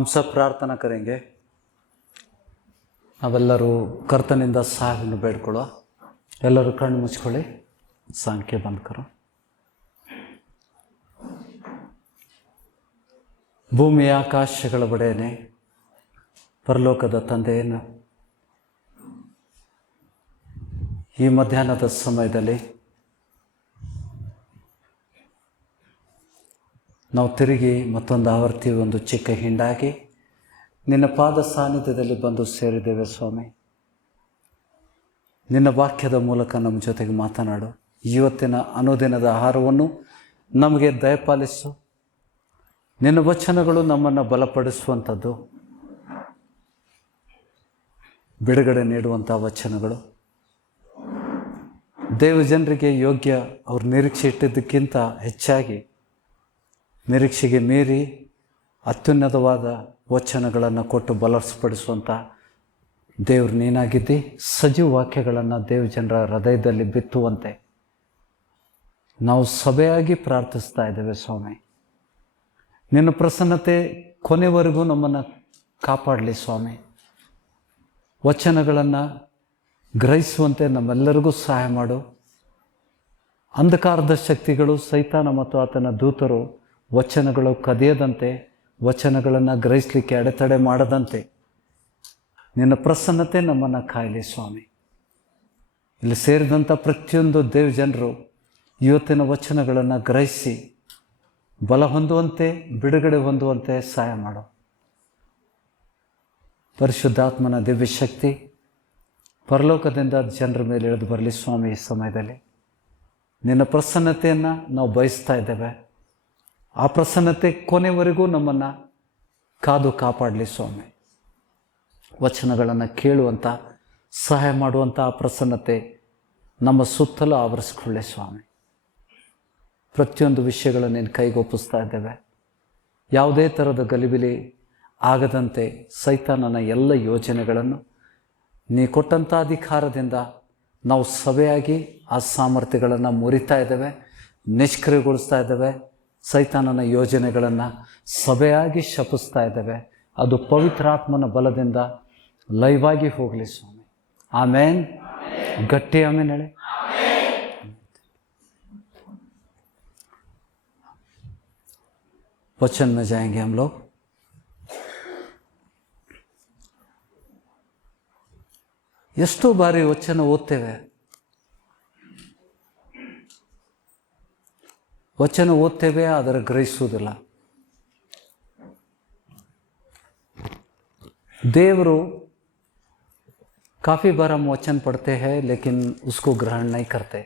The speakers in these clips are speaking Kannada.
हम सब प्रार्थना करेंगे. ನಾವೆಲ್ಲರೂ ಕರ್ತನಿಂದ ಸಹಾಯವನ್ನು ಬೇಡ್ಕೊಳ್ಳೋ. ಎಲ್ಲರೂ ಕಣ್ಣು ಮುಚ್ಕೊಳ್ಳಿ. ಸಂಖ್ಯೆ ಬಂದ್ಕರು. ಭೂಮಿಯ ಆಕಾಶಗಳ ಒಡೆಯನೆ, ಪರಲೋಕದ ತಂದೆಯನ್ನು ಈ ಮಧ್ಯಾಹ್ನದ ಸಮಯದಲ್ಲಿ ನಾವು ತಿರುಗಿ ಮತ್ತೊಂದು ಆವರ್ತಿ ಒಂದು ಚಿಕ್ಕ ಹಿಂಡಾಗಿ ನಿನ್ನ ಪಾದ ಸಾನ್ನಿಧ್ಯದಲ್ಲಿ ಬಂದು ಸೇರಿದ್ದೇವೆ ಸ್ವಾಮಿ. ನಿನ್ನ ವಾಕ್ಯದ ಮೂಲಕ ನಮ್ಮ ಜೊತೆಗೆ ಮಾತನಾಡು. ಇವತ್ತಿನ ಅನುದಿನದ ಆಹಾರವನ್ನು ನಮಗೆ ದಯಪಾಲಿಸು. ನಿನ್ನ ವಚನಗಳು ನಮ್ಮನ್ನು ಬಲಪಡಿಸುವಂಥದ್ದು, ಬಿಡುಗಡೆ ನೀಡುವಂಥ ವಚನಗಳು. ದೇವಜನರಿಗೆ ಯೋಗ್ಯ ಅವ್ರ ನಿರೀಕ್ಷೆ ಇಟ್ಟಿದ್ದಕ್ಕಿಂತ ಹೆಚ್ಚಾಗಿ ನಿರೀಕ್ಷೆಗೆ ಮೀರಿ ಅತ್ಯುನ್ನತವಾದ ವಚನಗಳನ್ನು ಕೊಟ್ಟು ಬಲಪಡಿಸುವಂಥ ದೇವ್ರು ನೀನಾಗಿದ್ದಿ. ಸಜೀವ ವಾಕ್ಯಗಳನ್ನು ದೇವಜನರ ಹೃದಯದಲ್ಲಿ ಬಿತ್ತುವಂತೆ ನಾವು ಸಭೆಯಾಗಿ ಪ್ರಾರ್ಥಿಸ್ತಾ ಇದ್ದೇವೆ ಸ್ವಾಮಿ. ನಿನ್ನ ಪ್ರಸನ್ನತೆ ಕೊನೆವರೆಗೂ ನಮ್ಮನ್ನು ಕಾಪಾಡಲಿ ಸ್ವಾಮಿ. ವಚನಗಳನ್ನು ಗ್ರಹಿಸುವಂತೆ ನಮ್ಮೆಲ್ಲರಿಗೂ ಸಹಾಯ ಮಾಡು. ಅಂಧಕಾರದ ಶಕ್ತಿಗಳು, ಸೈತಾನ ಮತ್ತು ಆತನ ದೂತರು ವಚನಗಳು ಕದಿಯದಂತೆ, ವಚನಗಳನ್ನು ಗ್ರಹಿಸಲಿಕ್ಕೆ ಅಡೆತಡೆ ಮಾಡದಂತೆ ನಿನ್ನ ಪ್ರಸನ್ನತೆ ನಮ್ಮನ್ನು ಕಾಯಲಿ ಸ್ವಾಮಿ. ಇಲ್ಲಿ ಸೇರಿದಂಥ ಪ್ರತಿಯೊಂದು ದೇವಜನರು ಇವತ್ತಿನ ವಚನಗಳನ್ನು ಗ್ರಹಿಸಿ ಬಲ ಹೊಂದುವಂತೆ, ಬಿಡುಗಡೆ ಹೊಂದುವಂತೆ ಸಹಾಯ ಮಾಡು. ಪರಿಶುದ್ಧಾತ್ಮನ ದಿವ್ಯ ಶಕ್ತಿ ಪರಲೋಕದಿಂದ ಜನರ ಮೇಲೆ ಇಳಿದು ಬರಲಿ ಸ್ವಾಮಿ. ಈ ಸಮಯದಲ್ಲಿ ನಿನ್ನ ಪ್ರಸನ್ನತೆಯನ್ನು ನಾವು ಬಯಸ್ತಾ ಇದ್ದೇವೆ. ಆ ಪ್ರಸನ್ನತೆ ಕೊನೆವರೆಗೂ ನಮ್ಮನ್ನು ಕಾದು ಕಾಪಾಡಲಿ ಸ್ವಾಮಿ. ವಚನಗಳನ್ನು ಕೇಳುವಂಥ ಸಹಾಯ ಮಾಡುವಂಥ ಆ ಪ್ರಸನ್ನತೆ ನಮ್ಮ ಸುತ್ತಲೂ ಆವರಿಸ್ಕೊಳ್ಳಿ ಸ್ವಾಮಿ. ಪ್ರತಿಯೊಂದು ವಿಷಯಗಳನ್ನು ನಿನ್ನ ಕೈಗೊಪ್ಪಿಸ್ತಾ ಇದ್ದೇವೆ. ಯಾವುದೇ ಥರದ ಗಲಿಬಿಲಿ ಆಗದಂತೆ ಸೈತಾನನ ಎಲ್ಲ ಯೋಜನೆಗಳನ್ನು ನೀ ಕೊಟ್ಟಂಥ ಅಧಿಕಾರದಿಂದ ನಾವು ಸಭೆಯಾಗಿ ಆ ಸಾಮರ್ಥ್ಯಗಳನ್ನು ಮುರಿತಾ ಇದ್ದೇವೆ, ನಿಷ್ಕ್ರಿಯಗೊಳಿಸ್ತಾ ಇದ್ದೇವೆ. ಸೈತಾನನ ಯೋಜನೆಗಳನ್ನು ಸಭೆಯಾಗಿ ಶಪಿಸ್ತಾ ಇದ್ದೇವೆ. ಅದು ಪವಿತ್ರಾತ್ಮನ ಬಲದಿಂದ ಲೈವಾಗಿ ಹೋಗಲಿ ಸ್ವಾಮಿ. ಆಮೇನ್. ಗಟ್ಟಿ ಆಮೇನ್ ಹೇಳಿ. वचन में जाएंगे हम लोग. ಎಷ್ಟೋ ಬಾರಿ ವಚನ ಓದ್ತೇವೆ, ವಚನ ಓದ್ತೇವೆ, ಅದರ ಗ್ರಹಿಸುವುದಿಲ್ಲ. देवरू काफ़ी बार हम वचन पढ़ते हैं लेकिन उसको ग्रहण नहीं करते.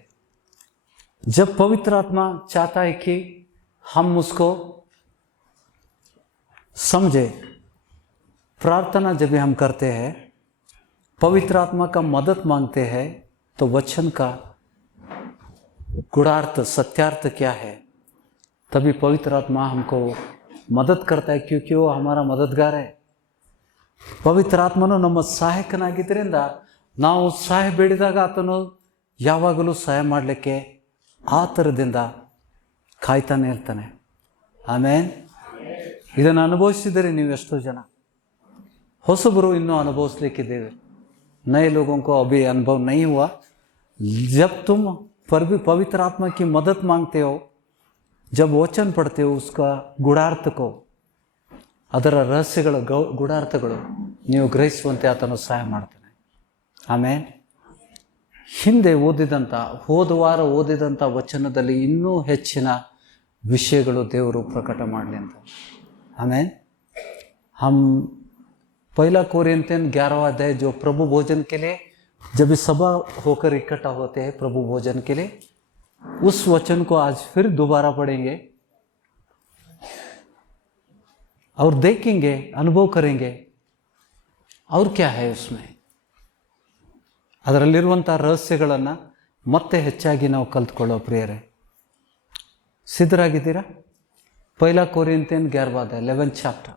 जब पवित्र आत्मा चाहता है कि हम उसको समझे, प्रार्थना जब भी हम करते हैं, पवित्र आत्मा का मदद मांगते हैं, तो वचन का गुणार्थ, सत्यार्थ क्या है, तभी पवित्र आत्मा हमको मदद करता है, क्योंकि वो हमारा मददगार है. ಪವಿತ್ರ ಆತ್ಮನು ನಮ್ಮ ಸಹಾಯಕನಾಗಿದ್ದರಿಂದ ನಾವು ಸಹಾಯ ಬೇಡಿದಾಗ ಆತನು ಯಾವಾಗಲೂ ಸಹಾಯ ಮಾಡಲಿಕ್ಕೆ ಆ ಥರದಿಂದ ಕಾಯ್ತಾನೆ ಇರ್ತಾನೆ. ಆಮೇನ್. ಇದನ್ನು ಅನುಭವಿಸಿದರೆ ನೀವು ಎಷ್ಟೋ ಜನ, ಹೊಸಬರು ಇನ್ನೂ ಅನುಭವಿಸ್ಲಿಕ್ಕಿದ್ದೇವೆ. नए लोगों को अभी अनुभव नहीं हुआ. जब तुम पवित्र आत्मा की मदद मांगते हो, जब वचन पढ़ते हो, उसका गुणार्थ को, ಅದರ ರಹಸ್ಯಗಳ ಗುಡಾರ್ಥಗಳು ನೀವು ಗ್ರಹಿಸುವಂತೆ ಆತನು ಸಹಾಯ ಮಾಡ್ತಾನೆ. ಆಮೇಲೆ ಹಿಂದೆ ಹೋದ ವಾರ ಓದಿದಂಥ ವಚನದಲ್ಲಿ ಇನ್ನೂ ಹೆಚ್ಚಿನ ವಿಷಯಗಳು ದೇವರು ಪ್ರಕಟ ಮಾಡಲಿ ಅಂತ. ಆಮೇಲೆ हम 1 कोरिन्थियन 11वां अध्याय, जो प्रभु भोजन के लिए जब सभा होकर इकट्ठा होते हैं प्रभु भोजन के लिए, उस वचन को आज फिर दोबारा पढ़ेंगे और देखेंगे, अनुभव करेंगे और क्या है उसमें, ಅದರಲ್ಲಿರುವಂಥ ರಹಸ್ಯಗಳನ್ನು ಮತ್ತೆ ಹೆಚ್ಚಾಗಿ ನಾವು ಕಲ್ತ್ಕೊಳ್ಳೋ ಪ್ರಿಯರೇ. ಸಿದ್ಧರಾಗಿದ್ದೀರಾ? 1 कोरिन्थियन 11 11th ಚಾಪ್ಟರ್,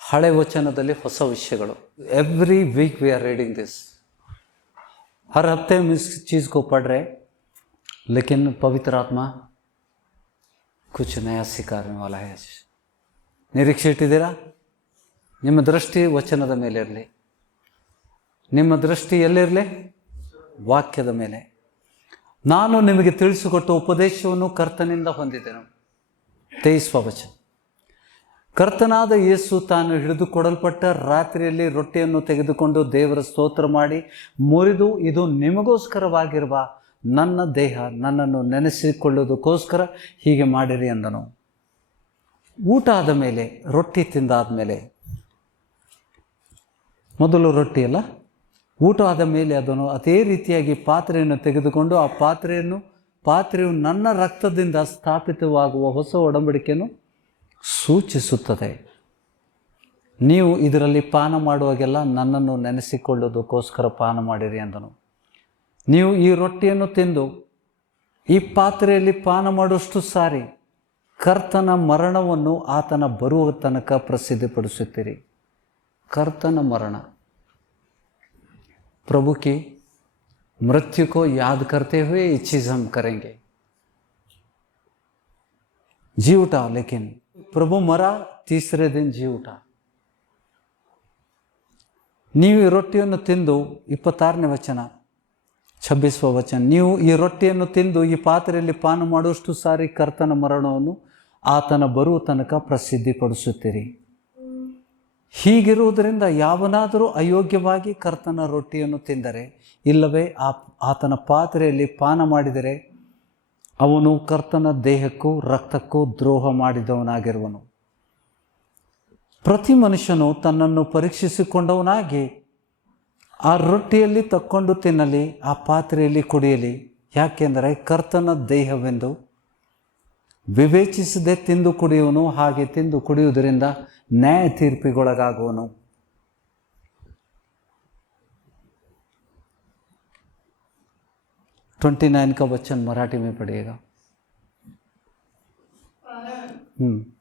ಹಳೆ ವಚನದಲ್ಲಿ ಹೊಸ ವಿಷಯಗಳು. Every week we are reading this. हर हफ्ते हम इस चीज़ को पढ़ रहे, लेकिन पवित्र आत्मा कुछ नया सिखाने वाला है. ನಿರೀಕ್ಷೆ ಇಟ್ಟಿದ್ದೀರಾ? ನಿಮ್ಮ ದೃಷ್ಟಿ ವಚನದ ಮೇಲೆ ಇರಲಿ. ನಿಮ್ಮ ದೃಷ್ಟಿ ಎಲ್ಲಿರಲಿ? ವಾಕ್ಯದ ಮೇಲೆ. ನಾನು ನಿಮಗೆ ತಿಳಿಸಿಕೊಟ್ಟ ಉಪದೇಶವನ್ನು ಕರ್ತನಿಂದ ಹೊಂದಿದೆನು. 23 ವಚನ. ಕರ್ತನಾದ ಯೇಸು ತಾನು ಹಿಡಿದುಕೊಡಲ್ಪಟ್ಟ ರಾತ್ರಿಯಲ್ಲಿ ರೊಟ್ಟಿಯನ್ನು ತೆಗೆದುಕೊಂಡು ದೇವರ ಸ್ತೋತ್ರ ಮಾಡಿ ಮುರಿದು, ಇದು ನಿಮಗೋಸ್ಕರವಾಗಿರುವ ನನ್ನ ದೇಹ, ನನ್ನನ್ನು ನೆನೆಸಿಕೊಳ್ಳುವುದಕ್ಕೋಸ್ಕರ ಹೀಗೆ ಮಾಡಿರಿ ಎಂದನು. ಊಟ ಆದ ಮೇಲೆ, ರೊಟ್ಟಿ ತಿಂದಾದ ಮೇಲೆ, ಮೊದಲು ರೊಟ್ಟಿ ಅಲ್ಲ, ಊಟ ಆದ ಮೇಲೆ ಅದನ್ನು ಅದೇ ರೀತಿಯಾಗಿ ಪಾತ್ರೆಯನ್ನು ತೆಗೆದುಕೊಂಡು ಆ ಪಾತ್ರೆಯು ನನ್ನ ರಕ್ತದಿಂದ ಸ್ಥಾಪಿತವಾಗುವ ಹೊಸ ಒಡಂಬಡಿಕೆಯನ್ನು ಸೂಚಿಸುತ್ತದೆ. ನೀವು ಇದರಲ್ಲಿ ಪಾನ ಮಾಡುವಾಗೆಲ್ಲ ನನ್ನನ್ನು ನೆನೆಸಿಕೊಳ್ಳುವುದಕ್ಕೋಸ್ಕರ ಪಾನ ಮಾಡಿರಿ ಎಂದನು. ನೀವು ಈ ರೊಟ್ಟಿಯನ್ನು ತಿಂದು ಈ ಪಾತ್ರೆಯಲ್ಲಿ ಪಾನ ಮಾಡುವಷ್ಟು ಸಾರಿ ಕರ್ತನ ಮರಣವನ್ನು ಆತನ ಬರುವ ತನಕ ಪ್ರಸಿದ್ಧಿಪಡಿಸುತ್ತೀರಿ. ಕರ್ತನ ಮರಣ. प्रभु की मृत्यु को याद करते हुए ये चीज़ हम करेंगे. जी उठा, लेकिन प्रभु मरा, तीसरे दिन जी उठा. ನೀವು ಈ ರೊಟ್ಟಿಯನ್ನು ತಿಂದು, 26ನೇ ವಚನ, 26వ ವಚನ, ನೀವು ಈ ರೊಟ್ಟಿಯನ್ನು ತಿಂದು ಈ ಪಾತ್ರೆಯಲ್ಲಿ ಪಾನ ಮಾಡುವಷ್ಟು ಸಾರಿ ಕರ್ತನ ಮರಣವನ್ನು ಆತನ ಬರುವ ತನಕ ಪ್ರಸಿದ್ಧಿಪಡಿಸುತ್ತೀರಿ. ಹೀಗಿರುವುದರಿಂದ ಯಾವನಾದರೂ ಅಯೋಗ್ಯವಾಗಿ ಕರ್ತನ ರೊಟ್ಟಿಯನ್ನು ತಿಂದರೆ, ಇಲ್ಲವೇ ಆತನ ಪಾತ್ರೆಯಲ್ಲಿ ಪಾನ ಮಾಡಿದರೆ ಅವನು ಕರ್ತನ ದೇಹಕ್ಕೂ ರಕ್ತಕ್ಕೂ ದ್ರೋಹ ಮಾಡಿದವನಾಗಿರುವನು. ಪ್ರತಿ ಮನುಷ್ಯನು ತನ್ನನ್ನು ಪರೀಕ್ಷಿಸಿಕೊಂಡವನಾಗಿ ಆ ರೊಟ್ಟಿಯಲ್ಲಿ ತಕ್ಕೊಂಡು ತಿನ್ನಲಿ, ಆ ಪಾತ್ರೆಯಲ್ಲಿ ಕುಡಿಯಲಿ. ಯಾಕೆಂದರೆ ಕರ್ತನ ದೇಹವೆಂದು ವಿವೇಚಿಸದೆ ತಿಂದು ಕುಡಿಯುವನು. ಹಾಗೆ ತಿಂದು ಕುಡಿಯುವುದರಿಂದ न्याय तीर्पिಗೊಳಗಾಗುವನು. 29 का वचन मराठी में पढ़िएगा.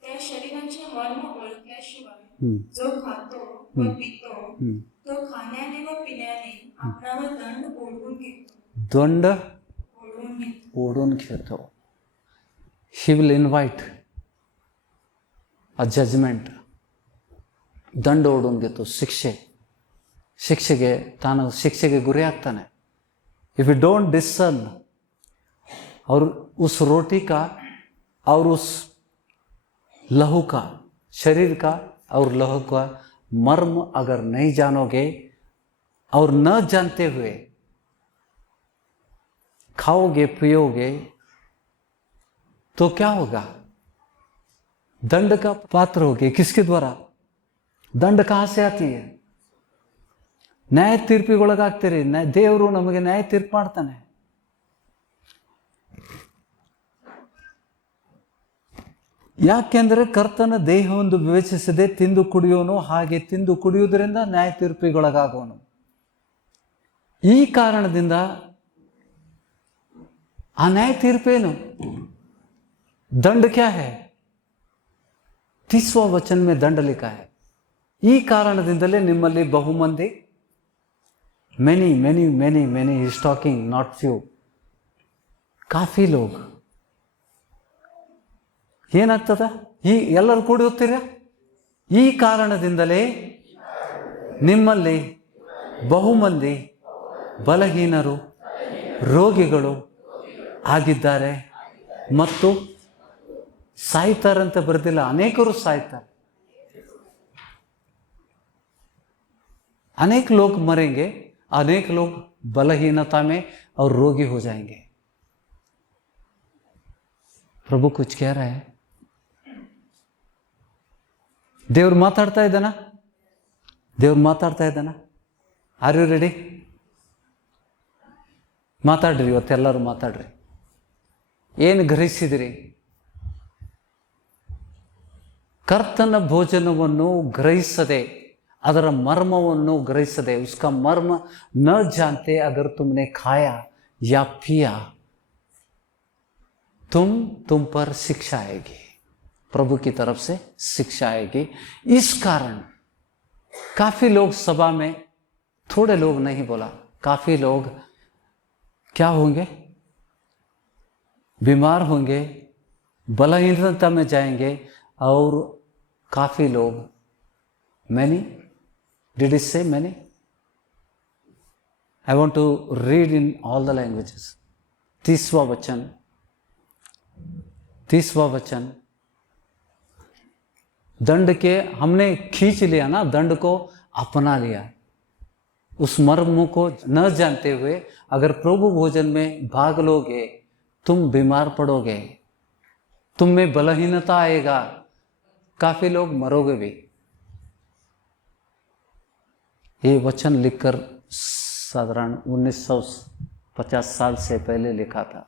त्या शरीराचे मर्म ओळखल्याशिवाय जो खातो व पितो तो खाण्याने व पिण्याने आपणावर दंड ओढवून घेतो. He will invite a judgment. ದಂಡ ಓಡೋಂಗಿತ್ತು, ಶಿಕ್ಷೆಗೆ ಗುರಿ ಆಗ್ತಾನೆ. इफ यू डोंट डिसर्न और उस रोटी का और उस लहू का, शरीर का और लहू का मर्म अगर नहीं जानोगे और न जानते हुए खाओगे पियोगे तो क्या होगा? दंड का पात्र होगे. किसके द्वारा? ದಂಡ कहाँ से आती है? ನ್ಯಾಯ ತೀರ್ಪಿಗೊಳಗಾಗ್ತೀರಿ. ದೇವರು ನಮಗೆ ನ್ಯಾಯ ತೀರ್ಪು ಮಾಡ್ತಾನೆ. ಯಾಕೆಂದರೆ ಕರ್ತನ ದೇಹವೊಂದು ವಿವೇಚಿಸದೆ ತಿಂದು ಕುಡಿಯೋನು, ಹಾಗೆ ತಿಂದು ಕುಡಿಯುವುದರಿಂದ ನ್ಯಾಯ ತೀರ್ಪಿಗೊಳಗಾಗುವನು. ಈ ಕಾರಣದಿಂದ ಆ ನ್ಯಾಯ ತೀರ್ಪೇನು? ದಂಡ ಕ್ಯಾ ಹೈ? 30वां वचन में ದಂಡ लिखा है. ಈ ಕಾರಣದಿಂದಲೇ ನಿಮ್ಮಲ್ಲಿ ಬಹುಮಂದಿ, many many many many is talking, not few, ಕಾಫಿ ಲೋಗ್ ಏನಾಗ್ತದ? ಈ ಎಲ್ಲರೂ ಕೂಡಿ ಹೋಗ್ತೀರ. ಈ ಕಾರಣದಿಂದಲೇ ನಿಮ್ಮಲ್ಲಿ ಬಹುಮಂದಿ ಬಲಹೀನರು, ರೋಗಿಗಳು ಆಗಿದ್ದಾರೆ ಮತ್ತು ಸಾಯ್ತಾರಂತ ಬರೆದಿಲ್ಲ, ಅನೇಕರು ಸಾಯ್ತಾರೆ. अनेक लोग मरेंगे, अनेक लोग बलहीनता में और रोगी हो जाएंगे. प्रभु कुछ कह रहा है. ದೇವ್ರು ಮಾತಾಡ್ತಾ ಇದ್ದಾನ. Are you ready? ಮಾತಾಡ್ರಿ, ಇವತ್ತೆಲ್ಲರೂ ಮಾತಾಡ್ರಿ. ಏನು ಗ್ರಹಿಸಿದಿರಿ? ಕರ್ತನ ಭೋಜನವನ್ನು ಗ್ರಹಿಸದೆ, ಅದರ ಮರ್ಮವನ್ನು ಗ್ರಹಿಸದೆ, उसका मर्म न जानते अगर तुमने खाया या पिया तुम पर शिक्षा आएगी. प्रभु की तरफ से शिक्षा आएगी. इस कारण काफी लोग सभा में, थोड़े लोग नहीं बोला, काफी लोग क्या होंगे? बीमार होंगे, बलहीनता में जाएंगे और काफी लोग Many? Did he say many? I want to read in all the languages. 30वां वचन, 30वां वचन, दंड के हमने खींच लिया ना, दंड को अपना लिया, उस मर्म को न जानते हुए अगर प्रभु भोजन में भाग लोगे तुम बीमार पड़ोगे, तुम में बलहीनता आएगा, काफी लोग मरोगे भी। ये वचन लिखकर साधारण 1950 साल से पहले लिखा था।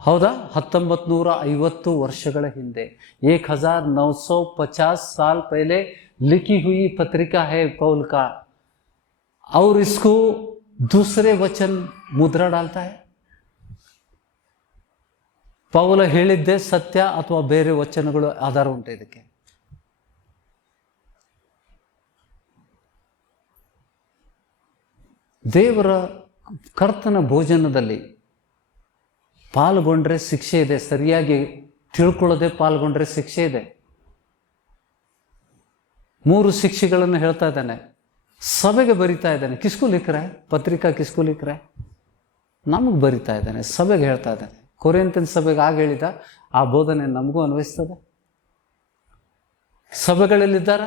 ಹೌದಾ? 1950 ವರ್ಷಗಳ ಹಿಂದೆ, 1950 साल पहले लिखी हुई पत्रिका है पौल का, और इसको दूसरे वचन मुद्रा डालता है। ಪೌಲ ಹೇಳಿದ್ದೇ ಸತ್ಯ ಅಥವಾ ಬೇರೆ ವಚನಗಳು ಆಧಾರ ಉಂಟು ಇದಕ್ಕೆ? ದೇವರ ಕರ್ತನ ಭೋಜನದಲ್ಲಿ ಪಾಲ್ಗೊಂಡ್ರೆ ಶಿಕ್ಷೆ ಇದೆ, ಸರಿಯಾಗಿ ತಿಳ್ಕೊಳ್ಳದೆ ಪಾಲ್ಗೊಂಡ್ರೆ ಶಿಕ್ಷೆ ಇದೆ. 3 ಶಿಕ್ಷೆಗಳನ್ನು ಹೇಳ್ತಾ ಇದ್ದಾನೆ, ಸಭೆಗೆ ಬರಿತಾ ಇದ್ದಾನೆ. ಕಿಸ್ಕು ಲಿಖರೆ ಪತ್ರಿಕಾ, ಕಿಸ್ಕು ಲಿಖರೆ ನಮಗೆ ಬರಿತಾ ಇದ್ದಾನೆ, ಸಭೆಗೆ ಹೇಳ್ತಾ ಇದ್ದಾನೆ. ಕೊರಿಂಥಿಯನ್ ಸಭೆಗೆ ಆಗ ಹೇಳಿದ ಆ ಬೋಧನೆ ನಮಗೂ ಅನ್ವಯಿಸ್ತದೆ. ಸಭೆಗಳಲ್ಲಿದ್ದಾರ?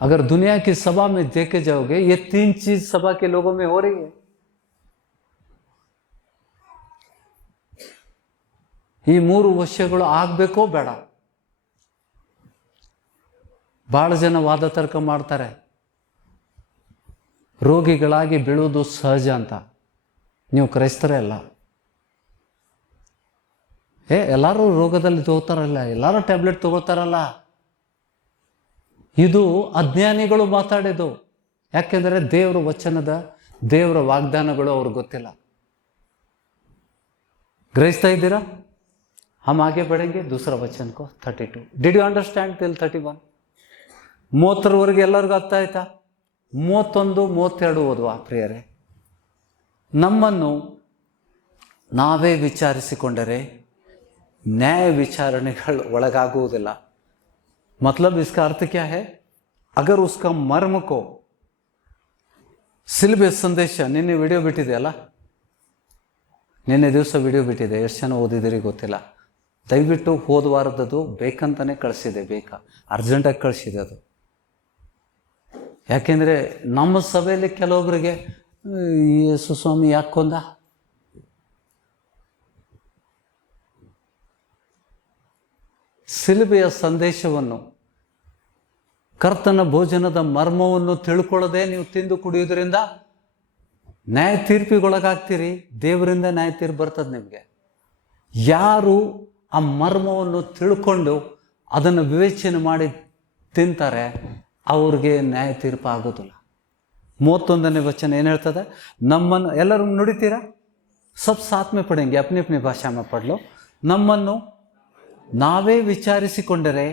अगर दुनिया की सभा में देखे जाओगे, ये 3 चीज सभा के लोगों में हो रही है। ಈ 3 ವಿಷಯಗಳು ಆಗಬೇಕೋ ಬೇಡ? ಬಹಳ ಜನ ವಾದ ತರ್ಕ ಮಾಡ್ತಾರೆ, ರೋಗಿಗಳಾಗಿ ಬೀಳುವುದು ಸಹಜ ಅಂತ. ನೀವು ಕ್ರೈಸ್ತರೇ ಅಲ್ಲ. ಎಲ್ಲರೂ ರೋಗದಲ್ಲಿ ತಗೋತಾರಲ್ಲ, ಎಲ್ಲರೂ ಟ್ಯಾಬ್ಲೆಟ್ ತಗೋತಾರಲ್ಲ. ಇದು ಅಜ್ಞಾನಿಗಳು ಮಾತಾಡಿದ್ದು. ಯಾಕೆಂದರೆ ದೇವರ ವಚನದ, ದೇವರ ವಾಗ್ದಾನಗಳು ಅವ್ರಿಗೆ ಗೊತ್ತಿಲ್ಲ. ಗ್ರಹಿಸ್ತಾ ಇದ್ದೀರಾ? हम आगे बढ़ेंगे दूसरा वचन को 32. Did you understand till 31? 30 ಎಲ್ಲರಿಗೂ ಅರ್ಥ ಆಯ್ತಾ? 31, 32 ಓದುವ ಪ್ರಿಯರೇ. ನಮ್ಮನ್ನು ನಾವೇ ವಿಚಾರಿಸಿಕೊಂಡರೆ ನ್ಯಾಯ ವಿಚಾರಣೆಗಳು ಒಳಗಾಗುವುದಿಲ್ಲ. मतलब इसका अर्थ क्या है? अगर उसका मर्म को, ಸಿಲುಬೆ ಸಂದೇಶ ನಿನ್ನೆ ವಿಡಿಯೋ ಬಿಟ್ಟಿದೆಯಲ್ಲ, ನಿನ್ನೆ ದಿವಸ ವಿಡಿಯೋ ಬಿಟ್ಟಿದೆ, ಎಷ್ಟು ಜನ ಓದಿದಿರಿ ಗೊತ್ತಿಲ್ಲ. ದಯವಿಟ್ಟು ಹೋದ ವಾರದದು ಬೇಕಂತಾನೆ ಕಳಿಸಿದೆ, ಅರ್ಜೆಂಟಾಗಿ ಕಳಿಸಿದೆ ಅದು. ಯಾಕೆಂದರೆ ನಮ್ಮ ಸಭೆಯಲ್ಲಿ ಕೆಲವೊಬ್ಬರಿಗೆ ಯೇಸು ಸ್ವಾಮಿ ಯಾಕೊಂದ, ಸಿಲುಬೆಯ ಸಂದೇಶವನ್ನು, ಕರ್ತನ ಭೋಜನದ ಮರ್ಮವನ್ನು ತಿಳ್ಕೊಳ್ಳದೆ ನೀವು ತಿಂದು ಕುಡಿಯೋದ್ರಿಂದ ನ್ಯಾಯ ತೀರ್ಪಿಗೊಳಗಾಗ್ತೀರಿ. ದೇವರಿಂದ ನ್ಯಾಯ ತೀರ್ಪು ಬರ್ತದೆ ನಿಮಗೆ. ಯಾರು ಆ ಮರ್ಮವನ್ನು ತಿಳ್ಕೊಂಡು ಅದನ್ನು ವಿವೇಚನೆ ಮಾಡಿ ತಿಂತಾರೆ ಅವ್ರಿಗೆ ನ್ಯಾಯ ತೀರ್ಪು ಆಗೋದಿಲ್ಲ. 31ನೇ ವಚನ ಏನು ಹೇಳ್ತದೆ? ನಮ್ಮನ್ನು, ಎಲ್ಲರೂ ನುಡಿತೀರಾ? ಸಬ್ ಸಾಥ್ ಮೇ ಪಡೆಂಗೆ, ಅಪ್ನಿ ಅಪ್ನಿ ಭಾಷಾ ಮೇ ಪಡ್ಲೋ. ನಮ್ಮನ್ನು ನಾವೇ ವಿಚಾರಿಸಿಕೊಂಡರೆ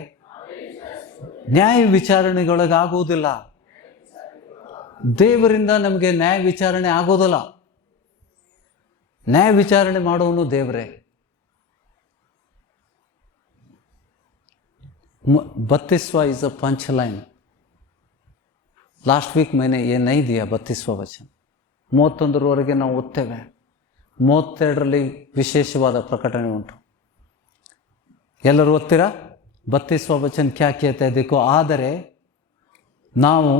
ನ್ಯಾಯ ವಿಚಾರಣೆಗೊಳಗಾಗುವುದಿಲ್ಲ. ದೇವರಿಂದ ನಮಗೆ ನ್ಯಾಯ ವಿಚಾರಣೆ ಆಗೋದಿಲ್ಲ. ನ್ಯಾಯ ವಿಚಾರಣೆ ಮಾಡುವನು ದೇವರೇ. 32वां is a punch line. Last week मैंने ये नहीं दिया 32वां वचन. 31ರವರೆಗೆ ನಾವು ಓದ್ತೇವೆ. 32ರಲ್ಲಿ ವಿಶೇಷವಾದ ಪ್ರಕಟಣೆ ಉಂಟು. ಎಲ್ಲರೂ ಓದ್ತೀರಾ? 32वां वचन क्या कहता है देखो. ಆದರೆ ನಾವು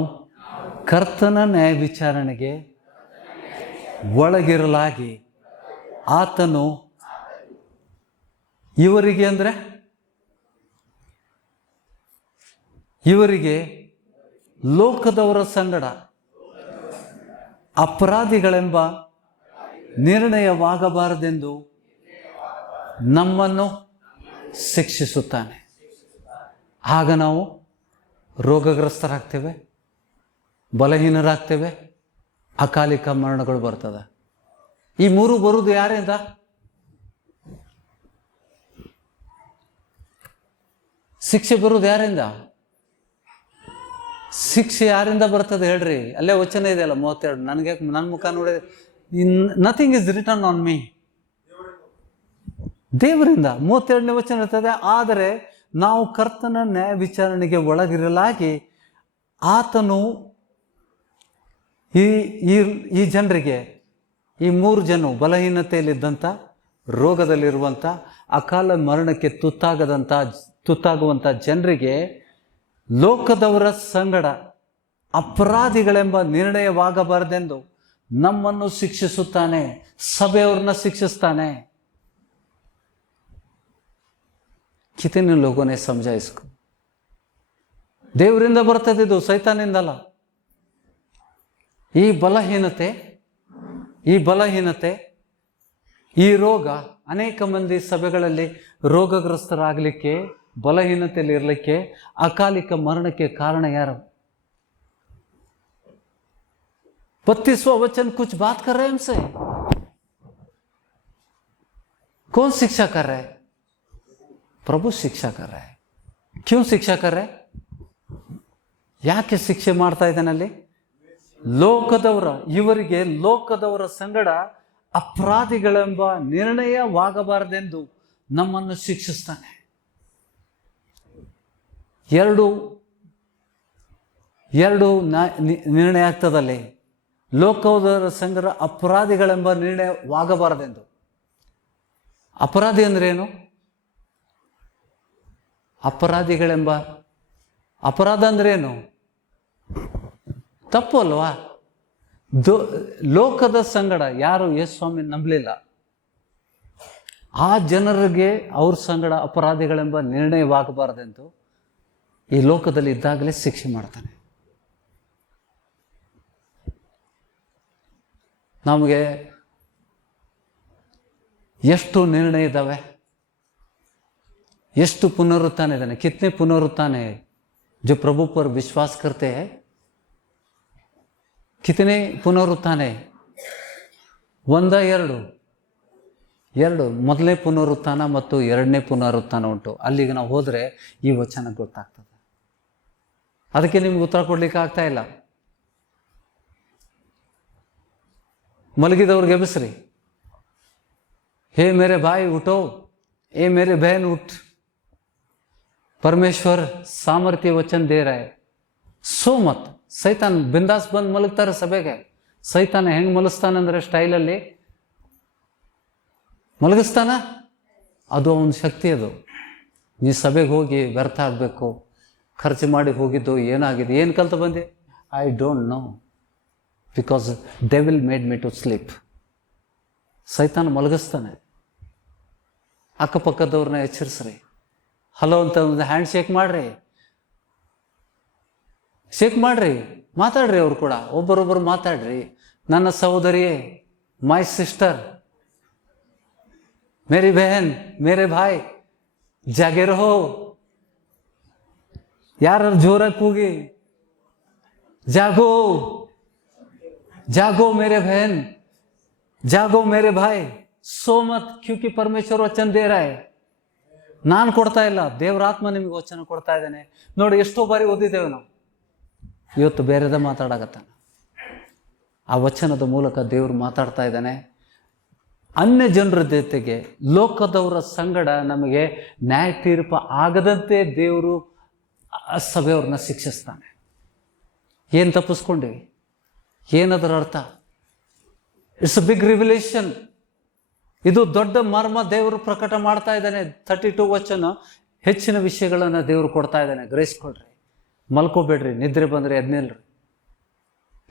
ಕರ್ತನ ನ್ಯಾಯ ವಿಚಾರಣೆಗೆ ಒಳಗಿರಲಾಗಿ ಆತನು ಇವರಿಗೆ, ಅಂದರೆ ಇವರಿಗೆ ಲೋಕದವರ ಸಂಗಡ ಅಪರಾಧಿಗಳೆಂಬ ನಿರ್ಣಯವಾಗಬಾರದೆಂದು ನಮ್ಮನ್ನು ಶಿಕ್ಷಿಸುತ್ತಾನೆ. ಆಗ ನಾವು ರೋಗಗ್ರಸ್ತರಾಗ್ತೇವೆ, ಬಲಹೀನರಾಗ್ತೇವೆ, ಅಕಾಲಿಕ ಮರಣಗಳು ಬರ್ತದೆ. ಈ 3 ಬರುವುದು ಯಾರಿಂದ? ಶಿಕ್ಷೆ ಬರುವುದು ಯಾರಿಂದ? ಶಿಕ್ಷೆ ಯಾರಿಂದ ಬರ್ತದೆ ಹೇಳ್ರಿ? ಅಲ್ಲೇ ವಚನ ಇದೆಯಲ್ಲ 32. ನನಗೆ ನನ್ನ ಮುಖ ನೋಡಿ, nothing is written on me. ದೇವರಿಂದ 32ನೇ ವಚನ ಇರ್ತದೆ. ಆದರೆ ನಾವು ಕರ್ತನ ನ್ಯಾಯ ವಿಚಾರಣೆಗೆ ಒಳಗಿರಲಾಗಿ ಆತನು ಈ ಜನರಿಗೆ, ಈ 3 ಜನ ಬಲಹೀನತೆಯಲ್ಲಿದ್ದಂಥ, ರೋಗದಲ್ಲಿರುವಂಥ, ಅಕಾಲ ಮರಣಕ್ಕೆ ತುತ್ತಾಗುವಂಥ ಜನರಿಗೆ ಲೋಕದವರ ಸಂಗಡ ಅಪರಾಧಿಗಳೆಂಬ ನಿರ್ಣಯವಾಗಬಾರದೆಂದು ನಮ್ಮನ್ನು ಶಿಕ್ಷಿಸುತ್ತಾನೆ, ಸಭೆಯವ್ರನ್ನ ಶಿಕ್ಷಿಸ್ತಾನೆ. कितने लोगों ने समझा इसको? ದೇವರಿಂದ ಬರ್ತದಿದ್ದು, ಸೈತಾನಿಂದಲ್ಲ. ಈ ಬಲಹೀನತೆ ಈ ರೋಗ, ಅನೇಕ ಮಂದಿ ಸಭೆಗಳಲ್ಲಿ ರೋಗಗ್ರಸ್ತರಾಗಲಿಕ್ಕೆ, ಬಲಹೀನತೆಯಲ್ಲಿ ಇರಲಿಕ್ಕೆ, ಅಕಾಲಿಕ ಮರಣಕ್ಕೆ ಕಾರಣ ಯಾರು? 32वां वचन कुछ बात कर रहे हैं हमसे. कौन शिक्षा कर रहा है? प्रभु शिक्षा कर रहा है. क्यों शिक्षा कर रहा है? ಯಾಕೆ ಶಿಕ್ಷೆ ಮಾಡ್ತಾ ಇದ್ದಾನಲ್ಲಿ? ಇವರಿಗೆ ಲೋಕದವರ ಸಂಗಡ ಅಪರಾಧಿಗಳೆಂಬ ನಿರ್ಣಯವಾಗಬಾರದೆಂದು ನಮ್ಮನ್ನು ಶಿಕ್ಷಿಸ್ತಾನೆ. ಎರಡು ನಿರ್ಣಯ ಆಗ್ತದಲ್ಲಿ. ಲೋಕದವರ ಸಂಗಡ ಅಪರಾಧಿಗಳೆಂಬ ನಿರ್ಣಯವಾಗಬಾರದೆಂದು. ಅಪರಾಧಿ ಅಂದ್ರೆ ಏನು? ಅಪರಾಧ ಅಂದ್ರೆ ಏನು? ತಪ್ಪು ಅಲ್ವಾ? ಲೋಕದ ಸಂಗಡ ಯಾರು ಯೇಸು ಸ್ವಾಮಿ ನಂಬಲಿಲ್ಲ, ಆ ಜನರಿಗೆ ಅವ್ರ ಸಂಗಡ ಅಪರಾಧಿಗಳೆಂಬ ನಿರ್ಣಯವಾಗಬಾರದೆಂದು ಈ ಲೋಕದಲ್ಲಿ ಇದ್ದಾಗಲೇ ಶಿಕ್ಷೆ ಮಾಡ್ತಾನೆ. ನಮಗೆ ಎಷ್ಟು ನಿರ್ಣಯ ಇದ್ದಾವೆ, ಎಷ್ಟು ಪುನರುತ್ಥಾನ ಇದ್ದಾನೆ. कितने पुनरुत्थान है जो प्रभु पर विश्वास करते हैं? कितने पुनरुत्थान है? 1 2 ಮೊದಲನೇ ಪುನರುತ್ಥಾನ ಮತ್ತು 2ನೇ ಪುನರುತ್ಥಾನ ಉಂಟು. ಅಲ್ಲಿಗೆ ನಾವು ಹೋದರೆ ಈ ವಚನ ಗೊತ್ತಾಗ್ತದೆ. ಅದಕ್ಕೆ ನಿಮ್ಗೆ ಉತ್ತರ ಕೊಡ್ಲಿಕ್ಕೆ ಆಗ್ತಾ ಇಲ್ಲ. ಮಲಗಿದವ್ರಿಗೆ ಎಬ್ಬಿಸ್ರಿ. हे मेरे भाई उठो, ए मेरे बहन उठ. परमेश्वर सामर्थ्य वचन दे रहा है. सो मत. ಸೈತಾನ್ ಬಿಂದಾಸ್ ಬಂದು ಮಲಗ್ತಾರೆ ಸಭೆಗೆ. ಸೈತಾನ ಹೆಂಗೆ ಮಲಗಿಸ್ತಾನಂದ್ರೆ ಸ್ಟೈಲಲ್ಲಿ ಮಲಗಿಸ್ತಾನ. ಅದು ಅವನ ಶಕ್ತಿ. ಅದು ನೀ ಸಭೆಗೆ ಹೋಗಿ ವ್ಯರ್ಥ ಆಗಬೇಕು, ಖರ್ಚು ಮಾಡಿ ಹೋಗಿದ್ದು ಏನಾಗಿದೆ, ಏನು ಕಲ್ತು ಬಂದೆ? I don't know, because devil made me to sleep. ಸೈತಾನ ಮಲಗಿಸ್ತಾನೆ. ಅಕ್ಕಪಕ್ಕದವ್ರನ್ನ ಎಚ್ಚರಿಸ್ರಿ. ಹಲೋ ಅಂತ ಒಂದು ಹ್ಯಾಂಡ್ ಶೇಕ್ ಮಾಡ್ರಿ, ಮಾತಾಡ್ರಿ. ಅವ್ರು ಕೂಡ ಒಬ್ಬರೊಬ್ಬರು ಮಾತಾಡ್ರಿ. ನನ್ನ ಸಹೋದರಿಯೇ, ಮೈ ಸಿಸ್ಟರ್, ಮೇರಿ ಬಹನ್, ಮೇರೆ ಭಾಯ್, ಜಾಗೆ ರಹೋ. ಯಾರು ಜೋರಾಗಿ ಕೂಗಿ, ಜಾಗೋ ಜಾಗೋ ಮೇರೆ ಬಹನ್, ಜಾಗೋ ಮೇರೆ ಭಾಯ್, ಸೋ ಮತ್, ಕ್ಯೂಕಿ ಪರಮೇಶ್ವರ ವಚನ ದೇ ರहा है. ನಾನು ಕೊಡ್ತಾ ಇಲ್ಲ, ದೇವರಾತ್ಮ ನಿಮಗೆ ವಚನ ಕೊಡ್ತಾ ಇದ್ದಾನೆ. ನೋಡಿ, ಎಷ್ಟೋ ಬಾರಿ ಓದಿದ್ದೇವೆ ನಾವು. ಇವತ್ತು ಬೇರೆದ ಮಾತಾಡಕತ್ತಾನೆ. ಆ ವಚನದ ಮೂಲಕ ದೇವರು ಮಾತಾಡ್ತಾ ಇದ್ದಾನೆ. ಅನ್ಯ ಜನರ ಜೊತೆಗೆ ಲೋಕದವರ ಸಂಗಡ ನಮಗೆ ನ್ಯಾಯ ತೀರ್ಪು ಆಗದಂತೆ ದೇವರು ಸಭೆಯವ್ರನ್ನ ಶಿಕ್ಷಿಸ್ತಾನೆ. ಏನು ತಪ್ಪಿಸ್ಕೊಂಡಿವಿ? ಏನದರ ಅರ್ಥ? It's a big revelation. ಇದು ದೊಡ್ಡ ಮರ್ಮ ದೇವರು ಪ್ರಕಟ ಮಾಡ್ತಾ ಇದ್ದಾನೆ. 32 ವಚನ ಹೆಚ್ಚಿನ ವಿಷಯಗಳನ್ನು ದೇವರು ಕೊಡ್ತಾ ಇದ್ದಾನೆ. ಗ್ರಹಿಸ್ಕೊಳ್ರಿ. ಮಲ್ಕೋಬೇಡ್ರಿ. ನಿದ್ರೆ ಬಂದರೆ ಎದ್ದು ನಿಲ್ರಿ.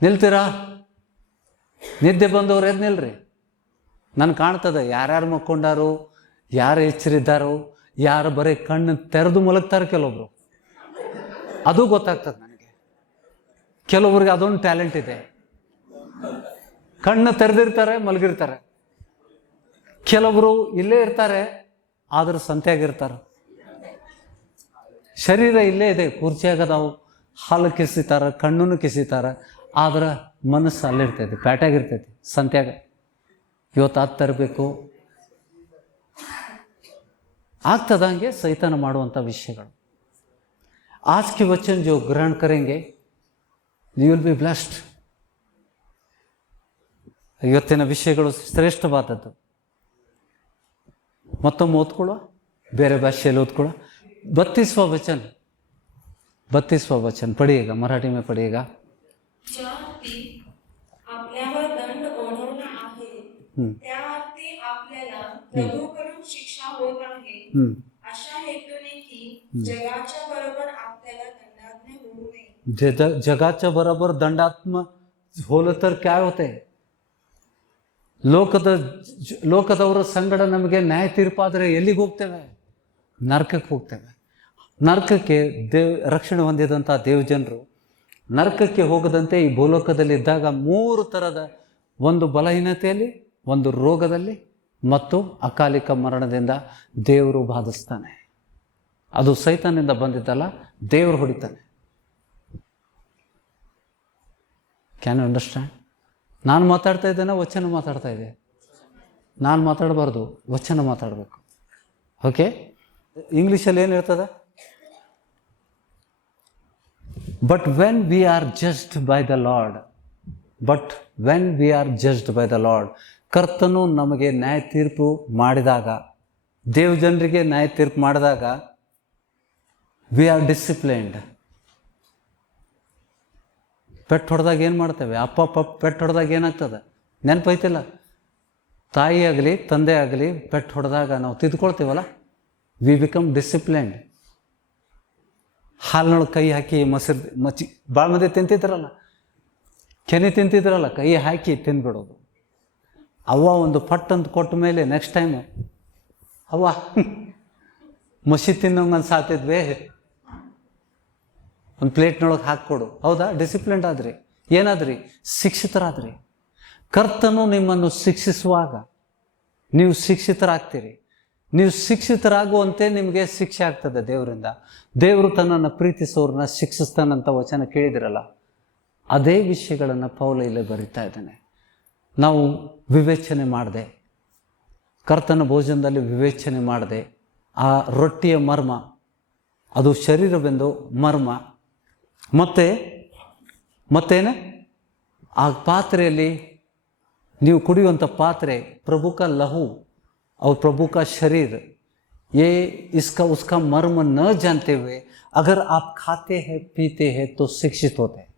ನಿಲ್ತೀರಾ? ನಿದ್ದೆ ಬಂದವ್ರು ಎದ್ದು ನಿಲ್ರಿ. ನನ್ಗೆ ಕಾಣ್ತದೆ ಯಾರ್ಯಾರು ಮಕ್ಕೊಂಡಾರು, ಯಾರು ಎಚ್ಚರಿದ್ದಾರೋ, ಯಾರು ಬರೀ ಕಣ್ಣು ತೆರೆದು ಮಲಗ್ತಾರೆ. ಕೆಲವೊಬ್ರು ಅದು ಗೊತ್ತಾಗ್ತದೆ ನನಗೆ. ಕೆಲವೊಬ್ರಿಗೆ ಅದೊಂದು ಟ್ಯಾಲೆಂಟ್ ಇದೆ. ಕಣ್ಣು ತೆರೆದಿರ್ತಾರೆ, ಮಲಗಿರ್ತಾರೆ. ಕೆಲವರು ಇಲ್ಲೇ ಇರ್ತಾರೆ, ಆದ್ರೆ ಸಂತೆಯಾಗಿರ್ತಾರೆ. ಶರೀರ ಇಲ್ಲೇ ಇದೆ, ಕುರ್ಚಿಯಾಗದಾವು, ಹಾಲು ಕಿಸಿತಾರೆ, ಕಣ್ಣನ್ನು ಕಿಸಿತಾರೆ, ಆದ್ರೆ ಮನಸ್ಸು ಅಲ್ಲಿರ್ತೈತಿ, ಪ್ಯಾಟಾಗಿರ್ತೈತಿ, ಸಂತ್ಯಾಗ. ಇವತ್ತು ಅದು ತರಬೇಕು ಆಗ್ತದಂಗೆ ಸೈತಾನ ಮಾಡುವಂಥ ವಿಷಯಗಳು. आज के वचन जो ग्रहण करेंगे, you will be blessed. ಇವತ್ತಿನ ವಿಷಯಗಳು ಶ್ರೇಷ್ಠವಾದದ್ದು. ಮತ್ತೊಮ್ಮೆ ಓದ್ಕೊಳ್ಳುವ, ಬೇರೆ ಭಾಷೆಯಲ್ಲಿ ಓದ್ಕೊಳ್ಳುವ. 32वां वचन पढ़िएगा, मराठी में पढ़िएगा. ज्या अर्थी आपल्यावर दंड ओढवला आहे त्या अर्थी आपल्याला प्रभूकडून शिक्षा होत आहे, अशा हेतूने की जगाच्या बरोबर आपल्याला दंडात्मक होऊ नये. जगाच्या बरोबर दंडात्मक होलं तर काय होते? ಲೋಕದವರ ಸಂಗಡ ನಮಗೆ ನ್ಯಾಯ ತೀರ್ಪಾದರೆ ಎಲ್ಲಿಗೆ ಹೋಗ್ತೇವೆ? ನರಕಕ್ಕೆ ಹೋಗ್ತೇವೆ. ನರಕಕ್ಕೆ ರಕ್ಷಣೆ ಹೊಂದಿದಂಥ ದೇವಜನರು ನರಕಕ್ಕೆ ಹೋಗದಂತೆ ಈ ಭೂಲೋಕದಲ್ಲಿ ಇದ್ದಾಗ 3 ಥರದ, ಒಂದು ಬಲಹೀನತೆಯಲ್ಲಿ, ಒಂದು ರೋಗದಲ್ಲಿ ಮತ್ತು ಅಕಾಲಿಕ ಮರಣದಿಂದ ದೇವರು ಬಾಧಿಸ್ತಾನೆ. ಅದು ಸೈತಾನಿಂದ ಬಂದಿದ್ದಲ್ಲ, ದೇವರು ಹೊಡಿತಾನೆ. Can you understand? ನಾನು ಮಾತಾಡ್ತಾ ಇದ್ದೇನೆ, ವಚನ ಮಾತಾಡ್ತಾ ಇದೆ. ನಾನು ಮಾತಾಡಬಾರ್ದು, ವಚನ ಮಾತಾಡಬೇಕು. ಓಕೆ, ಇಂಗ್ಲೀಷಲ್ಲಿ ಏನು ಹೇಳ್ತದೆ? But when we are judged by the lord, ಕರ್ತನು ನಮಗೆ ನ್ಯಾಯ ತೀರ್ಪು ಮಾಡಿದಾಗ, ದೇವಜನರಿಗೆ ನ್ಯಾಯ ತೀರ್ಪು ಮಾಡಿದಾಗ, ವಿ ಆರ್ ಡಿಸಿಪ್ಲೈನ್ಡ್. ಪೆಟ್ಟು ಹೊಡೆದಾಗ ಏನು ಮಾಡ್ತೇವೆ? ಅಪ್ಪ ಪೆಟ್ಟು ಹೊಡೆದಾಗ ಏನಾಗ್ತದೆ? ನೆನಪೈತಿಲ್ಲ? ತಾಯಿ ಆಗಲಿ ತಂದೆ ಆಗಲಿ ಪೆಟ್ಟು ಹೊಡೆದಾಗ ನಾವು ತಿದ್ಕೊಳ್ತೀವಲ್ಲ, ವಿ ಬಿಕಮ್ ಡಿಸಿಪ್ಲೈನ್ಡ್. ಹಾಲಿನೊಳಗೆ ಕೈ ಹಾಕಿ ಮಚ್ಚಿ ಭಾಳ ಮಂದಿ ತಿಂತಿದ್ರಲ್ಲ, ಕೆನೆ ತಿಂತಿದ್ರಲ್ಲ, ಕೈ ಹಾಕಿ ತಿಂದ್ಬಿಡೋದು. ಅವ್ವ ಒಂದು ಪಟ್ಟಂತ ಕೊಟ್ಟ ಮೇಲೆ ನೆಕ್ಸ್ಟ್ ಟೈಮು ಅವ್ವ ಮಸಿ ತಿನ್ನೋಂಗೆ ಅನ್ಸಾತಿದ್ವೇ, ಒಂದು ಪ್ಲೇಟ್ನೊಳಗೆ ಹಾಕ್ಕೊಡು. ಹೌದಾ? ಡಿಸಿಪ್ಲಿನ್ಡ್ ಆದ್ರಿ. ಏನಾದ್ರಿ? ಶಿಕ್ಷಿತರಾದ್ರಿ. ಕರ್ತನು ನಿಮ್ಮನ್ನು ಶಿಕ್ಷಿಸುವಾಗ ನೀವು ಶಿಕ್ಷಿತರಾಗ್ತೀರಿ. ನೀವು ಶಿಕ್ಷಿತರಾಗುವಂತೆ ನಿಮಗೆ ಶಿಕ್ಷೆ ಆಗ್ತದೆ ದೇವರಿಂದ. ದೇವರು ತನ್ನನ್ನು ಪ್ರೀತಿಸೋರನ್ನ ಶಿಕ್ಷಿಸ್ತಾನಂತ ವಚನ ಕೇಳಿದಿರಲ್ಲ, ಅದೇ ವಿಷಯಗಳನ್ನು ಪೌಲ ಇಲ್ಲಿ ಬರಿತಾ ಇದ್ದಾನೆ. ನಾವು ವಿವೇಚನೆ ಮಾಡದೆ, ಕರ್ತನ ಭೋಜನದಲ್ಲಿ ವಿವೇಚನೆ ಮಾಡದೆ, ಆ ರೊಟ್ಟಿಯ ಮರ್ಮ, ಅದು ಶರೀರವೆಂದು ಮರ್ಮ, ಮತ್ತೇನೆ ಆ ಪಾತ್ರೆಯಲ್ಲಿ ನೀವು ಕುಡಿಯುವಂಥ ಪಾತ್ರೆ ಪ್ರಭು का लहू और प्रभु का शरीर, ये उसका मर्म न जानते हुए अगर आप खाते हैं पीते हैं तो शिक्षित होते हैं.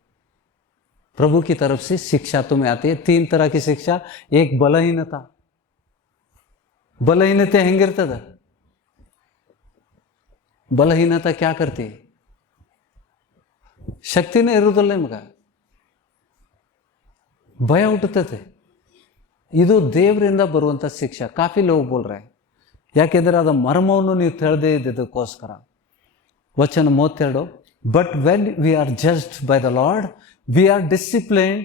प्रभु की तरफ से शिक्षा तुम्हें आती है. 3 तरह की शिक्षा. एक ಬಲಹೀನತೆ ಹೆಂಗಿರ್ತದ? ಬಲಹೀನತೆ क्या करती है? ಶಕ್ತಿನೇ ಇರುವುದಿಲ್ಲ ನಿಮ್ಗೆ, ಭಯ ಹುಟ್ಟುತ್ತದೆ. ಇದು ದೇವರಿಂದ ಬರುವಂಥ ಶಿಕ್ಷೆ. ಕಾಫಿ ಲೋಗ್ ಬೋಲ್ರೆ, ಯಾಕೆಂದರೆ ಅದರ ಮರ್ಮವನ್ನು ನೀವು ತಿಳಿದೇ ಇದ್ದದಕ್ಕೋಸ್ಕರ. ವಚನ 32, but when we are judged by the Lord we are disciplined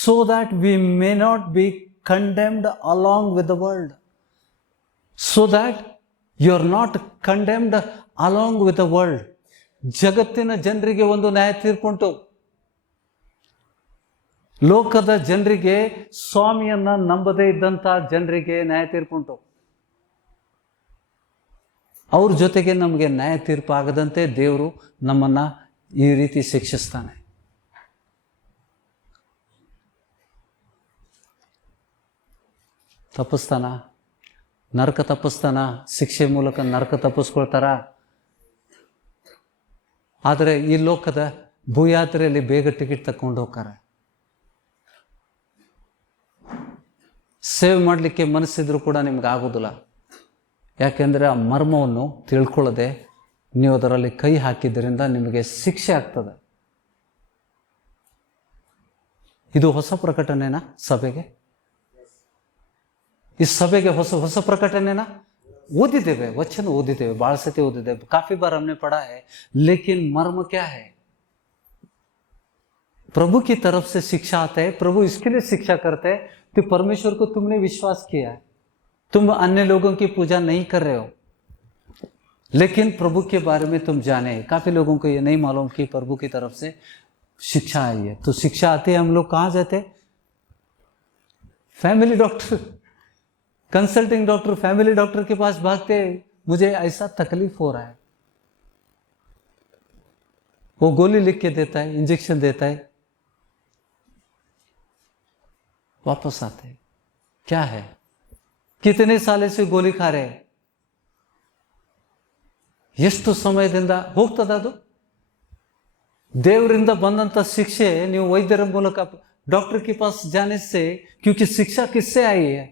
so that we may not be condemned along with the world. So that you are not condemned along with the world. ಜಗತ್ತಿನ ಜನರಿಗೆ ಒಂದು ನ್ಯಾಯ ತೀರ್ಪುಂಟು. ಲೋಕದ ಜನರಿಗೆ, ಸ್ವಾಮಿಯನ್ನ ನಂಬದೇ ಇದ್ದಂಥ ಜನರಿಗೆ ನ್ಯಾಯ ತೀರ್ಪುಂಟು. ಅವ್ರ ಜೊತೆಗೆ ನಮಗೆ ನ್ಯಾಯ ತೀರ್ಪು ಆಗದಂತೆ ದೇವರು ನಮ್ಮನ್ನ ಈ ರೀತಿ ಶಿಕ್ಷಿಸ್ತಾನೆ. ತಪ್ಪಿಸ್ತಾನ? ನರಕ ತಪ್ಪಿಸ್ತಾನ? ಶಿಕ್ಷೆ ಮೂಲಕ ನರಕ ತಪ್ಪಿಸ್ಕೊಳ್ತಾರ? ಆದರೆ ಈ ಲೋಕದ ಭೂಯಾತ್ರೆಯಲ್ಲಿ ಬೇಗ ಟಿಕೆಟ್ ತಕೊಂಡು ಹೋಗ್ತಾರೆ. ಸೇವ್ ಮಾಡಲಿಕ್ಕೆ ಮನಸ್ಸಿದ್ರು ಕೂಡ ನಿಮ್ಗೆ ಆಗೋದಿಲ್ಲ. ಯಾಕೆಂದರೆ ಆ ಮರ್ಮವನ್ನು ತಿಳ್ಕೊಳ್ಳದೆ ನೀವು ಅದರಲ್ಲಿ ಕೈ ಹಾಕಿದ್ದರಿಂದ ನಿಮಗೆ ಶಿಕ್ಷೆ ಆಗ್ತದೆ. ಇದು ಹೊಸ ಪ್ರಕಟಣೆನಾ ಸಭೆಗೆ? ಈ ಸಭೆಗೆ ಹೊಸ ಪ್ರಕಟಣೆನಾ? ಓದಿದ್ದೇವೆ, वचन ಓದಿದ್ದೇವೆ, ಭಾಳ ಸತಿ ಓದಿದ್ದೇವೆ, काफी बार हमने पढ़ा है, लेकिन मर्म क्या है? प्रभु की तरफ से शिक्षा आता है. प्रभु इसके लिए शिक्षा करते हैं कि परमेश्वर को तुमने विश्वास किया है, तुम अन्य लोगों की पूजा नहीं कर रहे हो, लेकिन प्रभु के बारे में तुम जाने. काफी लोगों को ये नहीं मालूम कि प्रभु की तरफ से शिक्षा आई है. तो शिक्षा आती है, हम लोग कहाँ जाते? Family doctor, consulting doctor, family doctor के पास भागते, मुझे ऐसा तकलीफ हो रहा है. वो गोली लिख के देता है, इंजेक्शन देता है, वापस आते. क्या है? कितने साल से गोली खा रहे हैं, ಎಷ್ಟು ಸಮಯದಿಂದ ಹೋಗ್ತದ ಅದು? ದೇವರಿಂದ ಬಂದಂಥ ಶಿಕ್ಷೆ ನೀವು ವೈದ್ಯರ ಮೂಲಕ डॉक्टर के पास जाने से, क्योंकि शिक्षा किससे आई है?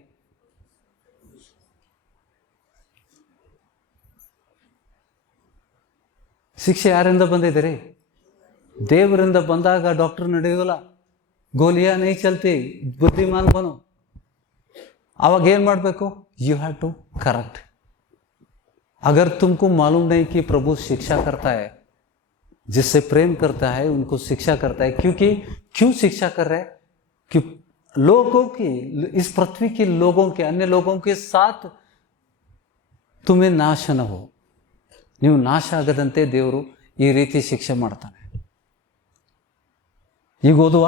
ಶಿಕ್ಷೆ ಯಾರಿಂದ ಬಂದಿದೆ ರೀ? ದೇವರಿಂದ ಬಂದಾಗ ಡಾಕ್ಟರ್ ನಡೆಯೋಲ್ಲ, ಗೋಲಿಯಾ ನೈ ಚಲ್ತಿ, ಬುದ್ಧಿಮಾನ್ ಬನು. आवाग ಏನು ಮಾಡಬೇಕು? You have to correct. अगर तुमको मालूम नहीं कि प्रभु शिक्षा करता है, जिससे प्रेम करता है उनको शिक्षा करता है, क्योंकि क्यों शिक्षा कर रहे हैं? कि लोगों की, इस पृथ्वी के लोगों के, अन्य लोगों के साथ तुम्हें नाश न हो, ನೀವು ನಾಶ ಆಗದಂತೆ ದೇವರು ಈ ರೀತಿ ಶಿಕ್ಷೆ ಮಾಡ್ತಾನೆ. ಈಗ ಓದುವ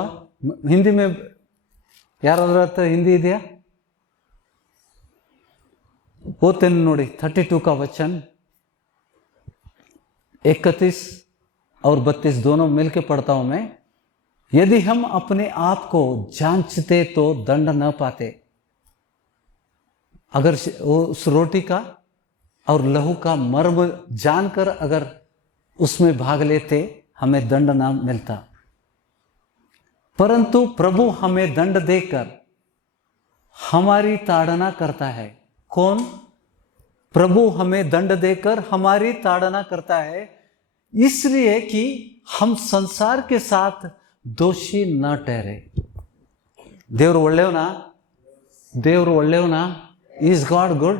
ಹಿಂದಿ ಮೇ ಯಾರಾದ್ರೂ ಹತ್ರ ಹಿಂದಿ ಇದೆಯಾ? ಓದ್ತೇನೆ ನೋಡಿ. 32 का वचन 31 और 32 दोनों मिलके पढ़ता हूं मैं. यदि हम अपने आप को जांचते तो दंड न पाते. अगर उस रोटी का और लहू का मर्म जानकर अगर उसमें भाग लेते हमें दंड ना मिलता, परंतु प्रभु हमें दंड देकर हमारी ताड़ना करता है. कौन? प्रभु हमें दंड देकर हमारी ताड़ना करता है, इसलिए कि हम संसार के साथ दोषी न ठहरे. देवर ಒಳ್ಳೆಯವನಾ? देवर ಒಳ್ಳೆಯವನಾ? Is God good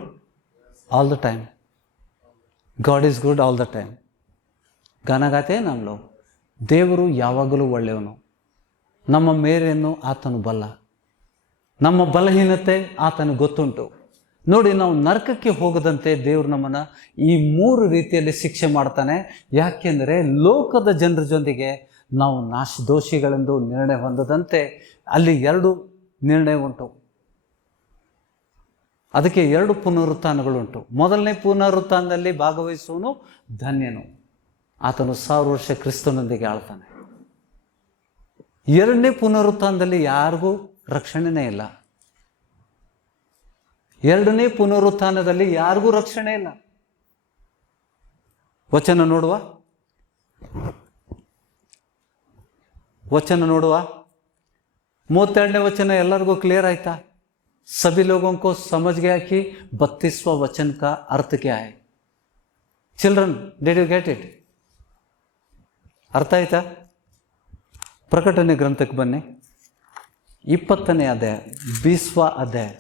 all the time? God is good all the time. गाना गाते हैं ना हम लोग. ದೇವರು ಯಾವಾಗಲೂ ಒಳ್ಳೆಯವನು. ನಮ್ಮ ಮೇರೆಯನ್ನು ಆತನು ಬಲ್ಲ, ನಮ್ಮ ಬಲಹೀನತೆ ಆತನು ಗೊತ್ತುಂಟು. ನೋಡಿ, ನಾವು ನರಕಕ್ಕೆ ಹೋಗದಂತೆ ದೇವರು ನಮ್ಮನ್ನು ಈ 3 ರೀತಿಯಲ್ಲಿ ಶಿಕ್ಷೆ ಮಾಡ್ತಾನೆ. ಯಾಕೆಂದರೆ ಲೋಕದ ಜನರ ಜೊತೆಗೆ ನಾವು ದೋಷಿಗಳೆಂದು ನಿರ್ಣಯ ಹೊಂದದಂತೆ ಅಲ್ಲಿ 2 ನಿರ್ಣಯ ಉಂಟು. ಅದಕ್ಕೆ 2 ಪುನರುತ್ಥಾನಗಳುಂಟು. ಮೊದಲನೇ ಪುನರುತ್ಥಾನದಲ್ಲಿ ಭಾಗವಹಿಸುವನು ಧನ್ಯನು, ಆತನು 1000 ವರ್ಷ ಕ್ರಿಸ್ತನೊಂದಿಗೆ ಆಳ್ತಾನೆ. 2ನೇ ಪುನರುತ್ಥಾನದಲ್ಲಿ ಯಾರಿಗೂ ರಕ್ಷಣೆನೇ ಇಲ್ಲ. 2ನೇ ಪುನರುತ್ಥಾನದಲ್ಲಿ ಯಾರಿಗೂ ರಕ್ಷಣೆ ಇಲ್ಲ. ವಚನ ನೋಡುವ 32ನೇ वचन ಎಲ್ಲರಿಗೂ ಕ್ಲಿಯರ್ ಆಯ್ತಾ? सभी लोगों को समझ गया कि 32वां वचन का अर्थ क्या है? Children, did you get it? ಅರ್ಥ ಆಯ್ತಾ? ಪ್ರಕಟಣೆ ಗ್ರಂಥಕ್ಕೆ ಬನ್ನಿ. 20ನೇ ಅಧ್ಯಾಯ 20वां अध्याय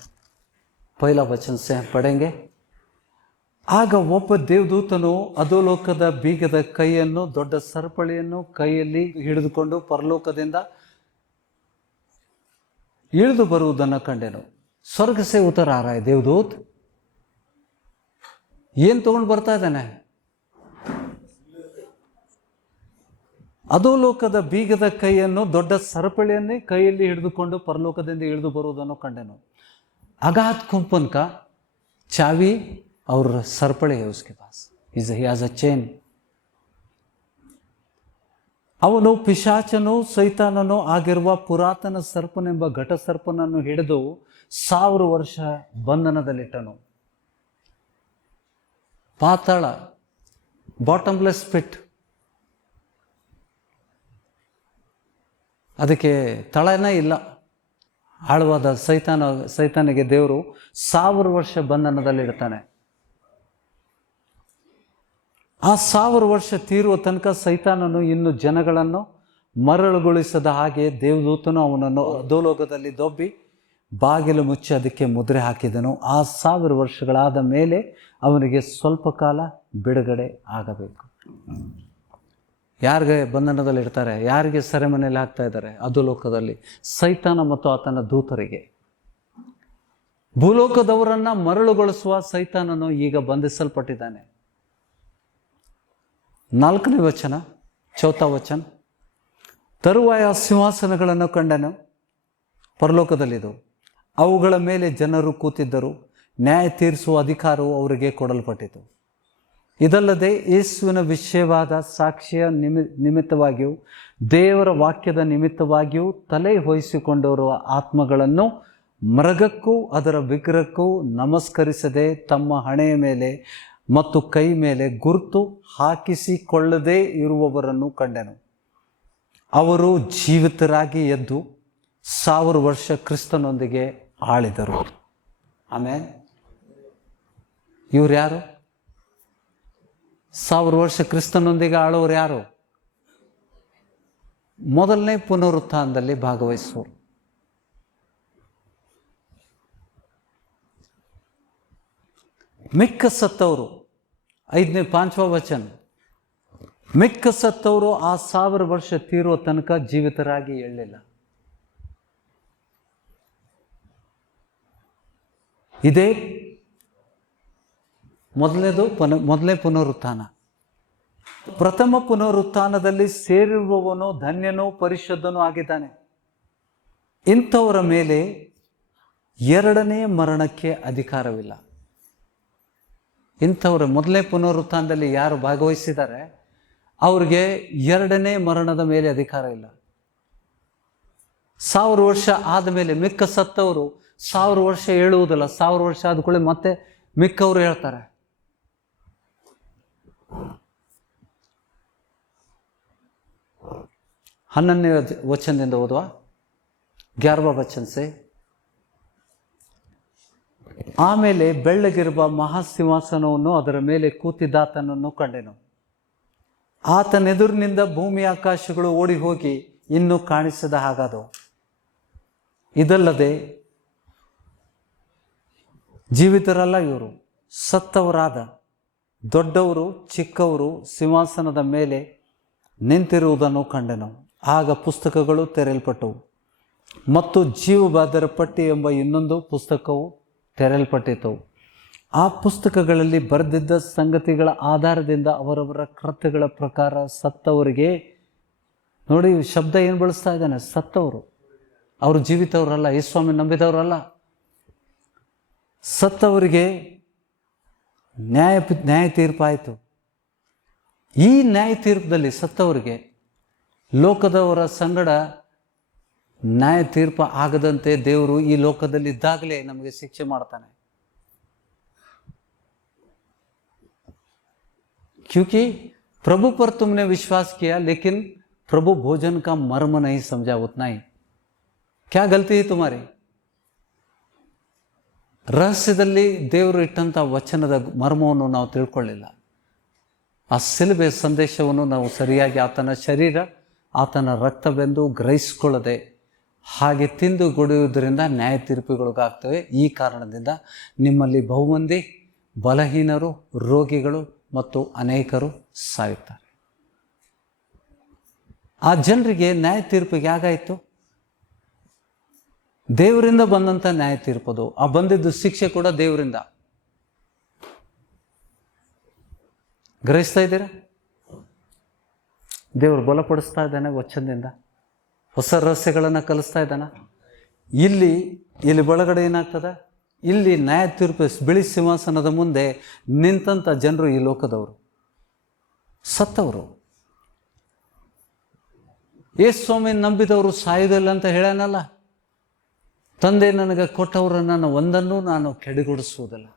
पहला वचन से हम पढ़ेंगे. ಆಗ ಒಬ್ಬ ದೇವದೂತನು ಅಧೋಲೋಕದ ಬೀಗದ ಕೈಯನ್ನು, ದೊಡ್ಡ ಸರಪಳಿಯನ್ನು ಕೈಯಲ್ಲಿ ಹಿಡಿದುಕೊಂಡು ಪರಲೋಕದಿಂದ ಇಳಿದು ಬರುವುದನ್ನು ಕಂಡೆನು. ಸ್ವರ್ಗ ಸೆ ಉತ್ತರ ಆ ರहा है ದೇವದೂತ್. ಏನು ತಗೊಂಡು ಬರ್ತಾ ಇದ್ದಾನೆ? ಅಧೋಲೋಕದ ಬೀಗದ ಕೈಯನ್ನು, ದೊಡ್ಡ ಸರಪಳಿಯನ್ನೇ ಕೈಯಲ್ಲಿ ಹಿಡಿದುಕೊಂಡು ಪರಲೋಕದಿಂದ ಇಳಿದು ಬರುವುದನ್ನು ಕಂಡೆನು. अगाध कुंपन का चावी और सरपड़े है उसके पास. he has a chain. ಅವನು ಪಿಶಾಚನು ಸೈತಾನನು ಆಗಿರುವ ಪುರಾತನ ಸರ್ಪನೆಂಬ ಘಟ ಸರ್ಪನನ್ನು ಹಿಡಿದು 1000 ವರ್ಷ ಬಂಧನದಲ್ಲಿಟ್ಟನು. ಪಾತಾಳ, ಬಾಟಮ್ಲೆಸ್ ಪಿಟ್, ಅದಕ್ಕೆ ತಳನೇ ಇಲ್ಲ. ಆಳವಾದ ಸೈತಾನಿಗೆ ದೇವರು 1000 ವರ್ಷ ಬಂಧನದಲ್ಲಿಡ್ತಾನೆ. ಆ 1000 ವರ್ಷ ತೀರುವ ತನಕ ಸೈತಾನನು ಇನ್ನು ಜನಗಳನ್ನು ಮರಳುಗೊಳಿಸದ ಹಾಗೆ ದೇವದೂತನು ಅವನನ್ನು ಅಧೋಲೋಕದಲ್ಲಿ ದೊಬ್ಬಿ ಬಾಗಿಲು ಮುಚ್ಚಿ ಅದಕ್ಕೆ ಮುದ್ರೆ ಹಾಕಿದನು. ಆ 1000 ವರ್ಷಗಳಾದ ಮೇಲೆ ಅವನಿಗೆ ಸ್ವಲ್ಪ ಕಾಲ ಬಿಡುಗಡೆ ಆಗಬೇಕು. ಯಾರಿಗೆ ಬಂಧನದಲ್ಲಿ ಇಡ್ತಾರೆ? ಯಾರಿಗೆ ಸೆರೆಮನೆಯಲ್ಲಿ ಹಾಕ್ತಾ ಇದ್ದಾರೆ? ಅಧೋಲೋಕದಲ್ಲಿ ಸೈತಾನ ಮತ್ತು ಆತನ ದೂತರಿಗೆ. ಭೂಲೋಕದವರನ್ನ ಮರಳುಗೊಳಿಸುವ ಸೈತಾನನು ಈಗ ಬಂಧಿಸಲ್ಪಟ್ಟಿದ್ದಾನೆ. 4ನೇ ವಚನ 4th ವಚನ. ತರುವಾಯ ಸಿಂಹಾಸನಗಳನ್ನು ಕಂಡನು ಪರಲೋಕದಲ್ಲಿದ್ದು, ಅವುಗಳ ಮೇಲೆ ಜನರು ಕೂತಿದ್ದರು. ನ್ಯಾಯ ತೀರಿಸುವ ಅಧಿಕಾರವು ಅವರಿಗೆ ಕೊಡಲ್ಪಟ್ಟಿತು. ಇದಲ್ಲದೆ ಯೇಸುವಿನ ವಿಷಯವಾದ ಸಾಕ್ಷಿಯ ನಿಮಿತ್ತವಾಗಿಯೂ ದೇವರ ವಾಕ್ಯದ ನಿಮಿತ್ತವಾಗಿಯೂ ತಲೆ ಹೊಯ್ಸಿಕೊಂಡಿರುವ ಆತ್ಮಗಳನ್ನು ಮೃಗಕ್ಕೂ ಅದರ ವಿಗ್ರಹಕ್ಕೂ ನಮಸ್ಕರಿಸದೆ ತಮ್ಮ ಹಣೆಯ ಮೇಲೆ ಮತ್ತು ಕೈ ಮೇಲೆ ಗುರುತು ಹಾಕಿಸಿಕೊಳ್ಳದೇ ಇರುವವರನ್ನು ಕಂಡೆನು. ಅವರು ಜೀವಿತರಾಗಿ ಎದ್ದು 1000 ವರ್ಷ ಕ್ರಿಸ್ತನೊಂದಿಗೆ ಆಳಿದರು. ಆಮೇಲೆ ಇವ್ರು ಯಾರು? 1000 ವರ್ಷ ಕ್ರಿಸ್ತನೊಂದಿಗೆ ಆಳೋರು ಯಾರು? ಮೊದಲನೇ ಪುನರುತ್ಥಾನದಲ್ಲಿ ಭಾಗವಹಿಸುವರು. ಮಿಕ್ಕ ಸತ್ತವರು, 5ನೇ ವಚನ, ಮಿಕ್ಕ ಸತ್ತವರು ಆ 1000 ವರ್ಷ ತೀರುವ ತನಕ ಜೀವಿತರಾಗಿ ಎಳಲಿಲ್ಲ. ಇದೇ ಮೊದಲನೇ ಪುನರುತ್ಥಾನ. ಪ್ರಥಮ ಪುನರುತ್ಥಾನದಲ್ಲಿ ಸೇರಿರುವವನು ಧನ್ಯನೂ ಪರಿಶುದ್ಧನೂ ಆಗಿದ್ದಾನೆ. ಇಂಥವರ ಮೇಲೆ 2ನೇ ಮರಣಕ್ಕೆ ಅಧಿಕಾರವಿಲ್ಲ. ಇಂಥವ್ರು ಮೊದಲನೇ ಪುನರುತ್ಥಾನದಲ್ಲಿ ಯಾರು ಭಾಗವಹಿಸಿದ್ದಾರೆ ಅವ್ರಿಗೆ 2ನೇ ಮರಣದ ಮೇಲೆ ಅಧಿಕಾರ ಇಲ್ಲ. 1000 ವರ್ಷ ಆದಮೇಲೆ ಮಿಕ್ಕ ಸತ್ತವರು 1000 ವರ್ಷ ಹೇಳುವುದಿಲ್ಲ. 1000 ವರ್ಷ ಆದ್ಕೊಳ್ಳಿ ಮತ್ತೆ ಮಿಕ್ಕವರು ಹೇಳ್ತಾರೆ. ಹನ್ನೊಂದನೇ ವಚನದಿಂದ ಓದುವ. 11 ವಚನ ಸೆ. ಆಮೇಲೆ ಬೆಳ್ಳಗಿರುವ ಮಹಾಸಿಂಹಾಸನವನ್ನು ಅದರ ಮೇಲೆ ಕೂತಿದ್ದಾತನನ್ನು ಕಂಡೆನು. ಆತನೆದುರಿನಿಂದ ಭೂಮಿ ಆಕಾಶಗಳು ಓಡಿ ಹೋಗಿ ಇನ್ನೂ ಕಾಣಿಸದ ಹಾಗಾದವು. ಇದಲ್ಲದೆ ಜೀವಿತರಲ್ಲ ಇವರು, ಸತ್ತವರಾದ ದೊಡ್ಡವರು ಚಿಕ್ಕವರು ಸಿಂಹಾಸನದ ಮೇಲೆ ನಿಂತಿರುವುದನ್ನು ಕಂಡೆನು. ಆಗ ಪುಸ್ತಕಗಳು ತೆರೆಯಲ್ಪಟ್ಟವು ಮತ್ತು ಜೀವಬಾಧ್ಯರ ಪಟ್ಟಿ ಎಂಬ ಇನ್ನೊಂದು ಪುಸ್ತಕವು ತೆರೆಯಲ್ಪಟ್ಟಿತು. ಆ ಪುಸ್ತಕಗಳಲ್ಲಿ ಬರೆದಿದ್ದ ಸಂಗತಿಗಳ ಆಧಾರದಿಂದ ಅವರವರ ಕೃತ್ಯಗಳ ಪ್ರಕಾರ ಸತ್ತವರಿಗೆ, ನೋಡಿ ಶಬ್ದ ಏನು ಬಳಸ್ತಾ ಇದ್ದಾನೆ, ಸತ್ತವರು, ಅವರು ಜೀವಿತವರಲ್ಲ, ಯೇಸುಸ್ವಾಮಿ ನಂಬಿದವರಲ್ಲ. ಸತ್ತವರಿಗೆ ನ್ಯಾಯ ತೀರ್ಪಾಯಿತು. ಈ ನ್ಯಾಯ ತೀರ್ಪದಲ್ಲಿ ಸತ್ತವರಿಗೆ ಲೋಕದವರ ಸಂಗಡ ನ್ಯಾಯ ತೀರ್ಪ ಆಗದಂತೆ ದೇವರು ಈ ಲೋಕದಲ್ಲಿ ಇದ್ದಾಗಲೇ ನಮಗೆ ಶಿಕ್ಷೆ ಮಾಡ್ತಾನೆ. क्योंकि प्रभु पर तुमने विश्वास किया लेकिन प्रभु भोजन का मर्म नहीं समझा, उतना ही. क्या गलती है तुम्हारी? ರಹಸ್ಯದಲ್ಲಿ ದೇವರು ಇಟ್ಟಂಥ ವಚನದ ಮರ್ಮವನ್ನು ನಾವು ತಿಳ್ಕೊಳ್ಳಿಲ್ಲ. ಆ ಸಿಲುಬೆ ಸಂದೇಶವನ್ನು ನಾವು ಸರಿಯಾಗಿ ಆತನ ಶರೀರ ಆತನ ರಕ್ತವೆಂದು ಗ್ರಹಿಸಿಕೊಳ್ಳದೆ ಹಾಗೆ ತಿಂದು ಗುಡಿಯುವುದರಿಂದ ನ್ಯಾಯ ತೀರ್ಪುಗಳಿಗಾಗ್ತವೆ. ಈ ಕಾರಣದಿಂದ ನಿಮ್ಮಲ್ಲಿ ಬಹುಮಂದಿ ಬಲಹೀನರು, ರೋಗಿಗಳು ಮತ್ತು ಅನೇಕರು ಸಾಯುತ್ತಾರೆ. ಆ ಜನರಿಗೆ ನ್ಯಾಯ ತೀರ್ಪಿಗೆ ಹೇಗಾಯಿತು? ದೇವರಿಂದ ಬಂದಂಥ ನ್ಯಾಯ ತೀರ್ಪದು. ಆ ಬಂದಿದ್ದು ಶಿಕ್ಷೆ ಕೂಡ ದೇವರಿಂದ. ಗ್ರಹಿಸ್ತಾ ಇದ್ದೀರಾ? ದೇವರು ಬಲಪಡಿಸ್ತಾ ಇದ್ದಾನೆ ವಚನದಿಂದ, ಹೊಸ ರಹಸ್ಯಗಳನ್ನು ಕಲಿಸ್ತಾ ಇದ್ದಾನೆ. ಇಲ್ಲಿ ಒಳಗಡೆ ಏನಾಗ್ತದೆ? ಇಲ್ಲಿ ನ್ಯಾಯ ತೀರ್ಪು ಬಿಳಿ ಸಿಂಹಾಸನದ ಮುಂದೆ ನಿಂತಂಥ ಜನರು ಈ ಲೋಕದವರು, ಸತ್ತವರು. ಯೇಸುಸ್ವಾಮಿ ನಂಬಿದವರು ಸಾಯುವುದಿಲ್ಲ ಅಂತ ಹೇಳನಲ್ಲ. ತಂದೆ ನನಗೆ ಕೊಟ್ಟವರನ್ನು ಒಂದನ್ನು ನಾನು ಕೆಡಗೊಡಿಸುವುದಿಲ್ಲ.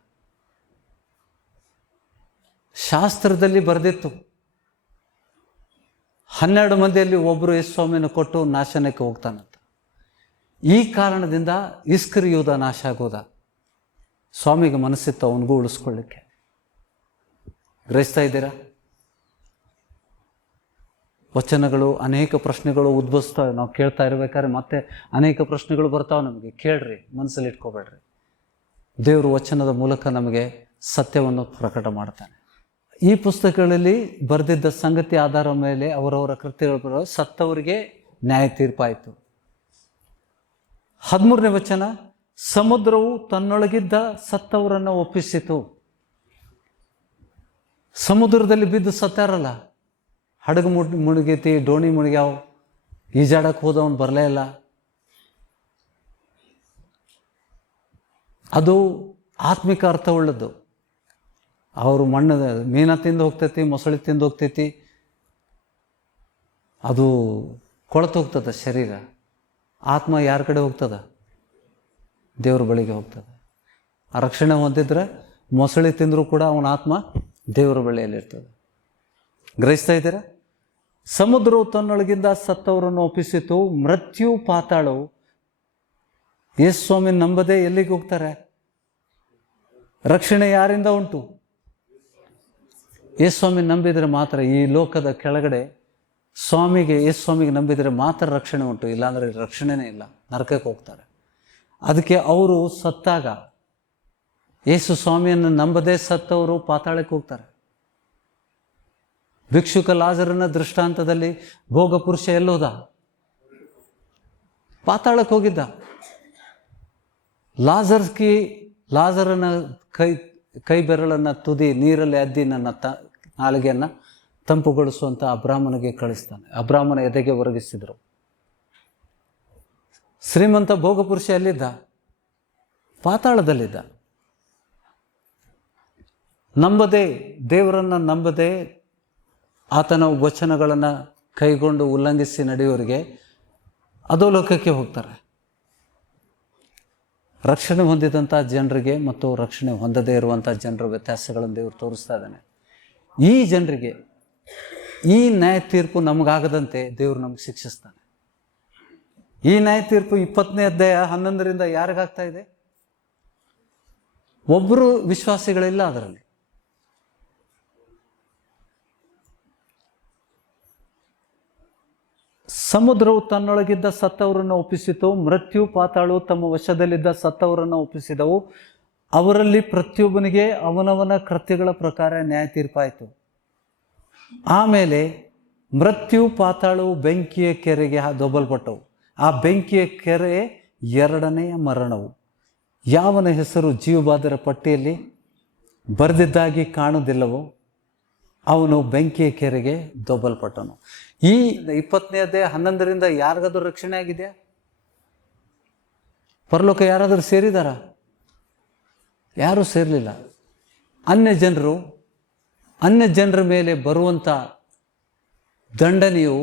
ಶಾಸ್ತ್ರದಲ್ಲಿ ಬರೆದಿತ್ತು, 12 ಮಂದಿಯಲ್ಲಿ ಒಬ್ಬರು ಯೇಸುಸ್ವಾಮಿಯನ್ನು ಕೊಟ್ಟು ನಾಶನಕ್ಕೆ ಹೋಗ್ತಾನಂತ. ಈ ಕಾರಣದಿಂದ ಇಸ್ಕರಿಯೋದ ನಾಶ ಆಗೋದ. ಸ್ವಾಮಿಗೆ ಮನಸ್ಸಿತ್ತು ಅವನಿಗೂ ಉಳಿಸ್ಕೊಳ್ಳಿಕ್ಕೆ. ಗ್ರಹಿಸ್ತಾ ಇದ್ದೀರಾ? ವಚನಗಳು ಅನೇಕ ಪ್ರಶ್ನೆಗಳು ಉದ್ಭವಿಸ್ತವೆ. ನಾವು ಕೇಳ್ತಾ ಇರ್ಬೇಕಾದ್ರೆ ಮತ್ತೆ ಅನೇಕ ಪ್ರಶ್ನೆಗಳು ಬರ್ತಾವೆ ನಮಗೆ. ಕೇಳ್ರಿ, ಮನಸ್ಸಲ್ಲಿ ಇಟ್ಕೋಬೇಡ್ರಿ. ದೇವರು ವಚನದ ಮೂಲಕ ನಮಗೆ ಸತ್ಯವನ್ನು ಪ್ರಕಟ ಮಾಡ್ತಾನೆ. ಈ ಪುಸ್ತಕಗಳಲ್ಲಿ ಬರೆದಿದ್ದ ಸಂಗತಿ ಆಧಾರದ ಮೇಲೆ ಅವರವರ ಕೃತ್ಯಗಳು ಬರೋ ಸತ್ತವರಿಗೆ ನ್ಯಾಯ ತೀರ್ಪಾಯಿತು. 13ನೇ ವಚನ, ಸಮುದ್ರವು ತನ್ನೊಳಗಿದ್ದ ಸತ್ತವರನ್ನು ಒಪ್ಪಿಸಿತು. ಸಮುದ್ರದಲ್ಲಿ ಬಿದ್ದು ಸತ್ತಾರಲ್ಲ, ಹಡಗು ಮುಳುಗೈತಿ, ಡೋಣಿ ಮುಳುಗ್ಯಾವ, ಈಜಾಡಕ್ಕೆ ಹೋದವನು ಬರಲೇ ಇಲ್ಲ. ಅದು ಆತ್ಮಿಕ ಅರ್ಥವುಳ್ಳದ್ದು. ಅವರು ಮಣ್ಣು ಮೀನ ತಿಂದು ಹೋಗ್ತೈತಿ, ಮೊಸಳಿ ತಿಂದು ಹೋಗ್ತೈತಿ, ಅದು ಕೊಳತು ಹೋಗ್ತದೆ ಶರೀರ. ಆತ್ಮ ಯಾರ ಕಡೆ ಹೋಗ್ತದ? ದೇವ್ರ ಬಳಿಗೆ ಹೋಗ್ತದೆ. ಆ ರಕ್ಷಣೆ ಹೊಂದಿದ್ರೆ ಮೊಸಳಿ ತಿಂದರೂ ಕೂಡ ಅವನ ಆತ್ಮ ದೇವರ ಬಳಿಯಲ್ಲಿರ್ತದೆ. ಗ್ರಹಿಸ್ತಾ ಇದ್ದೀರಾ? ಸಮುದ್ರವು ತನ್ನೊಳಗಿಂದ ಸತ್ತವರನ್ನು ಒಪ್ಪಿಸಿತು, ಮೃತ್ಯು ಪಾತಾಳವು ಯೇಸು ಸ್ವಾಮಿ ನಂಬದೆ ಎಲ್ಲಿಗೆ ಹೋಗ್ತಾರೆ? ರಕ್ಷಣೆ ಯಾರಿಂದ ಉಂಟು? ಯೇಸು ಸ್ವಾಮಿ ನಂಬಿದರೆ ಮಾತ್ರ ಈ ಲೋಕದ ಕೆಳಗಡೆ ಯೇಸು ಸ್ವಾಮಿಗೆ ನಂಬಿದರೆ ಮಾತ್ರ ರಕ್ಷಣೆ ಉಂಟು, ಇಲ್ಲಾಂದರೆ ರಕ್ಷಣೆನೇ ಇಲ್ಲ, ನರಕಕ್ಕೆ ಹೋಗ್ತಾರೆ. ಅದಕ್ಕೆ ಅವರು ಸತ್ತಾಗ ಯೇಸು ಸ್ವಾಮಿಯನ್ನು ನಂಬದೇ ಸತ್ತವರು ಪಾತಾಳಕ್ಕೆ ಹೋಗ್ತಾರೆ. ಭಿಕ್ಷುಕ ಲಾಜರನ ದೃಷ್ಟಾಂತದಲ್ಲಿ ಭೋಗ ಪುರುಷ ಎಲ್ಲೋದ? ಪಾತಾಳಕ್ಕೆ ಹೋಗಿದ್ದ. ಲಾಜರನ ಕೈ ಬೆರಳನ್ನು ತುದಿ ನೀರಲ್ಲಿ ಅದ್ದಿ ನನ್ನ ನಾಲಿಗೆಯನ್ನು ತಂಪುಗೊಳಿಸುವಂಥ ಅಬ್ರಾಹ್ಮನಿಗೆ ಕಳಿಸ್ತಾನೆ. ಅಬ್ರಾಹ್ಮನ ಎದೆಗೆ ಒರಗಿಸಿದರು. ಶ್ರೀಮಂತ ಭೋಗ ಪುರುಷ ಎಲ್ಲಿದ್ದ? ಪಾತಾಳದಲ್ಲಿದ್ದ. ದೇವರನ್ನು ನಂಬದೆ ಆತನ ವಚನಗಳನ್ನು ಕೈಗೊಂಡು ಉಲ್ಲಂಘಿಸಿ ನಡೆಯೋರಿಗೆ ಅಧೋಲೋಕಕ್ಕೆ ಹೋಗ್ತಾರೆ. ರಕ್ಷಣೆ ಹೊಂದಿದಂಥ ಜನರಿಗೆ ಮತ್ತು ರಕ್ಷಣೆ ಹೊಂದದೇ ಇರುವಂಥ ಜನರ ವ್ಯತ್ಯಾಸಗಳನ್ನು ದೇವರು ತೋರಿಸ್ತಾ ಇದ್ದಾನೆ. ಈ ಜನರಿಗೆ ಈ ನ್ಯಾಯ ತೀರ್ಪು ನಮಗಾಗದಂತೆ ದೇವರು ನಮಗೆ ಶಿಕ್ಷಿಸ್ತಾನೆ. ಈ ನ್ಯಾಯ ತೀರ್ಪು 20ನೇ ಅಧ್ಯಾಯ 11ರಿಂದ ಯಾರಿಗಾಗ್ತಾ ಇದೆ? ಒಬ್ಬರು ವಿಶ್ವಾಸಿಗಳಿಲ್ಲ ಅದರಲ್ಲಿ. ಸಮುದ್ರವು ತನ್ನೊಳಗಿದ್ದ ಸತ್ತವರನ್ನು ಒಪ್ಪಿಸಿತು, ಮೃತ್ಯು ಪಾತಾಳು ತಮ್ಮ ವಶದಲ್ಲಿದ್ದ ಸತ್ತವರನ್ನು ಒಪ್ಪಿಸಿದವು. ಅವರಲ್ಲಿ ಪ್ರತಿಯೊಬ್ಬನಿಗೆ ಅವನವನ ಕೃತ್ಯಗಳ ಪ್ರಕಾರ ನ್ಯಾಯ ತೀರ್ಪಾಯಿತು. ಆಮೇಲೆ ಮೃತ್ಯು ಪಾತಾಳು ಬೆಂಕಿಯ ಕೆರೆಗೆ ದೊಬ್ಬಲ್ಪಟ್ಟವು. ಆ ಬೆಂಕಿಯ ಕೆರೆ 2ನೆಯ ಮರಣವು. ಯಾವನ ಹೆಸರು ಜೀವಬಾಧರ ಪಟ್ಟಿಯಲ್ಲಿ ಬರೆದಿದ್ದಾಗಿ ಕಾಣುವುದಿಲ್ಲವೋ ಅವನು ಬೆಂಕಿಯ ಕೆರೆಗೆ ದೊಬ್ಬಲ್ಪಟ್ಟನು. ಈ 20ನೇ ಅಧ್ಯಾಯ 11ರಿಂದ ಯಾರಿಗಾದ್ರೂ ರಕ್ಷಣೆ ಆಗಿದೆಯಾ? ಪರಲೋಕ ಯಾರಾದರೂ ಸೇರಿದಾರ? ಯಾರೂ ಸೇರಲಿಲ್ಲ. ಅನ್ಯ ಜನರ ಮೇಲೆ ಬರುವಂಥ ದಂಡನೆಯು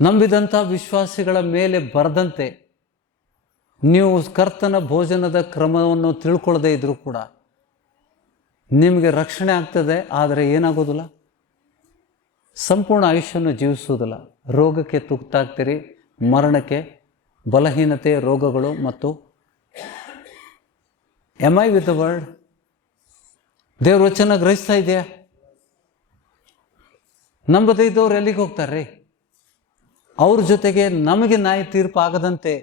ನಂಬಿದಂಥ ವಿಶ್ವಾಸಿಗಳ ಮೇಲೆ ಬರದಂತೆ ನೀವು ಕರ್ತನ ಭೋಜನದ ಕ್ರಮವನ್ನು ತಿಳ್ಕೊಳ್ಳದೇ ಇದ್ರೂ ಕೂಡ ನಿಮಗೆ ರಕ್ಷಣೆ ಆಗ್ತದೆ. ಆದರೆ ಏನಾಗೋದಿಲ್ಲ, ಸಂಪೂರ್ಣ ಆಯುಷ್ಯನ್ನು ಜೀವಿಸುವುದಿಲ್ಲ. ರೋಗಕ್ಕೆ ತುತ್ತಾಗ್ತೀರಿ, ಮರಣಕ್ಕೆ, ಬಲಹೀನತೆ, ರೋಗಗಳು ಮತ್ತು M I with the world. ದೇವ್ರ ವಚನ ಗ್ರಹಿಸ್ತಾ ಇದೆಯಾ? ನಂಬದೇ ಇದ್ದವ್ರು ಎಲ್ಲಿಗೆ ಹೋಗ್ತಾರೆ? ಅವ್ರ ಜೊತೆಗೆ ನಮಗೆ ನ್ಯಾಯ ತೀರ್ಪು ಆಗದಂತೆ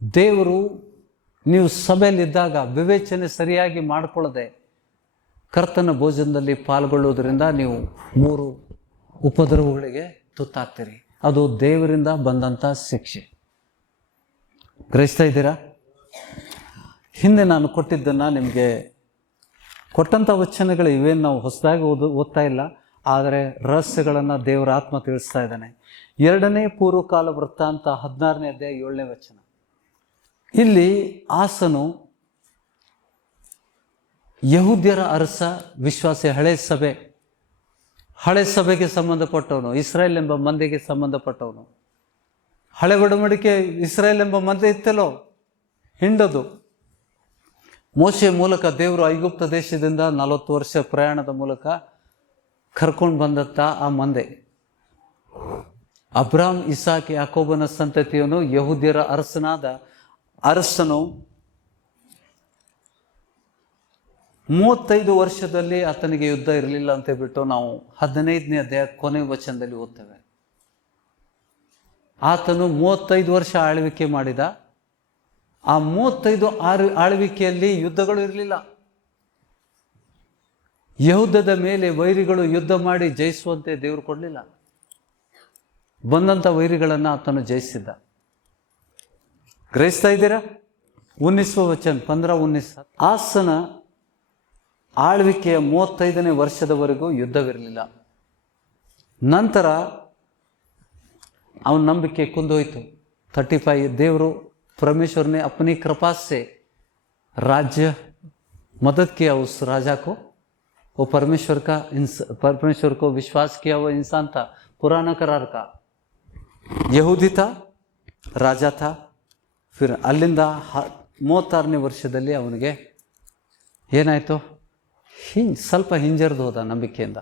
ದೇವರು, ನೀವು ಸಭೆಯಲ್ಲಿದ್ದಾಗ ವಿವೇಚನೆ ಸರಿಯಾಗಿ ಮಾಡಿಕೊಳ್ಳದೆ ಕರ್ತನ ಭೋಜನದಲ್ಲಿ ಪಾಲ್ಗೊಳ್ಳುವುದರಿಂದ ನೀವು 3 ಉಪದ್ರವಗಳಿಗೆ ತುತ್ತಾಗ್ತೀರಿ. ಅದು ದೇವರಿಂದ ಬಂದಂಥ ಶಿಕ್ಷೆ. ಗ್ರಹಿಸ್ತಾ ಇದ್ದೀರಾ? ಹಿಂದೆ ನಾನು ಕೊಟ್ಟಿದ್ದನ್ನು ನಿಮಗೆ ಕೊಟ್ಟಂಥ ವಚನಗಳು ಇವೇನು ನಾವು ಹೊಸದಾಗಿ ಓದ್ತಾ ಇಲ್ಲ, ಆದರೆ ರಹಸ್ಯಗಳನ್ನು ದೇವರ ಆತ್ಮ ತಿಳಿಸ್ತಾ ಇದ್ದಾನೆ. 2ನೇ ಪೂರ್ವಕಾಲ ವೃತ್ತಾಂತ 16ನೇ ಅಧ್ಯಾಯ 7ನೇ ವಚನ. ಇಲ್ಲಿ ಆಸನು ಯಹೂದ್ಯರ ಅರಸ, ವಿಶ್ವಾಸಿ, ಹಳೆ ಸಭೆಗೆ ಸಂಬಂಧಪಟ್ಟವನು, ಇಸ್ರಾಯೇಲ್ ಎಂಬ ಮಂದಿಗೆ ಸಂಬಂಧಪಟ್ಟವನು. ಹಳೆ ಒಡಂಬಡಿಕೆ ಇಸ್ರಾಯೇಲ್ ಎಂಬ ಮಂದಿ ಇತ್ತಲೋ ಹಿಂಡದು. ಮೋಶೆಯ ಮೂಲಕ ದೇವರು ಐಗುಪ್ತ ದೇಶದಿಂದ 40 ವರ್ಷ ಪ್ರಯಾಣದ ಮೂಲಕ ಕರ್ಕೊಂಡು ಬಂದಂಥ ಆ ಮಂದೆ. ಅಬ್ರಾಮ್, ಇಸಾಕ್, ಯಾಕೋಬನ ಸಂತತಿಯವನು ಯಹೂದ್ಯರ ಅರಸನು 35 ವರ್ಷದಲ್ಲಿ ಆತನಿಗೆ ಯುದ್ಧ ಇರಲಿಲ್ಲ ಅಂತ ಹೇಳ್ಬಿಟ್ಟು ನಾವು 15ನೇ ಅಧ್ಯಾಯ ಕೊನೆ ವಚನದಲ್ಲಿ ಓದ್ತೇವೆ. ಆತನು 35 ವರ್ಷ ಆಳ್ವಿಕೆ ಮಾಡಿದ. ಆ 35 ಆಳ್ವಿಕೆಯಲ್ಲಿ ಯುದ್ಧಗಳು ಇರಲಿಲ್ಲ. ಯಹೂದದ ಮೇಲೆ ವೈರಿಗಳು ಯುದ್ಧ ಮಾಡಿ ಜಯಿಸುವಂತೆ ದೇವರು ಕೊಡಲಿಲ್ಲ. ಬಂದಂಥ ವೈರಿಗಳನ್ನು ಆತನು ಜಯಿಸಿದ್ದ. ಗ್ರಹಿಸ್ತಾ ಇದ್ದೀರಾ? 19 ವಚನ 15-19. ಆಸನ ಆಳ್ವಿಕೆಯ 35ನೇ ವರ್ಷದವರೆಗೂ ಯುದ್ಧವಿರಲಿಲ್ಲ. ನಂತರ ಅವನ ನಂಬಿಕೆ ಕುಂದೋಯ್ತು. 35 ದೇವರು परमेश्वर ने अपनी कृपा से राज्य मदद किया उस राजा को. वो परमेश्वर को विश्वास किया हुआ इंसान था. पुराना करार का यहूदी था, राजा था. फिर ಅಲ್ಲಿಂದ 36ನೇ ವರ್ಷದಲ್ಲಿ ಅವನಿಗೆ ಏನಾಯಿತು? ಸ್ವಲ್ಪ ಹಿಂಜರಿದು ಹೋದ ನಂಬಿಕೆಯಿಂದ.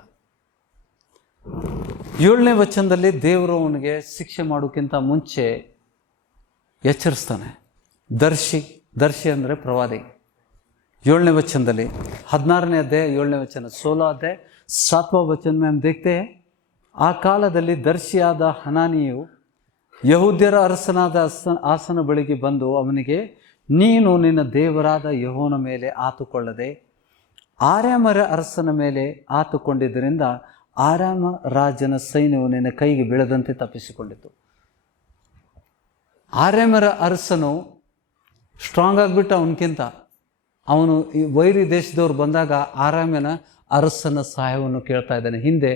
7ನೇ ವಚನದಲ್ಲಿ ದೇವರು ಅವನಿಗೆ ಶಿಕ್ಷೆ ಮಾಡೋಕ್ಕಿಂತ ಮುಂಚೆ ಎಚ್ಚರಿಸ್ತಾನೆ. ದರ್ಶಿ ಅಂದರೆ ಪ್ರವಾದಿ. 7ನೇ ವಚನದಲ್ಲಿ 16ನೇ ಅಧ್ಯಾಯ 7ನೇ ವಚನ 16 ಅಧ್ಯಾಯ 7वा वचन में हम देखते हैं, ಆ ಕಾಲದಲ್ಲಿ ದರ್ಶಿಯಾದ ಹನಾನಿಯು ಯಹೂದ್ಯರ ಅರಸನಾದ ಆಸನ ಬಳಿಗೆ ಬಂದು ಅವನಿಗೆ, ನೀನು ನಿನ್ನ ದೇವರಾದ ಯೆಹೋವನ ಮೇಲೆ ಆತುಕೊಳ್ಳದೆ ಆರಾಮರ ಅರಸನ ಮೇಲೆ ಆತುಕೊಂಡಿದ್ದರಿಂದ ಆರಾಮ ರಾಜನ ಸೈನ್ಯವು ನಿನ್ನ ಕೈಗೆ ಬೀಳದಂತೆ ತಪ್ಪಿಸಿಕೊಂಡಿತು. ಆರಾಮರ ಅರಸನು ಸ್ಟ್ರಾಂಗ್ ಆಗಿಬಿಟ್ಟ ಅವನಕ್ಕಿಂತ. ಅವನು ಈ ವೈರಿ ದೇಶದವ್ರು ಬಂದಾಗ ಆರಾಮನ ಅರಸನ ಸಹಾಯವನ್ನು ಕೇಳ್ತಾ ಇದ್ದಾನೆ. ಹಿಂದೆ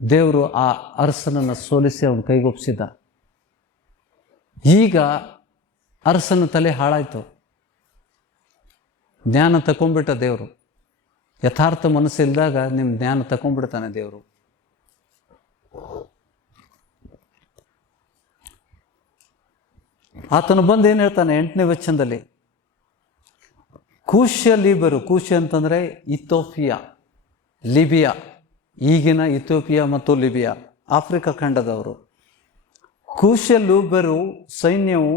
ದೇವರು ಆ ಅರಸನನ್ನು ಸೋಲಿಸಿ ಅವನ ಕೈಗೊಪ್ಪಿಸಿದ್ದ. ಈಗ ಅರಸನ ತಲೆ ಹಾಳಾಯಿತು. ಜ್ಞಾನ ತಗೊಂಡ್ಬಿಟ್ಟ ದೇವರು. ಯಥಾರ್ಥ ಮನಸ್ಸಿಲ್ದಾಗ ನಿಮ್ಮ ಜ್ಞಾನ ತಗೊಂಡ್ಬಿಡ್ತಾನೆ ದೇವರು. ಆತನು ಬಂದು ಏನು ಹೇಳ್ತಾನೆ 8ನೇ ವಚನದಲ್ಲಿ, ಕೂಶ್ಯ ಲೀಬರು, ಕೂಶ್ಯ ಅಂತಂದರೆ ಇಥೋಪಿಯಾ, ಲಿಬಿಯಾ, ಈಗಿನ ಇಥೋಪಿಯಾ ಮತ್ತು ಲಿಬಿಯಾ, ಆಫ್ರಿಕಾ ಖಂಡದವರು. ಕೂಶ್ಯ ಲೀಬರು ಸೈನ್ಯವು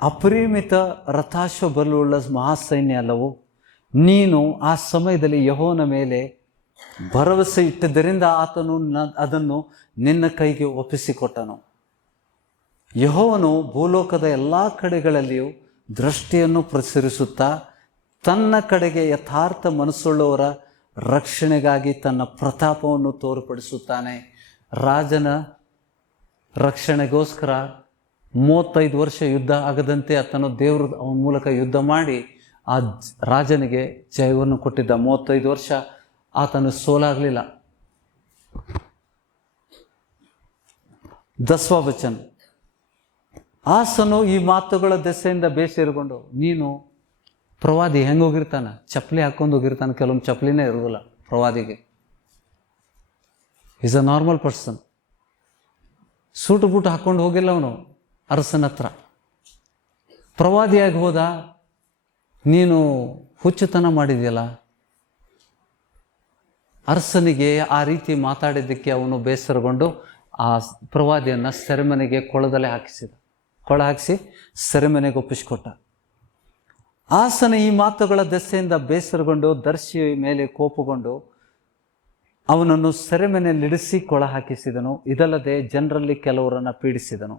ಅಪರಿಮಿತ ರಥಾಶ್ವ ಬಲುಳ್ಳ ಮಹಾಸೈನ್ಯ ಅಲ್ಲವು. ನೀನು ಆ ಸಮಯದಲ್ಲಿ ಯೆಹೋವನ ಮೇಲೆ ಭರವಸೆ ಇಟ್ಟಿದ್ದರಿಂದ ಆತನು ಅದನ್ನು ನಿನ್ನ ಕೈಗೆ ಒಪ್ಪಿಸಿಕೊಟ್ಟನು. ಯೆಹೋವನು ಭೂಲೋಕದ ಎಲ್ಲ ಕಡೆಗಳಲ್ಲಿಯೂ ದೃಷ್ಟಿಯನ್ನು ಪ್ರಸರಿಸುತ್ತಾ ತನ್ನ ಕಡೆಗೆ ಯಥಾರ್ಥ ಮನಸ್ಸುಳ್ಳವರ ರಕ್ಷಣೆಗಾಗಿ ತನ್ನ ಪ್ರತಾಪವನ್ನು ತೋರ್ಪಡಿಸುತ್ತಾನೆ. ರಾಜನ ರಕ್ಷಣೆಗೋಸ್ಕರ 35 ವರ್ಷ ಯುದ್ಧ ಆಗದಂತೆ ಆತನು ದೇವರು ಅವನ ಮೂಲಕ ಯುದ್ಧ ಮಾಡಿ ಆ ರಾಜನಿಗೆ ಜಯವನ್ನು ಕೊಟ್ಟಿದ್ದ. 35 ವರ್ಷ ಆತನು ಸೋಲಾಗಲಿಲ್ಲ. 10वा ವಚನ, ಆಸನು ಈ ಮಾತುಗಳ ದೆಸೆಯಿಂದ ಬೇಸರಗೊಂಡು, ನೀನು ಪ್ರವಾದಿ ಹೆಂಗೆ ಹೋಗಿರ್ತಾನೆ, ಚಪ್ಪಲಿ ಹಾಕೊಂಡು ಹೋಗಿರ್ತಾನೆ. ಕೆಲವೊಂದು ಚಪ್ಪಲಿನೇ ಇರೋದಿಲ್ಲ ಪ್ರವಾದಿಗೆ. Is a normal person. Suit boot ಹಾಕ್ಕೊಂಡು ಹೋಗಿಲ್ಲ ಅವನು ಅರಸನ ಹತ್ರ. ಪ್ರವಾದಿಯಾಗಿ ಹೋದ. ನೀನು ಹುಚ್ಚುತನ ಮಾಡಿದೆಯಲ್ಲ. ಅರಸನಿಗೆ ಆ ರೀತಿ ಮಾತಾಡಿದ್ದಕ್ಕೆ ಅವನು ಬೇಸರಗೊಂಡು ಆ ಪ್ರವಾದಿಯನ್ನು ಸೆರೆಮನೆಗೆ ಕೊಳದಲ್ಲಿ ಹಾಕಿಸಿದ. ಕೊಳ ಹಾಕಿಸಿ ಸೆರೆಮನೆಗೆ ಒಪ್ಪಿಸಿಕೊಟ್ಟ. ಆಸನ ಈ ಮಾತುಗಳ ದೆಸೆಯಿಂದ ಬೇಸರಗೊಂಡು ದರ್ಶಿಯ ಮೇಲೆ ಕೋಪಗೊಂಡು ಅವನನ್ನು ಸೆರೆಮನೆಯಲ್ಲಿಡಿಸಿ ಕೊಳ ಹಾಕಿಸಿದನು. ಇದಲ್ಲದೆ ಜನರಲ್ಲಿ ಕೆಲವರನ್ನು ಪೀಡಿಸಿದನು.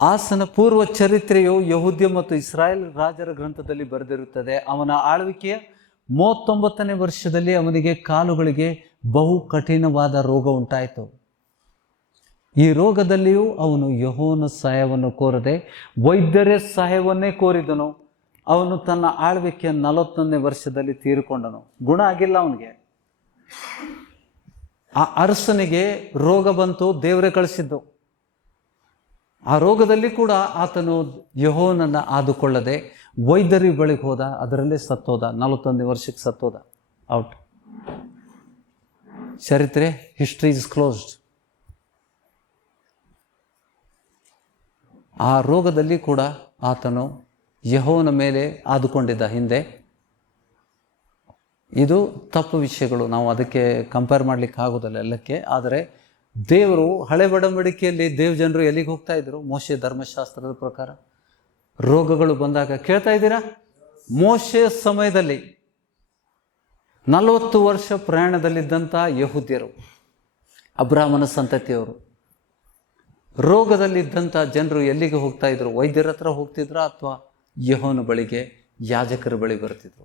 ಆಸನ ಪೂರ್ವ ಚರಿತ್ರೆಯು ಯಹೂದ್ಯ ಮತ್ತು ಇಸ್ರಾಯೇಲ್ ರಾಜರ ಗ್ರಂಥದಲ್ಲಿ ಬರೆದಿರುತ್ತದೆ. ಅವನ ಆಳ್ವಿಕೆಯ 39ನೇ ವರ್ಷದಲ್ಲಿ ಅವನಿಗೆ ಕಾಲುಗಳಿಗೆ ಬಹು ಕಠಿಣವಾದ ರೋಗ ಉಂಟಾಯಿತು. ಈ ರೋಗದಲ್ಲಿಯೂ ಅವನು ಯೆಹೋವನ ಸಹಾಯವನ್ನು ಕೋರದೆ ವೈದ್ಯರ ಸಹಾಯವನ್ನೇ ಕೋರಿದನು. ಅವನು ತನ್ನ ಆಳ್ವಿಕೆಯ 41ನೇ ವರ್ಷದಲ್ಲಿ ತೀರಿಕೊಂಡನು. ಗುಣ ಆಗಿಲ್ಲ ಅವನಿಗೆ. ಆ ಅರಸನಿಗೆ ರೋಗ ಬಂತು, ದೇವರೇ ಕಳಿಸಿದ್ದು. ಆ ರೋಗದಲ್ಲಿ ಕೂಡ ಆತನು ಯೆಹೋವನನ್ನು ಆದುಕೊಳ್ಳದೆ ವೈದ್ಯರಿ ಬಳಿಗೆ ಹೋದ. ಅದರಲ್ಲೇ ಸತ್ತೋದ. 41ನೇ ವರ್ಷಕ್ಕೆ ಸತ್ತೋದ. ಔಟ್. ಚರಿತ್ರೆ, ಹಿಸ್ಟ್ರಿ ಇಸ್ ಕ್ಲೋಸ್ಡ್. ಆ ರೋಗದಲ್ಲಿ ಕೂಡ ಆತನು ಯೆಹೋವನ ಮೇಲೆ ಆದುಕೊಂಡಿದ್ದ. ಹಿಂದೆ ಇದು ತಪ್ಪು ವಿಷಯಗಳು, ನಾವು ಅದಕ್ಕೆ ಕಂಪೇರ್ ಮಾಡಲಿಕ್ಕೆ ಆಗೋದಿಲ್ಲ ಎಲ್ಲಕ್ಕೆ. ಆದರೆ ದೇವರು ಹಳೆ ಒಡಂಬಡಿಕೆಯಲ್ಲಿ ಜನರು ಎಲ್ಲಿಗೆ ಹೋಗ್ತಾ ಇದ್ರು? ಮೋಶೆ ಧರ್ಮಶಾಸ್ತ್ರದ ಪ್ರಕಾರ ರೋಗಗಳು ಬಂದಾಗ ಕೇಳ್ತಾ ಇದ್ದೀರಾ? ಮೋಶೆಯ ಸಮಯದಲ್ಲಿ 40 ವರ್ಷ ಪ್ರಯಾಣದಲ್ಲಿದ್ದಂಥ ಯಹೂದ್ಯರು, ಅಬ್ರಾಹ್ಮನ ಸಂತತಿಯವರು, ರೋಗದಲ್ಲಿದ್ದಂಥ ಜನರು ಎಲ್ಲಿಗೆ ಹೋಗ್ತಾ ಇದ್ರು? ವೈದ್ಯರ ಹತ್ರ ಹೋಗ್ತಿದ್ರ ಅಥವಾ ಯೆಹೋವನ ಬಳಿಗೆ, ಯಾಜಕರ ಬಳಿ ಬರ್ತಿದ್ರು?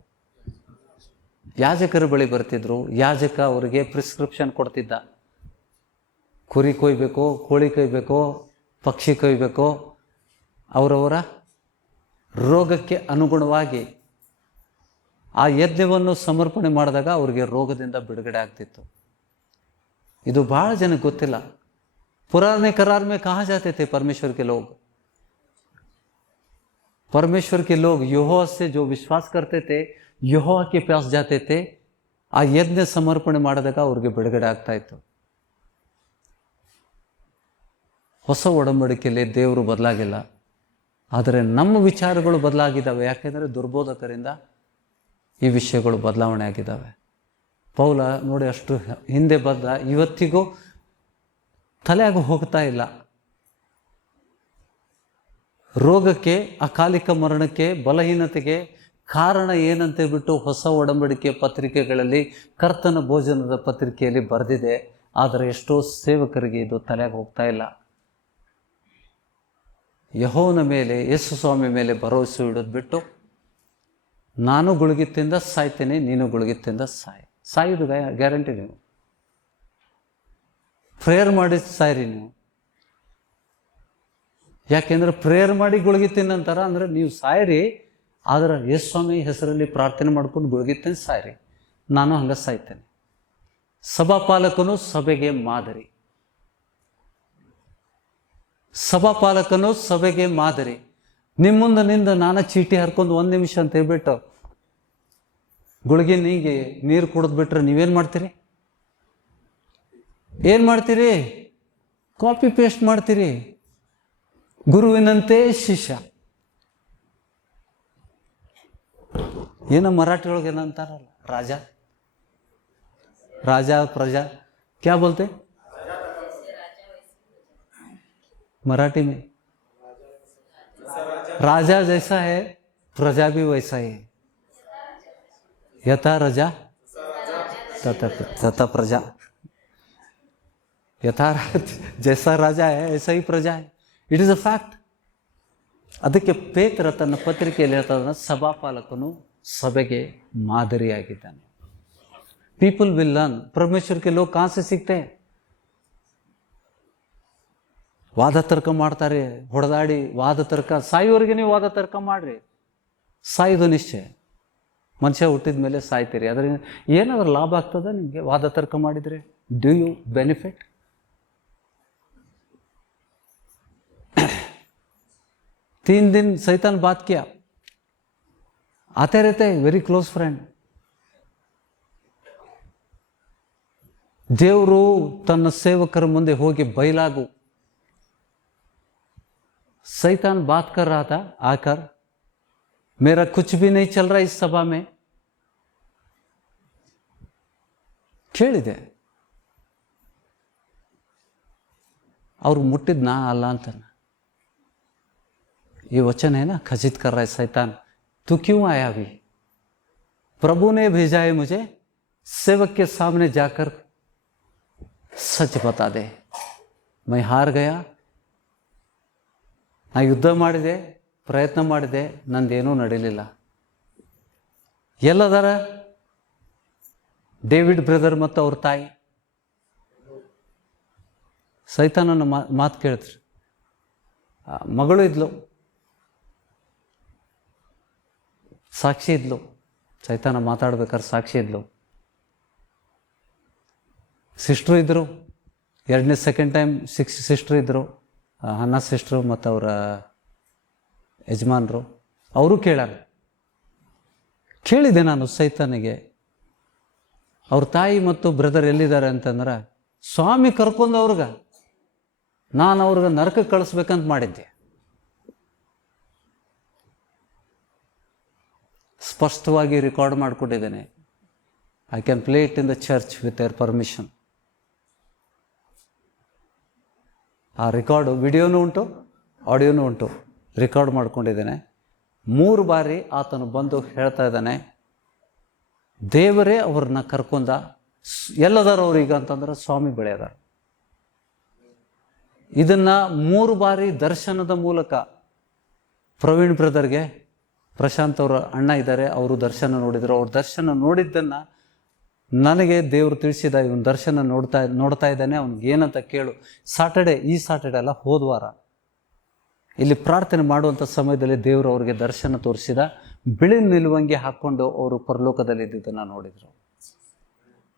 ಯಾಜಕರ ಬಳಿ ಬರ್ತಿದ್ರು. ಯಾಜಕ ಅವರಿಗೆ ಪ್ರಿಸ್ಕ್ರಿಪ್ಷನ್ ಕೊಡ್ತಿದ್ದ. ಕುರಿ ಕೊಯ್ಬೇಕೋ, ಕೋಳಿ ಕೊಯ್ಬೇಕೋ, ಪಕ್ಷಿ ಕೊಯ್ಬೇಕೋ, ಅವರವರ ರೋಗಕ್ಕೆ ಅನುಗುಣವಾಗಿ ಆ ಯಜ್ಞವನ್ನು ಸಮರ್ಪಣೆ ಮಾಡಿದಾಗ ಅವರಿಗೆ ರೋಗದಿಂದ ಬಿಡುಗಡೆ ಆಗ್ತಿತ್ತು. ಇದು ಭಾಳ ಜನಕ್ಕೆ ಗೊತ್ತಿಲ್ಲ. पुराने करार में कहा जाते थे परमेश्वर के लोग? परमेश्वर के लोग यहोवा से जो विश्वास करते थे, यहोवा के पास जाते थे. ಆ ಯಜ್ಞ ಸಮರ್ಪಣೆ ಮಾಡಿದಾಗ ಅವ್ರಿಗೆ ಬಿಡುಗಡೆ ಆಗ್ತಾ ಇತ್ತು. ಹೊಸ ಒಡಂಬಡಿಕೆಯಲ್ಲಿ ದೇವರು ಬದಲಾಗಿಲ್ಲ, ಆದರೆ ನಮ್ಮ ವಿಚಾರಗಳು ಬದಲಾಗಿದ್ದಾವೆ. ಯಾಕೆಂದರೆ ದುರ್ಬೋಧಕರಿಂದ ಈ ವಿಷಯಗಳು ಬದಲಾವಣೆ ಆಗಿದ್ದಾವೆ. ಪೌಲ ನೋಡಿ ಅಷ್ಟು ಹಿಂದೆ ಬಂದ, ಇವತ್ತಿಗೂ ತಲೆಯಾಗ ಹೋಗ್ತಾ ಇಲ್ಲ. ರೋಗಕ್ಕೆ, ಅಕಾಲಿಕ ಮರಣಕ್ಕೆ, ಬಲಹೀನತೆಗೆ ಕಾರಣ ಏನಂತ ಬಿಟ್ಟು ಹೊಸ ಒಡಂಬಡಿಕೆ ಪತ್ರಿಕೆಗಳಲ್ಲಿ, ಕರ್ತನ ಭೋಜನದ ಪತ್ರಿಕೆಯಲ್ಲಿ ಬರೆದಿದೆ. ಆದರೆ ಎಷ್ಟೋ ಸೇವಕರಿಗೆ ಇದು ತಲೆಯಾಗ ಹೋಗ್ತಾ ಇಲ್ಲ. ಯೆಹೋವನ ಮೇಲೆ, ಯೇಸು ಸ್ವಾಮಿ ಮೇಲೆ ಭರವಸೆ ಇಡೋದು ಬಿಟ್ಟು, ನಾನು ಗುಳಿಗೆ ತಿಂದ ಸಾಯ್ತೇನೆ, ನೀನು ಗುಳಿಗೆ ತಿಂದ ಸಾಯೋದು ಗ್ಯಾರಂಟಿ. ನೀವು ಪ್ರೇಯರ್ ಮಾಡಿ ಸಾಯ್ರಿ ನೀವು. ಯಾಕೆಂದ್ರೆ ಪ್ರೇಯರ್ ಮಾಡಿ ಗುಳಿಗೆ ತಿನ್ನಂತಾರ ಅಂದ್ರೆ ನೀವು ಸಾಯ್ರಿ, ಆದ್ರೆ ಯೇಸು ಸ್ವಾಮಿ ಹೆಸರಲ್ಲಿ ಪ್ರಾರ್ಥನೆ ಮಾಡ್ಕೊಂಡು ಗುಳಿಗೆ ತಿಂದು ಸಾಯ್ರಿ. ನಾನು ಹಂಗೆ ಸಾಯ್ತೇನೆ. ಸಭಾಪಾಲಕನು ಸಭೆಗೆ ಮಾದರಿ. ಸಭಾಪಾಲಕನು ಸಭೆಗೆ ಮಾದರಿ. ನಿಮ್ಮುಂದ ನಿಂದ ನಾನು ಚೀಟಿ ಹರ್ಕೊಂಡು 1 ನಿಮಿಷ ಅಂತ ಹೇಳ್ಬಿಟ್ಟು ಗುಳಿಗೆ ನೀರು ಕುಡಿದು ಬಿಟ್ರೆ ನೀವೇನು ಮಾಡ್ತೀರಿ? ಏನು ಮಾಡ್ತೀರಿ? ಕಾಪಿ ಪೇಸ್ಟ್ ಮಾಡ್ತೀರಿ. ಗುರುವಿನಂತೆ ಶಿಷ್ಯ. ಏನೋ ಮರಾಠಿ ಒಳಗೆ ಏನಂತಾರಲ್ಲ, ರಾಜ राजा प्रजा, क्या बोलते मराठी में? राजा जैसा है प्रजा भी वैसा ही है. यथा राजा तथा प्रजा. यथा जैसा राजा है ऐसा ही प्रजा है. It is a fact. ಅದಕ್ಕೆ ಪೇತ್ರ ತನ್ನ ಪತ್ರಿಕೆಯಲ್ಲಿ ಹೇಳ್ತಾನೆ, ಸಭಾಪಾಲಕನು ಸಭೆಗೆ ಮಾದರಿಯಾಗಿದ್ದಾನೆ. People will learn. परमेश्वर के लोग कहाँ से सीखते हैं? ವಾದ ತರ್ಕ ಮಾಡ್ತಾರೆ, ಹೊಡೆದಾಡಿ ವಾದ ತರ್ಕ, ಸಾಯೋವರೆಗೆ ನೀವು ವಾದ ತರ್ಕ ಮಾಡ್ರಿ. ಸಾಯೋದು ನಿಶ್ಚಯ. ಮನುಷ್ಯ ಹುಟ್ಟಿದ ಮೇಲೆ ಸಾಯ್ತೀರಿ. ಅದರಿಂದ ಏನಾದರೂ ಲಾಭ ಆಗ್ತದ ನಿಮಗೆ ವಾದ ತರ್ಕ ಮಾಡಿದರೆ? Do you benefit? 3 दिन शैतान बात किया, आते रहते हैं, वेरी क्लोज फ्रेंड. ದೇವರು ತನ್ನ ಸೇವಕರ ಮುಂದೆ ಹೋಗಿ ಬಯಲಾಗು. शैतान बात कर रहा था आकर, मेरा कुछ भी नहीं चल रहा इस सभा में. ಕೇಳಿದೆ, ಅವ್ರು ಮುಟ್ಟಿದ್ ನಾ ಅಲ್ಲ ಅಂತಾನೆ. ये वचन है ना, खचित कर रहा है शैतान, तू क्यों आया अभी? प्रभु ने भेजा है मुझे, सेवक के सामने जाकर सच बता दे. मैं हार गया, ನಾ ಯುದ್ಧ ಮಾಡಿದೆ, ಪ್ರಯತ್ನ ಮಾಡಿದೆ, ನಂದೇನೂ ನಡೀಲಿಲ್ಲ. ಎಲ್ಲದಾರ ಡೇವಿಡ್ ಬ್ರದರ್ ಮತ್ತು ಅವ್ರ ತಾಯಿ? ಸೈತಾನನ ಮಾತು ಕೇಳಿದ್ರಿ. ಮಗಳು ಇದ್ಲು, ಸಾಕ್ಷಿ ಇದ್ಲು. ಸೈತಾನ ಮಾತಾಡ್ಬೇಕಾದ್ರೆ ಸಾಕ್ಷಿ ಇದ್ಲು. ಸಿಸ್ಟ್ರು ಇದ್ದರು, 2ನೇ ಸೆಕೆಂಡ್ ಟೈಮ್ ಸಿಸ್ಟ್ರು ಇದ್ದರು, ಅನ್ನ ಸಿಸ್ಟ್ರು ಮತ್ತು ಅವರ ಯಜಮಾನರು. ಅವರು ಕೇಳಿದೆ ನಾನು ಸೈತಾನಿಗೆ, ಅವ್ರ ತಾಯಿ ಮತ್ತು ಬ್ರದರ್ ಎಲ್ಲಿದ್ದಾರೆ ಅಂತಂದ್ರೆ, ಸ್ವಾಮಿ ಕರ್ಕೊಂಡು ನಾನು ಅವ್ರಿಗೆ ನರಕಕ್ಕೆ ಕಳಿಸ್ಬೇಕಂತ ಮಾಡಿದ್ದೆ. ಸ್ಪಷ್ಟವಾಗಿ ರೆಕಾರ್ಡ್ ಮಾಡಿಕೊಟ್ಟಿದ್ದೇನೆ. I can play it in the church with their permission. ಆ ರೆಕಾರ್ಡು ವಿಡಿಯೋನೂ ಉಂಟು, ಆಡಿಯೋನೂ ಉಂಟು. ರೆಕಾರ್ಡ್ ಮಾಡ್ಕೊಂಡಿದ್ದೇನೆ. 3 ಬಾರಿ ಆತನು ಬಂದು ಹೇಳ್ತಾ ಇದ್ದಾನೆ, ದೇವರೇ ಅವ್ರನ್ನ ಕರ್ಕೊಂಡ. ಎಲ್ಲದಾರ ಅವ್ರೀಗ ಅಂತಂದ್ರೆ ಸ್ವಾಮಿ ಬೆಳೆಯದ. ಇದನ್ನು 3 ಬಾರಿ ದರ್ಶನದ ಮೂಲಕ ಪ್ರವೀಣ್ ಬ್ರದರ್ಗೆ, ಪ್ರಶಾಂತ್ ಅವರ ಅಣ್ಣ ಇದ್ದಾರೆ, ಅವರು ದರ್ಶನ ನೋಡಿದರು. ಅವ್ರ ದರ್ಶನ ನೋಡಿದ್ದನ್ನು ನನಗೆ ದೇವರು ತಿಳಿಸಿದ, ಇವನು ದರ್ಶನ ನೋಡ್ತಾ ಇದ್ದಾನೆ, ಅವ್ನಿಗೆ ಏನಂತ ಕೇಳು. ಈ ಸಾಟರ್ಡೆ ಅಲ್ಲ, ಹೋದ ವಾರ ಇಲ್ಲಿ ಪ್ರಾರ್ಥನೆ ಮಾಡುವಂಥ ಸಮಯದಲ್ಲಿ ದೇವರು ಅವ್ರಿಗೆ ದರ್ಶನ ತೋರಿಸಿದ. ಬಿಳಿ ನಿಲುವಂಗಿ ಹಾಕ್ಕೊಂಡು ಅವರು ಪರಲೋಕದಲ್ಲಿ ಇದ್ದಿದ್ದನ್ನು ನೋಡಿದರು.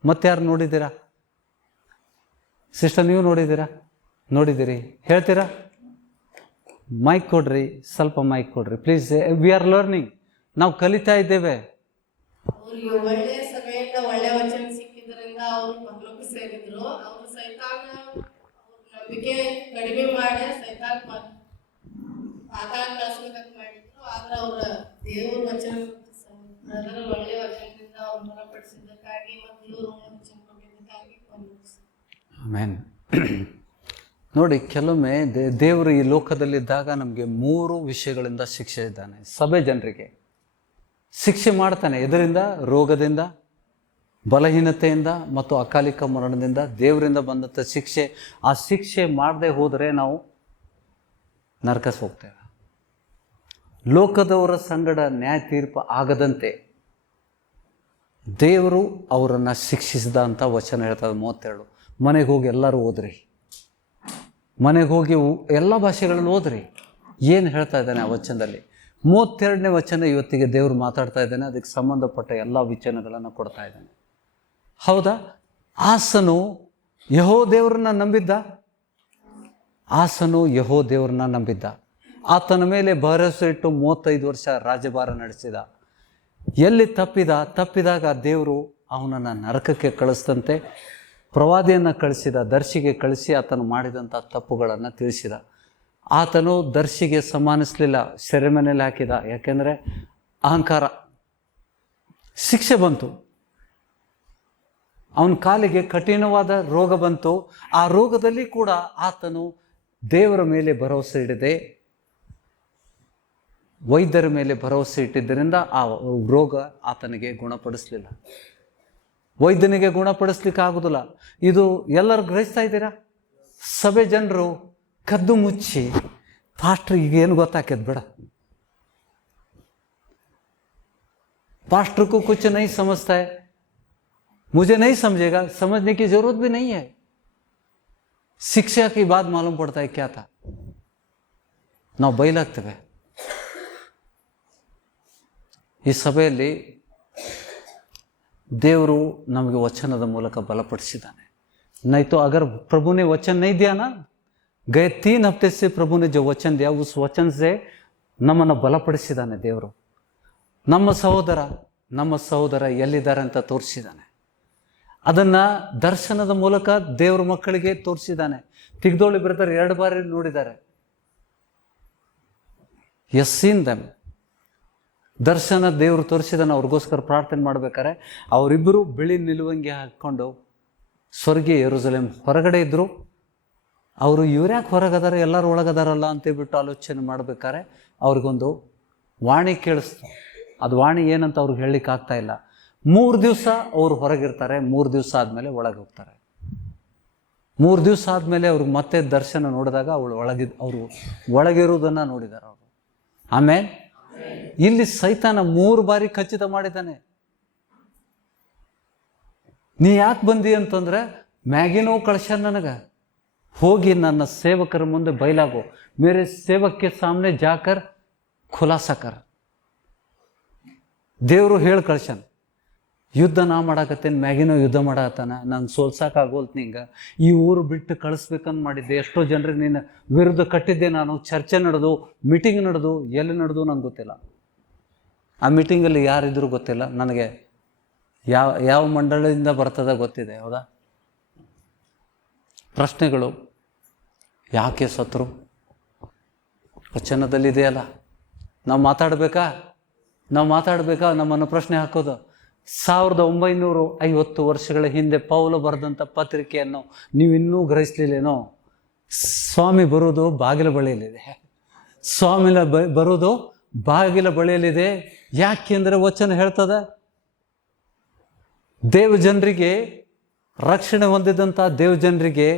ಮತ್ತಾರು ನೋಡಿದ್ದೀರಾ? ಸಿಸ್ಟರ್, ನೀವು ನೋಡಿದ್ದೀರಿ? ಹೇಳ್ತೀರಾ? ಮೈಕ್ ಕೊಡ್ರಿ, ಸ್ವಲ್ಪ ಮೈಕ್ ಕೊಡ್ರಿ ಪ್ಲೀಸ್. We are learning. ನಾವು ಕಲಿತಾ ಇದ್ದೇವೆ. ಅವ್ರಿಗೆ ಒಳ್ಳೆಯ ಸಭೆಯಿಂದ ಒಳ್ಳೆ ವಚನ ಸಿಕ್ಕಿದ್ರಿಂದ ಅವರು ಪರಲೋಕ ಸೇರಿದ್ರು. ಅವರು ಸೈತಾನ ನಂಬಿಕೆ ಕಡಿಮೆ ಮಾಡಿ ಸೈತಾನ ಪಾತಾಳ ಕಳಿಸ್ಬೇಕಂತ ಮಾಡಿದ್ರು. ಆದ್ರೆ ಅವರ ದೇವ್ರ ವಚನ ಒಳ್ಳೆ ವಚನ ಬಲಪಡಿಸಿದ್ದಕ್ಕಾಗಿ ಮತ್ತು ಇವರು ವಚನ ಕೊಟ್ಟಿದ್ದಕ್ಕಾಗಿ ವಂದಿಸುತ್ತೇನೆ. ಆಮೇನ್. ನೋಡಿ, ಕೆಲವೊಮ್ಮೆ ದೇವರು ಈ ಲೋಕದಲ್ಲಿದ್ದಾಗ ನಮಗೆ 3 ವಿಷಯಗಳಿಂದ ಶಿಕ್ಷೆ ಇದ್ದಾನೆ. ಸಭೆ ಜನರಿಗೆ ಶಿಕ್ಷೆ ಮಾಡ್ತಾನೆ. ಇದರಿಂದ, ರೋಗದಿಂದ, ಬಲಹೀನತೆಯಿಂದ ಮತ್ತು ಅಕಾಲಿಕ ಮರಣದಿಂದ ದೇವರಿಂದ ಬಂದಂಥ ಶಿಕ್ಷೆ. ಆ ಶಿಕ್ಷೆ ಮಾಡದೆ ಹೋದರೆ ನಾವು ನರಕಕ್ಕೆ ಹೋಗ್ತೇವೆ. ಲೋಕದವರ ಸಂಗಡ ನ್ಯಾಯ ತೀರ್ಪು ಆಗದಂತೆ ದೇವರು ಅವರನ್ನು ಶಿಕ್ಷಿಸಿದ ಅಂತ ವಚನ ಹೇಳ್ತದೆ. 32. ಮನೆಗೆ ಹೋಗಿ ಎಲ್ಲರೂ ಓದ್ರಿ, ಮನೆಗೆ ಹೋಗಿ ಎಲ್ಲ ಭಾಷೆಗಳಲ್ಲಿ ಓದ್ರಿ. ಏನು ಹೇಳ್ತಾ ಇದ್ದಾನೆ ಆ ವಚನದಲ್ಲಿ? 32ನೇ ವಚನ ಇವತ್ತಿಗೆ ದೇವರು ಮಾತಾಡ್ತಾ ಇದ್ದಾನೆ. ಅದಕ್ಕೆ ಸಂಬಂಧಪಟ್ಟ ಎಲ್ಲ ವಚನಗಳನ್ನು ಕೊಡ್ತಾ ಇದ್ದಾನೆ. ಹೌದಾ? ಆಸನು ಯೆಹೋ ದೇವರನ್ನ ನಂಬಿದ್ದ. ಆಸನು ಯೆಹೋ ದೇವರನ್ನ ನಂಬಿದ್ದ. ಆತನ ಮೇಲೆ ಭರವಸೆ ಇಟ್ಟು 35 ವರ್ಷ ರಾಜ್ಯಭಾರ ನಡೆಸಿದ. ಎಲ್ಲಿ ತಪ್ಪಿದಾಗ ದೇವರು ಅವನನ್ನು ನರಕಕ್ಕೆ ಕಳಿಸ್ತಂತೆ ಪ್ರವಾದಿಯನ್ನು ಕಳಿಸಿದ, ದರ್ಶಿಗೆ ಕಳಿಸಿ ಆತನು ಮಾಡಿದಂಥ ತಪ್ಪುಗಳನ್ನು ತಿಳಿಸಿದ. ಆತನು ದರ್ಶಿಗೆ ಸಮಾನಿಸಲಿಲ್ಲ, ಸೆರೆಮನೆಯಲ್ಲಿ ಹಾಕಿದ. ಯಾಕೆಂದರೆ ಅಹಂಕಾರ. ಶಿಕ್ಷೆ ಬಂತು. ಅವನ ಕಾಲಿಗೆ ಕಠಿಣವಾದ ರೋಗ ಬಂತು. ಆ ರೋಗದಲ್ಲಿ ಕೂಡ ಆತನು ದೇವರ ಮೇಲೆ ಭರವಸೆ ಇಡದೆ ವೈದ್ಯರ ಮೇಲೆ ಭರವಸೆ ಇಟ್ಟಿದ್ದರಿಂದ ಆ ರೋಗ ಆತನಿಗೆ ಗುಣಪಡಿಸಲಿಲ್ಲ. ವೈದ್ಯನಿಗೆ ಗುಣಪಡಿಸ್ಲಿಕ್ಕೆ ಆಗೋದಿಲ್ಲ. ಇದು ಎಲ್ಲರೂ ಗ್ರಹಿಸ್ತಾ ಇದ್ದೀರಾ? ಸಭೆ ಜನರು ಕದ್ದು ಮುಚ್ಚಿ, ಪಾಸ್ಟ್ರ್ ಈಗ ಏನು ಗೊತ್ತಾಕ್ಯದ ಬೇಡ, पास्टर को कुछ नहीं समझता है, मुझे नहीं समझेगा, समझने की जरूरत भी नहीं है. शिक्षा की बात मालूम पड़ता है क्या था. ನಾವು ಬೈಲಾಗ್ತೇವೆ. ಈ ಸಭೆಯಲ್ಲಿ ದೇವರು ನಮಗೆ ವಚನದ ಮೂಲಕ ಬಲಪಡಿಸಿದ್ದಾನೆ. नहीं तो अगर प्रभु ने वचन नहीं दिया ना, गए 3 हफ्ते से प्रभु ने जो वचन दिया उस वचन से ನಮ್ಮನ್ನು ಬಲಪಡಿಸಿದ್ದಾನೆ ದೇವರು. ನಮ್ಮ ಸಹೋದರ ಎಲ್ಲಿದ್ದಾರೆ ಅಂತ ತೋರಿಸಿದ್ದಾನೆ. ಅದನ್ನು ದರ್ಶನದ ಮೂಲಕ ದೇವ್ರ ಮಕ್ಕಳಿಗೆ ತೋರಿಸಿದ್ದಾನೆ. ತಿಗ್ದೋಳಿ ಬ್ರದರ್ 2 ಬಾರಿ ನೋಡಿದ್ದಾರೆ. ಯಸ್ಸಿಂದ ದರ್ಶನ ದೇವರು ತೋರಿಸಿದಾನೆ. ಅವ್ರಿಗೋಸ್ಕರ ಪ್ರಾರ್ಥನೆ ಮಾಡ್ಬೇಕಾರೆ ಅವರಿಬ್ಬರು ಬಿಳಿ ನಿಲುವಂಗಿ ಹಾಕ್ಕೊಂಡು ಸ್ವರ್ಗೀಯ ಯೆರೂಸಲೇಮ್ ಹೊರಗಡೆ ಇದ್ದರು. ಅವರು ಇವ್ರ್ಯಾಕೆ ಹೊರಗದಾರೆ, ಎಲ್ಲರೂ ಒಳಗದಾರಲ್ಲ ಅಂತೇಳ್ಬಿಟ್ಟು ಆಲೋಚನೆ ಮಾಡ್ಬೇಕಾರೆ ಅವ್ರಿಗೊಂದು ವಾಣಿ ಕೇಳಿಸ್ತು. ಅದು ವಾಣಿ ಏನಂತ ಅವ್ರಿಗೆ ಹೇಳಲಿಕ್ಕೆ ಆಗ್ತಾ ಇಲ್ಲ. 3 ದಿವಸ ಅವರು ಹೊರಗಿರ್ತಾರೆ, 3 ದಿವಸ ಆದಮೇಲೆ ಒಳಗೆ ಹೋಗ್ತಾರೆ. 3 ದಿವಸ ಆದಮೇಲೆ ಅವ್ರಿಗೆ ಮತ್ತೆ ದರ್ಶನ ನೋಡಿದಾಗ ಅವರು ಒಳಗಿರುವುದನ್ನು ನೋಡಿದ್ದಾರೆ ಅವರು. ಆಮೇಲೆ ಇಲ್ಲಿ ಸೈತಾನ 3 ಬಾರಿ ಖಚಿತ ಮಾಡಿದ್ದಾನೆ. ನೀ ಯಾಕೆ ಬಂದಿ ಅಂತಂದ್ರೆ, ಮ್ಯಾಗಿನೋ ಕಳ್ಸ್ಯಾನ ನನಗೆ, ಹೋಗಿ ನನ್ನ ಸೇವಕರ ಮುಂದೆ ಬಯಲಾಗೋ, ಮೇರೆ ಸೇವಕ್ಕೆ ಸಾಮನೆ ಜಾಕರ್ ಖುಲಾಸಾ ಕರ್. ದೇವರು ಹೇಳಿ ಕಳ್ಸ್ಯಾನ, ಯುದ್ಧ ನಾ ಮಾಡಾಕತ್ತೇನೆ, ಮ್ಯಾಗಿನೋ ಯುದ್ಧ ಮಾಡಾಕತ್ತಾನ, ನಂಗೆ ಸೋಲ್ಸಾಕಾಗೋಲ್ತು, ನಿಂಗೆ ಈ ಊರು ಬಿಟ್ಟು ಕಳಿಸ್ಬೇಕಂತ ಮಾಡಿದ್ದೆ, ಎಷ್ಟೋ ಜನರಿಗೆ ನಿನ್ನ ವಿರುದ್ಧ ಕಟ್ಟಿದ್ದೆ ನಾನು, ಚರ್ಚೆ ನಡೆದು, ಮೀಟಿಂಗ್ ನಡೆದು, ಎಲ್ಲಿ ನಡೆದು ನಂಗೆ ಗೊತ್ತಿಲ್ಲ. ಆ ಮೀಟಿಂಗಲ್ಲಿ ಯಾರಿದ್ರು ಗೊತ್ತಿಲ್ಲ ನನಗೆ, ಯಾವ ಮಂಡಳದಿಂದ ಬರ್ತದ ಗೊತ್ತಿದೆ. ಹೌದಾ? ಪ್ರಶ್ನೆಗಳು, ಯಾಕೆ ಸತ್ರು ವಚನದಲ್ಲಿದೆಯಲ್ಲ, ನಾವು ಮಾತಾಡಬೇಕಾ, ನಮ್ಮನ್ನು ಪ್ರಶ್ನೆ ಹಾಕೋದು. 1950 ವರ್ಷಗಳ ಹಿಂದೆ ಪೌಲ ಬರೆದಂಥ ಪತ್ರಿಕೆಯನ್ನು ನೀವು ಇನ್ನೂ ಗ್ರಹಿಸಲಿಲ್ಲೇನೋ? ಸ್ವಾಮಿ ಬರೋದು ಬಾಗಿಲ ಬಳಿಯಲ್ಲಿದೆ, ಬರೋದು ಬಾಗಿಲ ಬಳಿಯಲ್ಲಿದೆ. ಯಾಕೆಂದರೆ ವಚನ ಹೇಳ್ತದೆ, ದೇವಜನರಿಗೆ, ರಕ್ಷಣೆ ಹೊಂದಿದಂಥ ದೇವಜನರಿಗೆ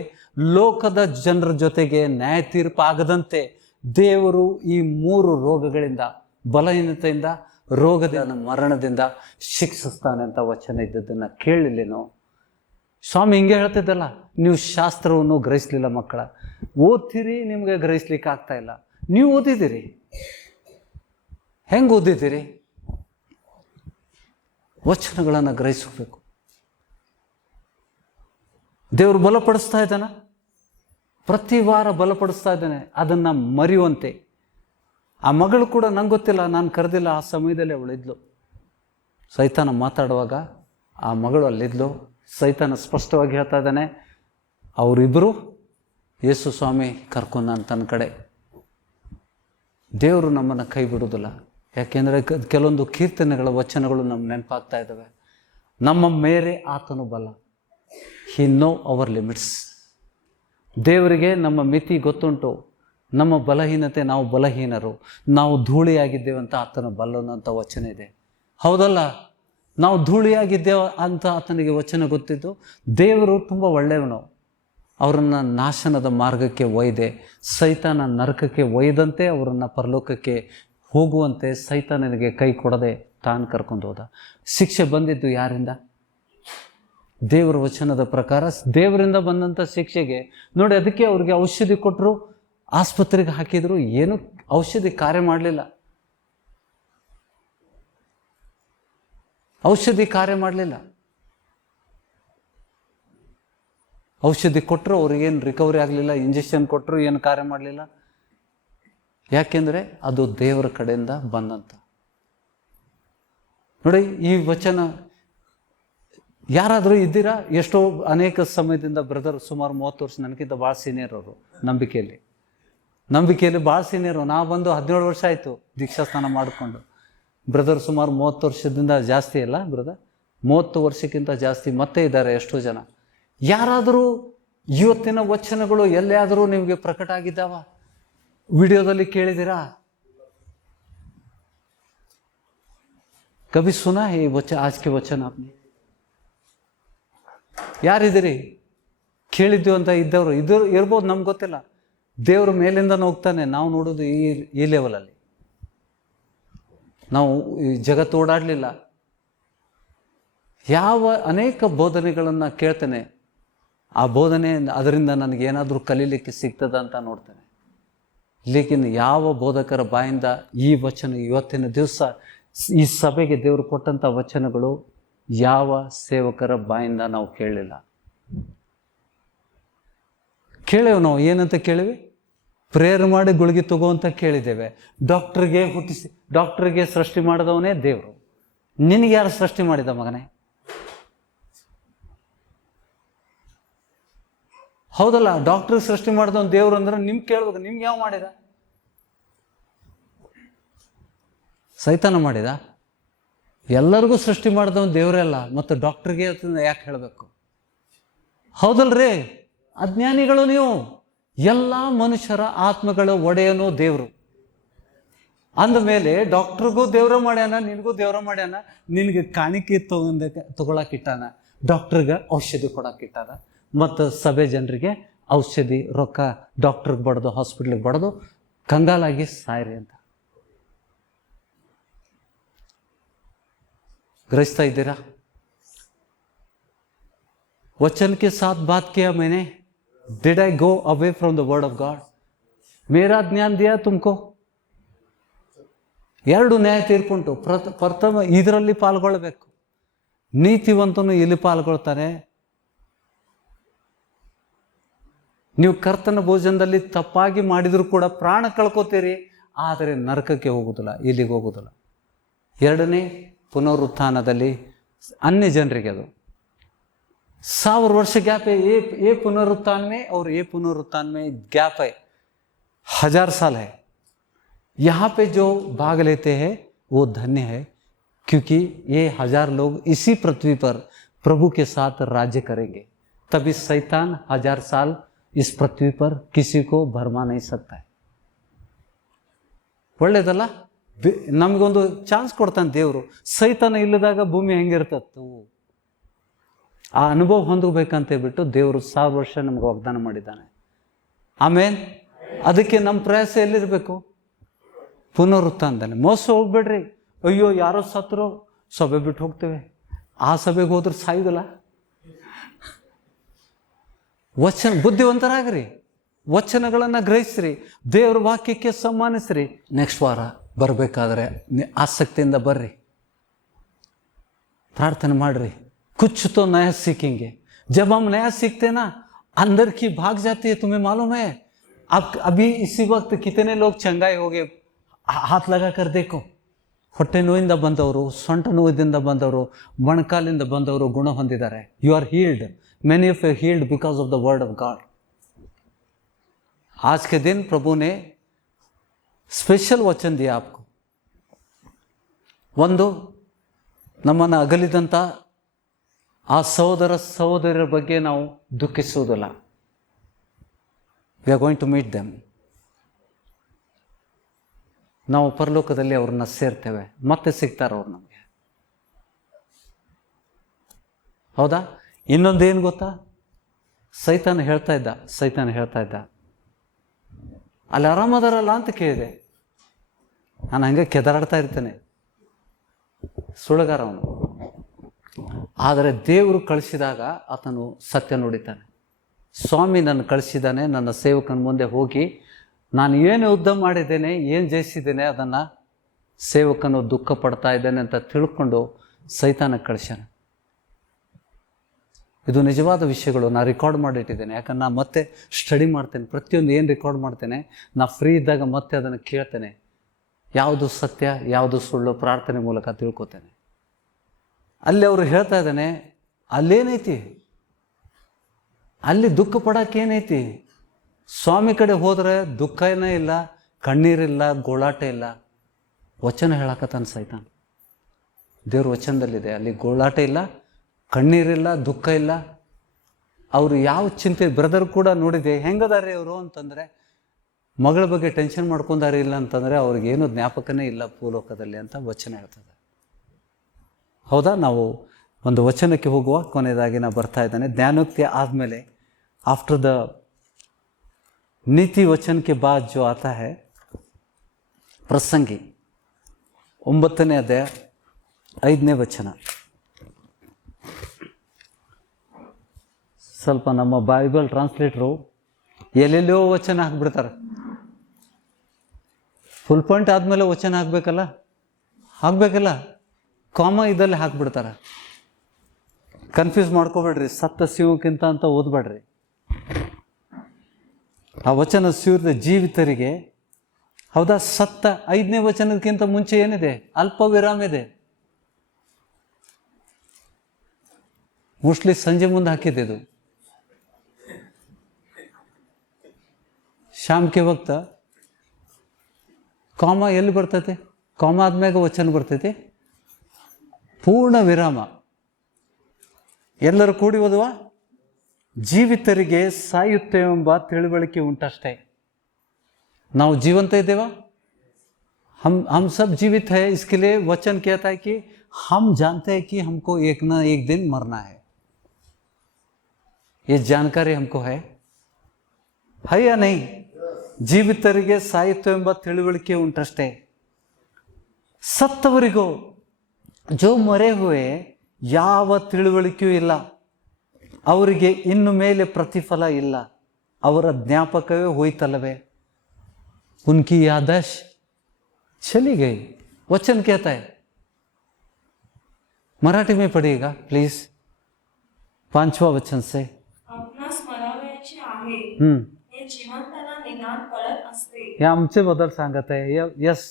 ಲೋಕದ ಜನರ ಜೊತೆಗೆ ನ್ಯಾಯ ತೀರ್ಪು ಆಗದಂತೆ ದೇವರು ಈ 3 ರೋಗಗಳಿಂದ, ಬಲಹೀನತೆಯಿಂದ, ರೋಗದಿಂದ, ಮರಣದಿಂದ ಶಿಕ್ಷಿಸ್ತಾನೆ ಅಂತ ವಚನ ಇದ್ದದ್ದನ್ನು ಕೇಳಲಿಲ್ಲೇನೋ? ಸ್ವಾಮಿ ಹಿಂಗೆ ಹೇಳ್ತಿದ್ದಲ್ಲ, ನೀವು ಶಾಸ್ತ್ರವನ್ನು ಗ್ರಹಿಸಲಿಲ್ಲ ಮಕ್ಕಳ, ಓದ್ತೀರಿ, ನಿಮಗೆ ಗ್ರಹಿಸ್ಲಿಕ್ಕೆ ಆಗ್ತಾ ಇಲ್ಲ. ನೀವು ಓದಿದ್ದೀರಿ, ಹೆಂಗೆ ಓದಿದ್ದೀರಿ? ವಚನಗಳನ್ನು ಗ್ರಹಿಸಬೇಕು. ದೇವರು ಬಲಪಡಿಸ್ತಾ ಇದ್ದಾನೆ, ಪ್ರತಿ ವಾರ ಬಲಪಡಿಸ್ತಾ ಇದ್ದಾನೆ. ಅದನ್ನು ಮರೆಯುವಂತೆ. ಆ ಮಗಳು ಕೂಡ ನಂಗೆ ಗೊತ್ತಿಲ್ಲ, ನಾನು ಕರೆದಿಲ್ಲ, ಆ ಸಮಯದಲ್ಲಿ ಅವಳಿದ್ಲು. ಸೈತಾನ ಮಾತಾಡುವಾಗ ಆ ಮಗಳು ಅಲ್ಲಿದ್ಲು. ಸೈತಾನ ಸ್ಪಷ್ಟವಾಗಿ ಹೇಳ್ತಾ ಇದ್ದಾನೆ, ಅವರಿಬ್ಬರು ಯೇಸು ಸ್ವಾಮಿ ಕರ್ಕೊಂಡ ತನ್ನ ಕಡೆ. ದೇವರು ನಮ್ಮನ್ನು ಕೈ ಬಿಡೋದಿಲ್ಲ. ಯಾಕೆಂದರೆ ಕೆಲವೊಂದು ಕೀರ್ತನೆಗಳ ವಚನಗಳು ನಮ್ಗೆ ನೆನಪಾಗ್ತಾ ಇದ್ದಾವೆ. ನಮ್ಮ ಮೇರೆ ಆತನು ಬಲ್ಲ. He know our limits. ದೇವರಿಗೆ ನಮ್ಮ ಮಿತಿ ಗೊತ್ತುಂಟು. ನಮ್ಮ ಬಲಹೀನತೆ, ನಾವು ಬಲಹೀನರು, ನಾವು ಧೂಳಿಯಾಗಿದ್ದೇವೆ ಅಂತ ಆತನು ಬಲ್ಲನು ಅಂತ ವಚನ ಇದೆ. ಹೌದಲ್ಲ? ನಾವು ಧೂಳಿಯಾಗಿದ್ದೇವೆ ಅಂತ ಆತನಿಗೆ ವಚನ ಗೊತ್ತಿದ್ದು. ದೇವರು ತುಂಬ ಒಳ್ಳೆಯವನು. ಅವರನ್ನು ನಾಶನದ ಮಾರ್ಗಕ್ಕೆ ಒಯ್ದೆ, ಸೈತಾನ ನರಕಕ್ಕೆ ಒಯ್ದಂತೆ ಅವರನ್ನು ಪರಲೋಕಕ್ಕೆ ಹೋಗುವಂತೆ ಸೈತಾನನಿಗೆ ಕೈ ಕೊಡದೆ ತಾನು ಕರ್ಕೊಂಡು ಹೋದ. ಶಿಕ್ಷೆ ಬಂದಿದ್ದು ಯಾರಿಂದ? ದೇವರ ವಚನದ ಪ್ರಕಾರ ದೇವರಿಂದ ಬಂದಂಥ ಶಿಕ್ಷೆಗೆ ನೋಡಿ. ಅದಕ್ಕೆ ಅವ್ರಿಗೆ ಔಷಧಿ ಕೊಟ್ಟರು, ಆಸ್ಪತ್ರೆಗೆ ಹಾಕಿದ್ರು, ಏನು ಔಷಧಿ ಕಾರ್ಯ ಮಾಡಲಿಲ್ಲ. ಔಷಧಿ ಕಾರ್ಯ ಮಾಡಲಿಲ್ಲ. ಔಷಧಿ ಕೊಟ್ಟರು, ಅವ್ರಿಗೇನು ರಿಕವರಿ ಆಗಲಿಲ್ಲ. ಇಂಜೆಕ್ಷನ್ ಕೊಟ್ಟರು, ಏನು ಕಾರ್ಯ ಮಾಡಲಿಲ್ಲ. ಯಾಕೆಂದರೆ ಅದು ದೇವರ ಕಡೆಯಿಂದ ಬಂದಂಥ. ನೋಡಿ, ಈ ವಚನ ಯಾರಾದರೂ ಇದ್ದೀರಾ? ಎಷ್ಟೋ ಅನೇಕ ಸಮಯದಿಂದ ಬ್ರದರ್, ಸುಮಾರು 30 ವರ್ಷ ನನಗಿಂತ ಭಾಳ ಸೀನಿಯರ್ ಅವರು. ನಂಬಿಕೆಯಲ್ಲಿ ಭಾಳ ಸೀನಿಯರು. ನಾವು ಬಂದು 17 ವರ್ಷ ಆಯಿತು ದೀಕ್ಷಾಸ್ನಾನ ಮಾಡಿಕೊಂಡು. ಬ್ರದರ್ ಸುಮಾರು 30 ವರ್ಷದಿಂದ ಜಾಸ್ತಿ ಅಲ್ಲ ಬ್ರದರ್, 30 ವರ್ಷಕ್ಕಿಂತ ಜಾಸ್ತಿ ಮತ್ತೆ ಇದ್ದಾರೆ ಎಷ್ಟೋ ಜನ. ಯಾರಾದರೂ ಇವತ್ತಿನ ವಚನಗಳು ಎಲ್ಲಿಯಾದರೂ ನಿಮಗೆ ಪ್ರಕಟ ಆಗಿದ್ದಾವ? ವಿಡಿಯೋದಲ್ಲಿ ಕೇಳಿದ್ದೀರಾ? ಕभी सुना है आज के वचन आपने? ಯಾರಿದ್ದೀರಿ? ಕೇಳಿದ್ದೀವಿ ಅಂತ ಇದ್ದವರು ಇರ್ಬೋದು, ನಮ್ಗೆ ಗೊತ್ತಿಲ್ಲ. ದೇವ್ರ ಮೇಲಿಂದ ಹೋಗ್ತಾನೆ. ನಾವು ನೋಡೋದು ಈ ಲೆವೆಲಲ್ಲಿ. ನಾವು ಈ ಜಗತ್ತು ಓಡಾಡಲಿಲ್ಲ. ಯಾವ ಅನೇಕ ಬೋಧನೆಗಳನ್ನು ಕೇಳ್ತೇನೆ, ಆ ಬೋಧನೆ ಅದರಿಂದ ನನಗೇನಾದರೂ ಕಲೀಲಿಕ್ಕೆ ಸಿಗ್ತದ ಅಂತ ನೋಡ್ತೇನೆ. ಲೇಕಿನ್ ಯಾವ ಬೋಧಕರ ಬಾಯಿಂದ ಈ ವಚನ ಇವತ್ತಿನ ದಿವಸ ಈ ಸಭೆಗೆ ದೇವರು ಕೊಟ್ಟಂಥ ವಚನಗಳು ಯಾವ ಸೇವಕರ ಬಾಯಿಂದ ನಾವು ಕೇಳಲಿಲ್ಲ. ಕೇಳೇವು ನಾವು. ಏನಂತ ಕೇಳಿವಿ? ಪ್ರೇಯರ್ ಮಾಡಿ ಗುಳಿಗೆ ತಗೋ ಅಂತ ಕೇಳಿದ್ದೇವೆ. ಡಾಕ್ಟ್ರಿಗೆ ಸೃಷ್ಟಿ ಮಾಡಿದವನೇ ದೇವರು. ನಿನಗೆ ಯಾರು ಸೃಷ್ಟಿ ಮಾಡಿದ ಮಗನೇ? ಹೌದಲ್ಲ? ಡಾಕ್ಟ್ರಿಗೆ ಸೃಷ್ಟಿ ಮಾಡಿದವನು ದೇವರು ಅಂದ್ರೆ ನಿಮ್ಗೆ ಕೇಳ್ಬೇಕು. ನಿಮ್ಗೆ ಯಾವ ಮಾಡಿದ? ಸೈತಾನ ಮಾಡಿದ? ಎಲ್ಲರಿಗೂ ಸೃಷ್ಟಿ ಮಾಡಿದವನು ದೇವರೇ ಅಲ್ಲ. ಮತ್ತು ಡಾಕ್ಟ್ರಿಗೆ ಯಾಕೆ ಹೇಳಬೇಕು? ಹೌದಲ್ರಿ? ಅಜ್ಞಾನಿಗಳು ನೀವು. ಎಲ್ಲ ಮನುಷ್ಯರ ಆತ್ಮಗಳ ಒಡೆಯನು ದೇವರು. ಅಂದಮೇಲೆ ಡಾಕ್ಟ್ರಿಗೂ ದೇವ್ರ ಮಾಡ್ಯಾನ, ನಿನಗೂ ದೇವ್ರ ಮಾಡ್ಯಾನ. ನಿನಗೆ ಕಾಣಿಕೆ ತಗೊಳಕ್ಕಿಟ್ಟಾನ, ಡಾಕ್ಟ್ರಿಗೆ ಔಷಧಿ ಕೊಡಕ್ಕಿಟ್ಟಾನ, ಮತ್ತು ಸಭೆ ಜನರಿಗೆ ಔಷಧಿ ರೊಕ್ಕ ಡಾಕ್ಟ್ರಿಗೆ ಬಡ್ದು, ಹಾಸ್ಪಿಟ್ಲಿಗೆ ಬಡ್ದು ಕಂಗಾಲಾಗಿ ಸಾಯ್ರಿ ಅಂತ. ग्रस्ता इधरा वचन के साथ बात किया मैंने. Did I go away from the word of God? मेरा ज्ञान दिया तुमको. ಎರಡು ನ್ಯಾಯ ತೀರ್ಪುಂಟು. ಪ್ರಥಮ ಇದರಲ್ಲಿ ಪಾಲ್ಗೊಳ್ಬೇಕು. ನೀತಿವಂತನು ಇಲ್ಲಿ ಪಾಲ್ಗೊಳ್ತಾನೆ. ನೀವು ಕರ್ತನ ಭೋಜನದಲ್ಲಿ ತಪ್ಪಾಗಿ ಮಾಡಿದರೂ ಕೂಡ ಪ್ರಾಣ ಕಳ್ಕೊತೀರಿ, ಆದರೆ ನರಕಕ್ಕೆ ಹೋಗುದಿಲ್ಲ, ಇಲ್ಲಿಗೆ ಹೋಗುದಿಲ್ಲ. ಎರಡನೇ ಪುನರುತ್ಥಾನದಲ್ಲಿ अन्य ಜನರಿಗೆ ಅದು 1000 वर्ष गैप है. ये पुनरुत्थान में और ये पुनरुत्थान में गैप है, 1000 साल है. यहाँ पे जो भाग लेते हैं वो धन्य है, क्योंकि ये 1000 लोग इसी पृथ्वी पर प्रभु के साथ राज्य करेंगे. तभी शैतान 1000 साल इस पृथ्वी पर किसी को भरमा नहीं सकता है. ಒಳ್ಳೆಯದಲ್ಲ? ನಮಗೊಂದು ಚಾನ್ಸ್ ಕೊಡ್ತಾನೆ ದೇವರು. ಸೈತಾನ ಇಲ್ಲದಾಗ ಭೂಮಿ ಹೆಂಗಿರ್ತತ್ತು, ಆ ಅನುಭವ ಹೊಂದಬೇಕಂತ ಹೇಳ್ಬಿಟ್ಟು ದೇವರು 1000 ವರ್ಷ ನಮ್ಗೆ ವಾಗ್ದಾನ ಮಾಡಿದ್ದಾನೆ. ಆಮೇಲೆ ಅದಕ್ಕೆ ನಮ್ಮ ಪ್ರಯಾಸ ಎಲ್ಲಿರಬೇಕು? ಪುನರುತ್ಥಾನದಲ್ಲಿ. ಮೋಸ ಹೋಗ್ಬೇಡ್ರಿ. ಅಯ್ಯೋ ಯಾರೋ ಸತ್ತರೋ ಸಭೆ ಬಿಟ್ಟು ಹೋಗ್ತೇವೆ, ಆ ಸಭೆಗೆ ಹೋದ್ರೆ ಸಾಯುದಿಲ್ಲ. ವಚನ ಬುದ್ಧಿವಂತರಾಗ್ರಿ, ವಚನಗಳನ್ನು ಗ್ರಹಿಸ್ರಿ, ದೇವ್ರ ವಾಕ್ಯಕ್ಕೆ ಸಮ್ಮಾನಿಸ್ರಿ. ನೆಕ್ಸ್ಟ್ ವಾರ ಬರಬೇಕಾದ್ರೆ ಆಸಕ್ತಿಯಿಂದ ಬರ್ರಿ, ಪ್ರಾರ್ಥನೆ ಮಾಡ್ರಿ. कुछ तो नया सीखेंगे. जब हम नया सीखते ना, अंदर की भाग जाती है. तुम्हें मालूम है अब अभी इसी वक्त कितने लोग चंगाई हो गए? हाथ लगा कर देखो. ಹೊಟ್ಟೆ ನೋಯಿಂದ ಬಂದವರು, ಸೊಂಟ ನೋವಿನಿಂದ ಬಂದವರು, ಮೊಣಕಾಲಿಂದ ಬಂದವರು ಗುಣ ಹೊಂದಿದ್ದಾರೆ. You are healed. Many of you healed because of the word of God. आज के दिन प्रभु ने ಸ್ಪೆಷಲ್ ವಚನ ದಿಯಾ आपको. ಒಂದು, ನಮ್ಮನ್ನು ಅಗಲಿದಂಥ ಆ ಸಹೋದರರ ಬಗ್ಗೆ ನಾವು ದುಃಖಿಸುವುದಿಲ್ಲ. We are going to meet them. ನಾವು ಪರಲೋಕದಲ್ಲಿ ಅವ್ರನ್ನ ಸೇರ್ತೇವೆ, ಮತ್ತೆ ಸಿಗ್ತಾರೆ ಅವ್ರು ನಮಗೆ. ಹೌದಾ? ಇನ್ನೊಂದೇನು ಗೊತ್ತಾ? ಸೈತಾನ ಹೇಳ್ತಾ ಇದ್ದ ಅಲ್ಲಿ ಆರಾಮದಾರಲ್ಲ ಅಂತ ಕೇಳಿದೆ. ನಾನು ಹಂಗೆ ಕೆದರಾಡ್ತಾ ಇರ್ತೇನೆ, ಸುಳ್ಳಗಾರ ಅವನು. ಆದರೆ ದೇವರು ಕಳಿಸಿದಾಗ ಆತನು ಸತ್ಯ ನುಡಿತಾನೆ. ಸ್ವಾಮಿ ನನ್ನ ಕಳಿಸಿದ್ದಾನೆ, ನನ್ನ ಸೇವಕನ ಮುಂದೆ ಹೋಗಿ ನಾನು ಏನು ಯುದ್ಧ ಮಾಡಿದ್ದೇನೆ, ಏನು ಜಯಿಸಿದ್ದೇನೆ ಅದನ್ನು ಸೇವಕನು ದುಃಖ ಪಡ್ತಾ ಇದ್ದೇನೆ ಅಂತ ತಿಳ್ಕೊಂಡು ಸೈತಾನಕ್ಕೆ ಕಳಿಸ್ಯಾನೆ. ಇದು ನಿಜವಾದ ವಿಷಯಗಳು. ನಾನು ರೆಕಾರ್ಡ್ ಮಾಡಿಟ್ಟಿದ್ದೇನೆ, ಯಾಕಂದ್ರೆ ನಾನು ಮತ್ತೆ ಸ್ಟಡಿ ಮಾಡ್ತೇನೆ. ಪ್ರತಿಯೊಂದು ಏನು ರೆಕಾರ್ಡ್ ಮಾಡ್ತೇನೆ, ನಾನು ಫ್ರೀ ಇದ್ದಾಗ ಮತ್ತೆ ಅದನ್ನು ಕೇಳ್ತೇನೆ. ಯಾವುದು ಸತ್ಯ, ಯಾವುದು ಸುಳ್ಳು ಪ್ರಾರ್ಥನೆ ಮೂಲಕ ತಿಳ್ಕೊತೇನೆ. ಅಲ್ಲಿ ಅವರು ಹೇಳ್ತಾ ಇದ್ದಾನೆ, ಅಲ್ಲೇನೈತಿ, ಅಲ್ಲಿ ದುಃಖ ಪಡೋಕ್ಕೇನೈತಿ? ಸ್ವಾಮಿ ಕಡೆ ಹೋದರೆ ದುಃಖನೇ ಇಲ್ಲ, ಕಣ್ಣೀರಿಲ್ಲ, ಗೋಳಾಟ ಇಲ್ಲ. ವಚನ ಹೇಳಕತ್ತಾನ ಸೈತಾನ. ದೇವ್ರ ವಚನದಲ್ಲಿದೆ, ಅಲ್ಲಿ ಗೋಳಾಟ ಇಲ್ಲ, ಕಣ್ಣೀರಿಲ್ಲ, ದುಃಖ ಇಲ್ಲ. ಅವರು ಯಾವ ಚಿಂತೆ, ಬ್ರದರ್ ಕೂಡ ನೋಡಿದೆ ಹೆಂಗದಾರೆ ಇವರು ಅಂತಂದರೆ, ಮಗಳ ಬಗ್ಗೆ ಟೆನ್ಷನ್ ಮಾಡ್ಕೊಂಡಾರೆ ಇಲ್ಲ ಅಂತಂದರೆ ಅವ್ರಿಗೇನು ಜ್ಞಾಪಕನೇ ಇಲ್ಲ ಭೂಲೋಕದಲ್ಲಿ ಅಂತ ವಚನ ಹೇಳ್ತದೆ. ಹೌದಾ? ನಾವು ಒಂದು ವಚನಕ್ಕೆ ಹೋಗುವ. ಕೊನೆಯದಾಗಿ ನಾವು ಬರ್ತಾ ಇದ್ದಾನೆ. ಜ್ಞಾನೋಕ್ತಿ ಆದಮೇಲೆ आफ्टर द नीति वचन के बाद जो आता है प्रसंगी 9ನೇ ಅಧ್ಯಾಯ 5ನೇ ವಚನ. ಸ್ವಲ್ಪ ನಮ್ಮ ಬೈಬಲ್ ಟ್ರಾನ್ಸ್ಲೇಟ್ರು ಎಲ್ಲೆಲ್ಲೋ ವಚನ ಹಾಕ್ಬಿಡ್ತಾರೆ. ಫುಲ್ ಪಾಯಿಂಟ್ ಆದಮೇಲೆ ವಚನ ಹಾಕಬೇಕಲ್ಲ, ಕಾಮ ಇದಲ್ಲಿ ಹಾಕ್ಬಿಡ್ತಾರೆ. ಕನ್ಫ್ಯೂಸ್ ಮಾಡ್ಕೋಬೇಡ್ರಿ. ಸತ್ತ ಶಿವಕ್ಕಿಂತ ಅಂತ ಓದಬೇಡ್ರಿ. ಆ ವಚನ ಶಿವದ ಜೀವಿತರಿಗೆ. ಹೌದಾ? ಸತ್ತ 5ನೇ ವಚನಕ್ಕಿಂತ ಮುಂಚೆ ಏನಿದೆ? ಅಲ್ಪ ವಿರಾಮ ಇದೆ. ಮೋಸ್ಟ್ಲಿ ಸಂಜೆ ಮುಂದೆ ಹಾಕಿದೆ ಇದು. ಶಾಮ್ಗೆ ವಕ್ತ ಕಾಮ ಎಲ್ಲಿ ಬರ್ತೈತೆ? ಕಾಮ ಆದ್ಮ್ಯಾಗ ವಚನ ಬರ್ತೈತಿ. ಪೂರ್ಣ ವಿರಾಮ. ಎಲ್ಲರೂ ಕೂಡಿ ಓದುವ. ಜೀವಿತರಿಗೆ ಸಾಯುತ್ತೇವೆಂಬ ತಿಳುವಳಿಕೆ ಉಂಟಷ್ಟೇ. ನಾವು ಜೀವಂತ ಇದ್ದೇವಾ? हम सब जीवित है. इसके लिए वचन कहता है कि हम जानते हैं कि हमको एक ना एक दिन मरना है. ये जानकारी हमको है या नहीं? ಜೀವಿತರಿಗೆ ಸಾಯುತ್ತೇವೆಂಬ ತಿಳುವಳಿಕೆ ಉಂಟಷ್ಟೇ. ಸತ್ತವರಿಗೂ ಜೋ ಮರೆ ಹುವೆ ಯಾವ ತಿಳುವಳಿಕೆಯೂ ಇಲ್ಲ. ಅವರಿಗೆ ಇನ್ನು ಮೇಲೆ ಪ್ರತಿಫಲ ಇಲ್ಲ. ಅವರ ಜ್ಞಾಪಕವೇ ಹೋಯ್ತಲ್ಲವೇ. उनकी यादश चली गई. वचन कहता है. मराठी में पढ़िएगा प्लीज. 5वां वचन से. आपणास स्मरावयाचे आहे हे जिवंतांना निदान कळत असते. हे आमचे बदल सांगत आहे. यस.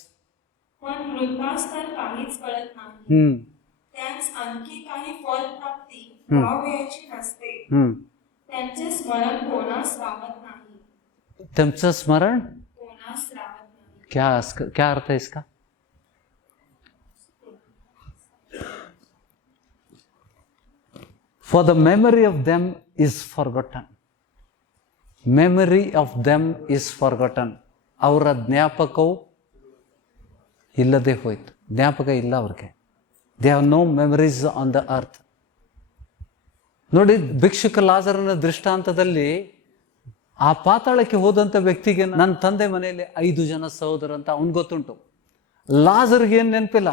पण मृतास तर काहीच कळत नाही. त्याच आणखी काही फल प्राप्ती व्हावयाची नसते. त्यांचे स्मरण कोणास राहत नाही. त्यांचं स्मरण कोणास राहत नाही. क्या अर्थ है इसका? For the memory of them is forgotten. Memory of them is forgotten. ಅವರ ಜ್ಞಾಪಕವು ಇಲ್ಲದೆ ಹೋಯ್ತು. ಜ್ಞಾಪಕ ಇಲ್ಲ ಅವ್ರಿಗೆ. They have no memories on the earth. ನೋಡಿ, ಭಿಕ್ಷುಕ ಲಾಜರನ ದೃಷ್ಟಾಂತದಲ್ಲಿ ಆ ಪಾತಾಳಕ್ಕೆ ಹೋದಂಥ ವ್ಯಕ್ತಿಗೆ ನನ್ನ ತಂದೆ ಮನೆಯಲ್ಲಿ 5 ಜನ ಸಹೋದರ ಅಂತ ಅವನು ಗೊತ್ತುಂಟು. ಲಾಜರ್ಗೆ ಏನು ನೆನಪಿಲ್ಲ.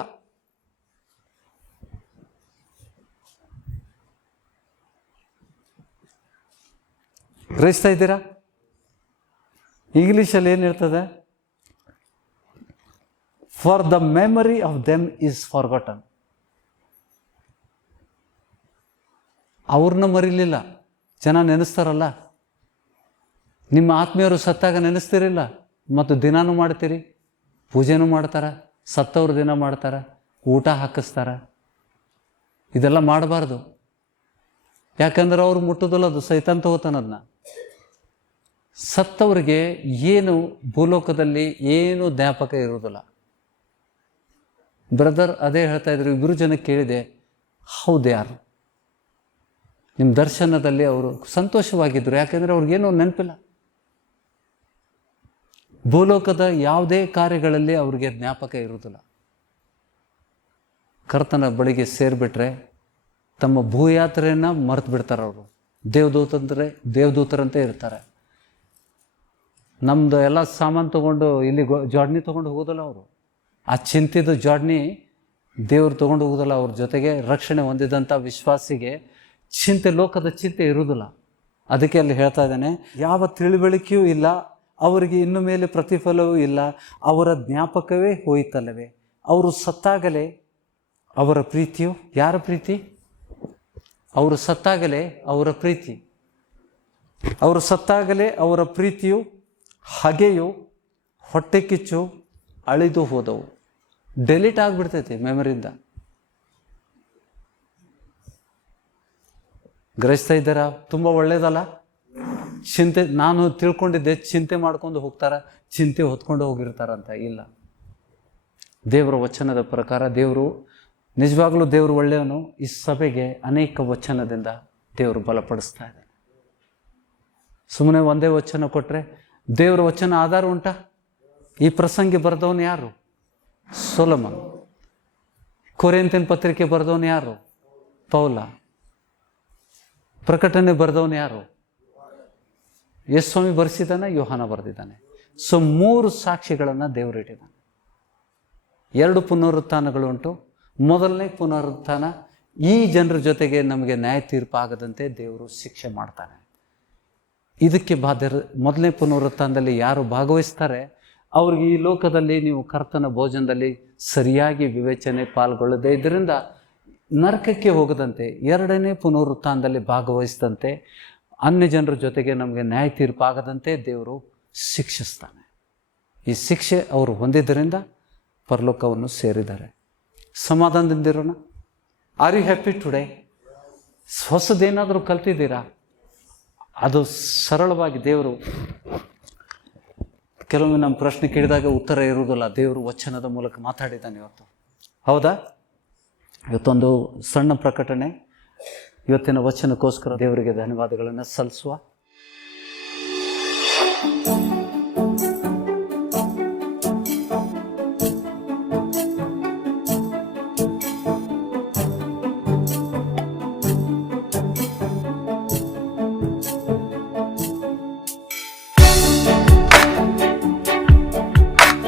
ಗ್ರಹಿಸ್ತಾ ಇದ್ದೀರಾ? ಇಂಗ್ಲೀಷಲ್ಲಿ ಏನು ಇರ್ತದೆ? For the memory of them is forgotten. ಅವ್ರನ್ನ ಮರಿಲಿಲ್ಲ. ಜನ ನೆನೆಸ್ತಾರಲ್ಲ, ನಿಮ್ಮ ಆತ್ಮೀಯರು ಸತ್ತಾಗ ನೆನೆಸ್ತಿರಿಲ್ಲ, ಮತ್ತು ದಿನಾನು ಮಾಡ್ತೀರಿ, ಪೂಜೆನೂ ಮಾಡ್ತಾರೆ, ಸತ್ತವ್ರ ದಿನ ಮಾಡ್ತಾರೆ, ಊಟ ಹಾಕಿಸ್ತಾರೆ. ಇದೆಲ್ಲ ಮಾಡಬಾರ್ದು. ಯಾಕಂದ್ರೆ ಅವ್ರು ಮುಟ್ಟೋದಿಲ್ಲ, ಅದು ಸೈತಾನ್ ತಗೋತಾನದನ್ನ. ಸತ್ತವರಿಗೆ ಏನು ಭೂಲೋಕದಲ್ಲಿ ಏನು ಜ್ಞಾಪಕ ಇರೋದಿಲ್ಲ. ಬ್ರದರ್ ಅದೇ ಹೇಳ್ತಾ ಇದ್ರು. 2 ಜನ ಕೇಳಿದೆ, ಹೌದು ಯಾರು ನಿಮ್ಮ ದರ್ಶನದಲ್ಲಿ ಅವರು ಸಂತೋಷವಾಗಿದ್ದರು. ಯಾಕೆಂದರೆ ಅವ್ರಿಗೇನೋ ನೆನಪಿಲ್ಲ. ಭೂಲೋಕದ ಯಾವುದೇ ಕಾರ್ಯಗಳಲ್ಲಿ ಅವ್ರಿಗೆ ಜ್ಞಾಪಕ ಇರುವುದಿಲ್ಲ. ಕರ್ತನ ಬಳಿಗೆ ಸೇರಿಬಿಟ್ರೆ ತಮ್ಮ ಭೂಯಾತ್ರೆಯನ್ನು ಮರೆತು ಬಿಡ್ತಾರೆ. ಅವರು ದೇವದೂತರಂತೆ ಇರ್ತಾರೆ. ನಮ್ಮದು ಎಲ್ಲ ಸಾಮಾನು ತೊಗೊಂಡು ಇಲ್ಲಿ ಜೋಡಣಿ ತೊಗೊಂಡು ಹೋಗೋದಿಲ್ಲ ಅವರು. ಆ ಚಿಂತಿದ ಜೋಡಣಿ ದೇವರು ತೊಗೊಂಡು ಹೋಗೋದಿಲ್ಲ. ಅವ್ರ ಜೊತೆಗೆ ರಕ್ಷಣೆ ಹೊಂದಿದಂಥ ವಿಶ್ವಾಸಿಗೆ ಲೋಕದ ಚಿಂತೆ ಇರುವುದಿಲ್ಲ. ಅದಕ್ಕೆ ಅಲ್ಲಿ ಹೇಳ್ತಾ ಇದ್ದಾನೆ, ಯಾವ ತಿಳಿವಳಿಕೆಯೂ ಇಲ್ಲ ಅವರಿಗೆ, ಇನ್ನು ಮೇಲೆ ಪ್ರತಿಫಲವೂ ಇಲ್ಲ, ಅವರ ಜ್ಞಾಪಕವೇ ಹೋಯಿತಲ್ಲವೇ. ಅವರು ಸತ್ತಾಗಲೇ ಅವರ ಪ್ರೀತಿಯು, ಯಾರ ಪ್ರೀತಿ? ಅವರು ಸತ್ತಾಗಲೇ ಅವರ ಪ್ರೀತಿ, ಅವರು ಸತ್ತಾಗಲೇ ಅವರ ಪ್ರೀತಿಯು, ಹಗೆಯು, ಹೊಟ್ಟೆ ಕಿಚ್ಚು ಅಳಿದು ಹೋದವು. ಡೆಲೀಟ್ ಆಗಿಬಿಡ್ತೈತಿ ಮೆಮರಿಯಿಂದ. ಗ್ರಹಿಸ್ತಾ ಇದ್ದಾರಾ? ತುಂಬ ಒಳ್ಳೇದಲ್ಲ. ನಾನು ತಿಳ್ಕೊಂಡಿದ್ದೆ ಚಿಂತೆ ಮಾಡ್ಕೊಂಡು ಹೋಗ್ತಾರ, ಚಿಂತೆ ಹೊತ್ಕೊಂಡು ಹೋಗಿರ್ತಾರಂತ. ಇಲ್ಲ, ದೇವರ ವಚನದ ಪ್ರಕಾರ ದೇವರು ನಿಜವಾಗ್ಲೂ ದೇವರು ಒಳ್ಳೆಯವನು. ಈ ಸಭೆಗೆ ಅನೇಕ ವಚನದಿಂದ ದೇವರು ಬಲಪಡಿಸ್ತಾ ಇದ್ದಾನೆ. ಸುಮ್ಮನೆ ಒಂದೇ ವಚನ ಕೊಟ್ಟರೆ ದೇವರ ವಚನ ಆಧಾರ ಉಂಟಾ? ಈ ಪ್ರಸಂಗಿ ಬರೆದವನು ಯಾರು? ಸೊಲೊಮನ್. ಕೊರಿಂಥಿಯನ್ ಪತ್ರಿಕೆ ಬರೆದವನು ಯಾರು? ಪೌಲ. ಪ್ರಕಟಣೆ ಬರೆದವನು ಯಾರು? ಯೇಸುಸ್ವಾಮಿ ಬರೆಸಿದ್ದಾನೆ, ಯೋಹಾನ ಬರೆದಿದ್ದಾನೆ. ಸೊ 3 ಸಾಕ್ಷಿಗಳನ್ನು ದೇವರು ಇಟ್ಟಿದ್ದಾನೆ. 2 ಪುನರುತ್ಥಾನಗಳುಂಟು. ಮೊದಲನೇ ಪುನರುತ್ಥಾನ ಈ ಜನರ ಜೊತೆಗೆ ನಮಗೆ ನ್ಯಾಯ ತೀರ್ಪು ಆಗದಂತೆ ದೇವರು ಶಿಕ್ಷೆ ಮಾಡ್ತಾನೆ. ಇದಕ್ಕೆ ಮೊದಲನೇ ಪುನರುತ್ಥಾನದಲ್ಲಿ ಯಾರು ಭಾಗವಹಿಸ್ತಾರೆ ಅವ್ರಿಗೆ ಈ ಲೋಕದಲ್ಲಿ ನೀವು ಕರ್ತನ ಭೋಜನದಲ್ಲಿ ಸರಿಯಾಗಿ ವಿವೇಚನೆ ಪಾಲ್ಗೊಳ್ಳದೇ ಇದರಿಂದ ನರಕಕ್ಕೆ ಹೋಗದಂತೆ, ಎರಡನೇ ಪುನರುತ್ಥಾನದಲ್ಲಿ ಭಾಗವಹಿಸಿದಂತೆ ಅನ್ಯ ಜನರ ಜೊತೆಗೆ ನಮಗೆ ನ್ಯಾಯ ತೀರ್ಪು ಆಗದಂತೆ ದೇವರು ಶಿಕ್ಷಿಸ್ತಾನೆ. ಈ ಶಿಕ್ಷೆ ಅವರು ಹೊಂದಿದ್ದರಿಂದ ಪರಲೋಕವನ್ನು ಸೇರಿದ್ದಾರೆ. ಸಮಾಧಾನದಿಂದಿರೋಣ. Are you happy today? ಹೊಸದೇನಾದರೂ ಕಲ್ತಿದ್ದೀರಾ? ಅದು ಸರಳವಾಗಿ ದೇವರು ಕೆಲವೊಮ್ಮೆ ನಮ್ಮ ಪ್ರಶ್ನೆ ಕೇಳಿದಾಗ ಉತ್ತರ ಇರುವುದಿಲ್ಲ. ದೇವರು ವಚನದ ಮೂಲಕ ಮಾತಾಡಿದ್ದಾನೆ ಇವತ್ತು. ಹೌದಾ? ಇವತ್ತೊಂದು ಸಣ್ಣ ಪ್ರಕಟಣೆ. ಇವತ್ತಿನ ವಚನಕ್ಕೋಸ್ಕರ ದೇವರಿಗೆ ಧನ್ಯವಾದಗಳನ್ನು ಸಲ್ಲಿಸುವ.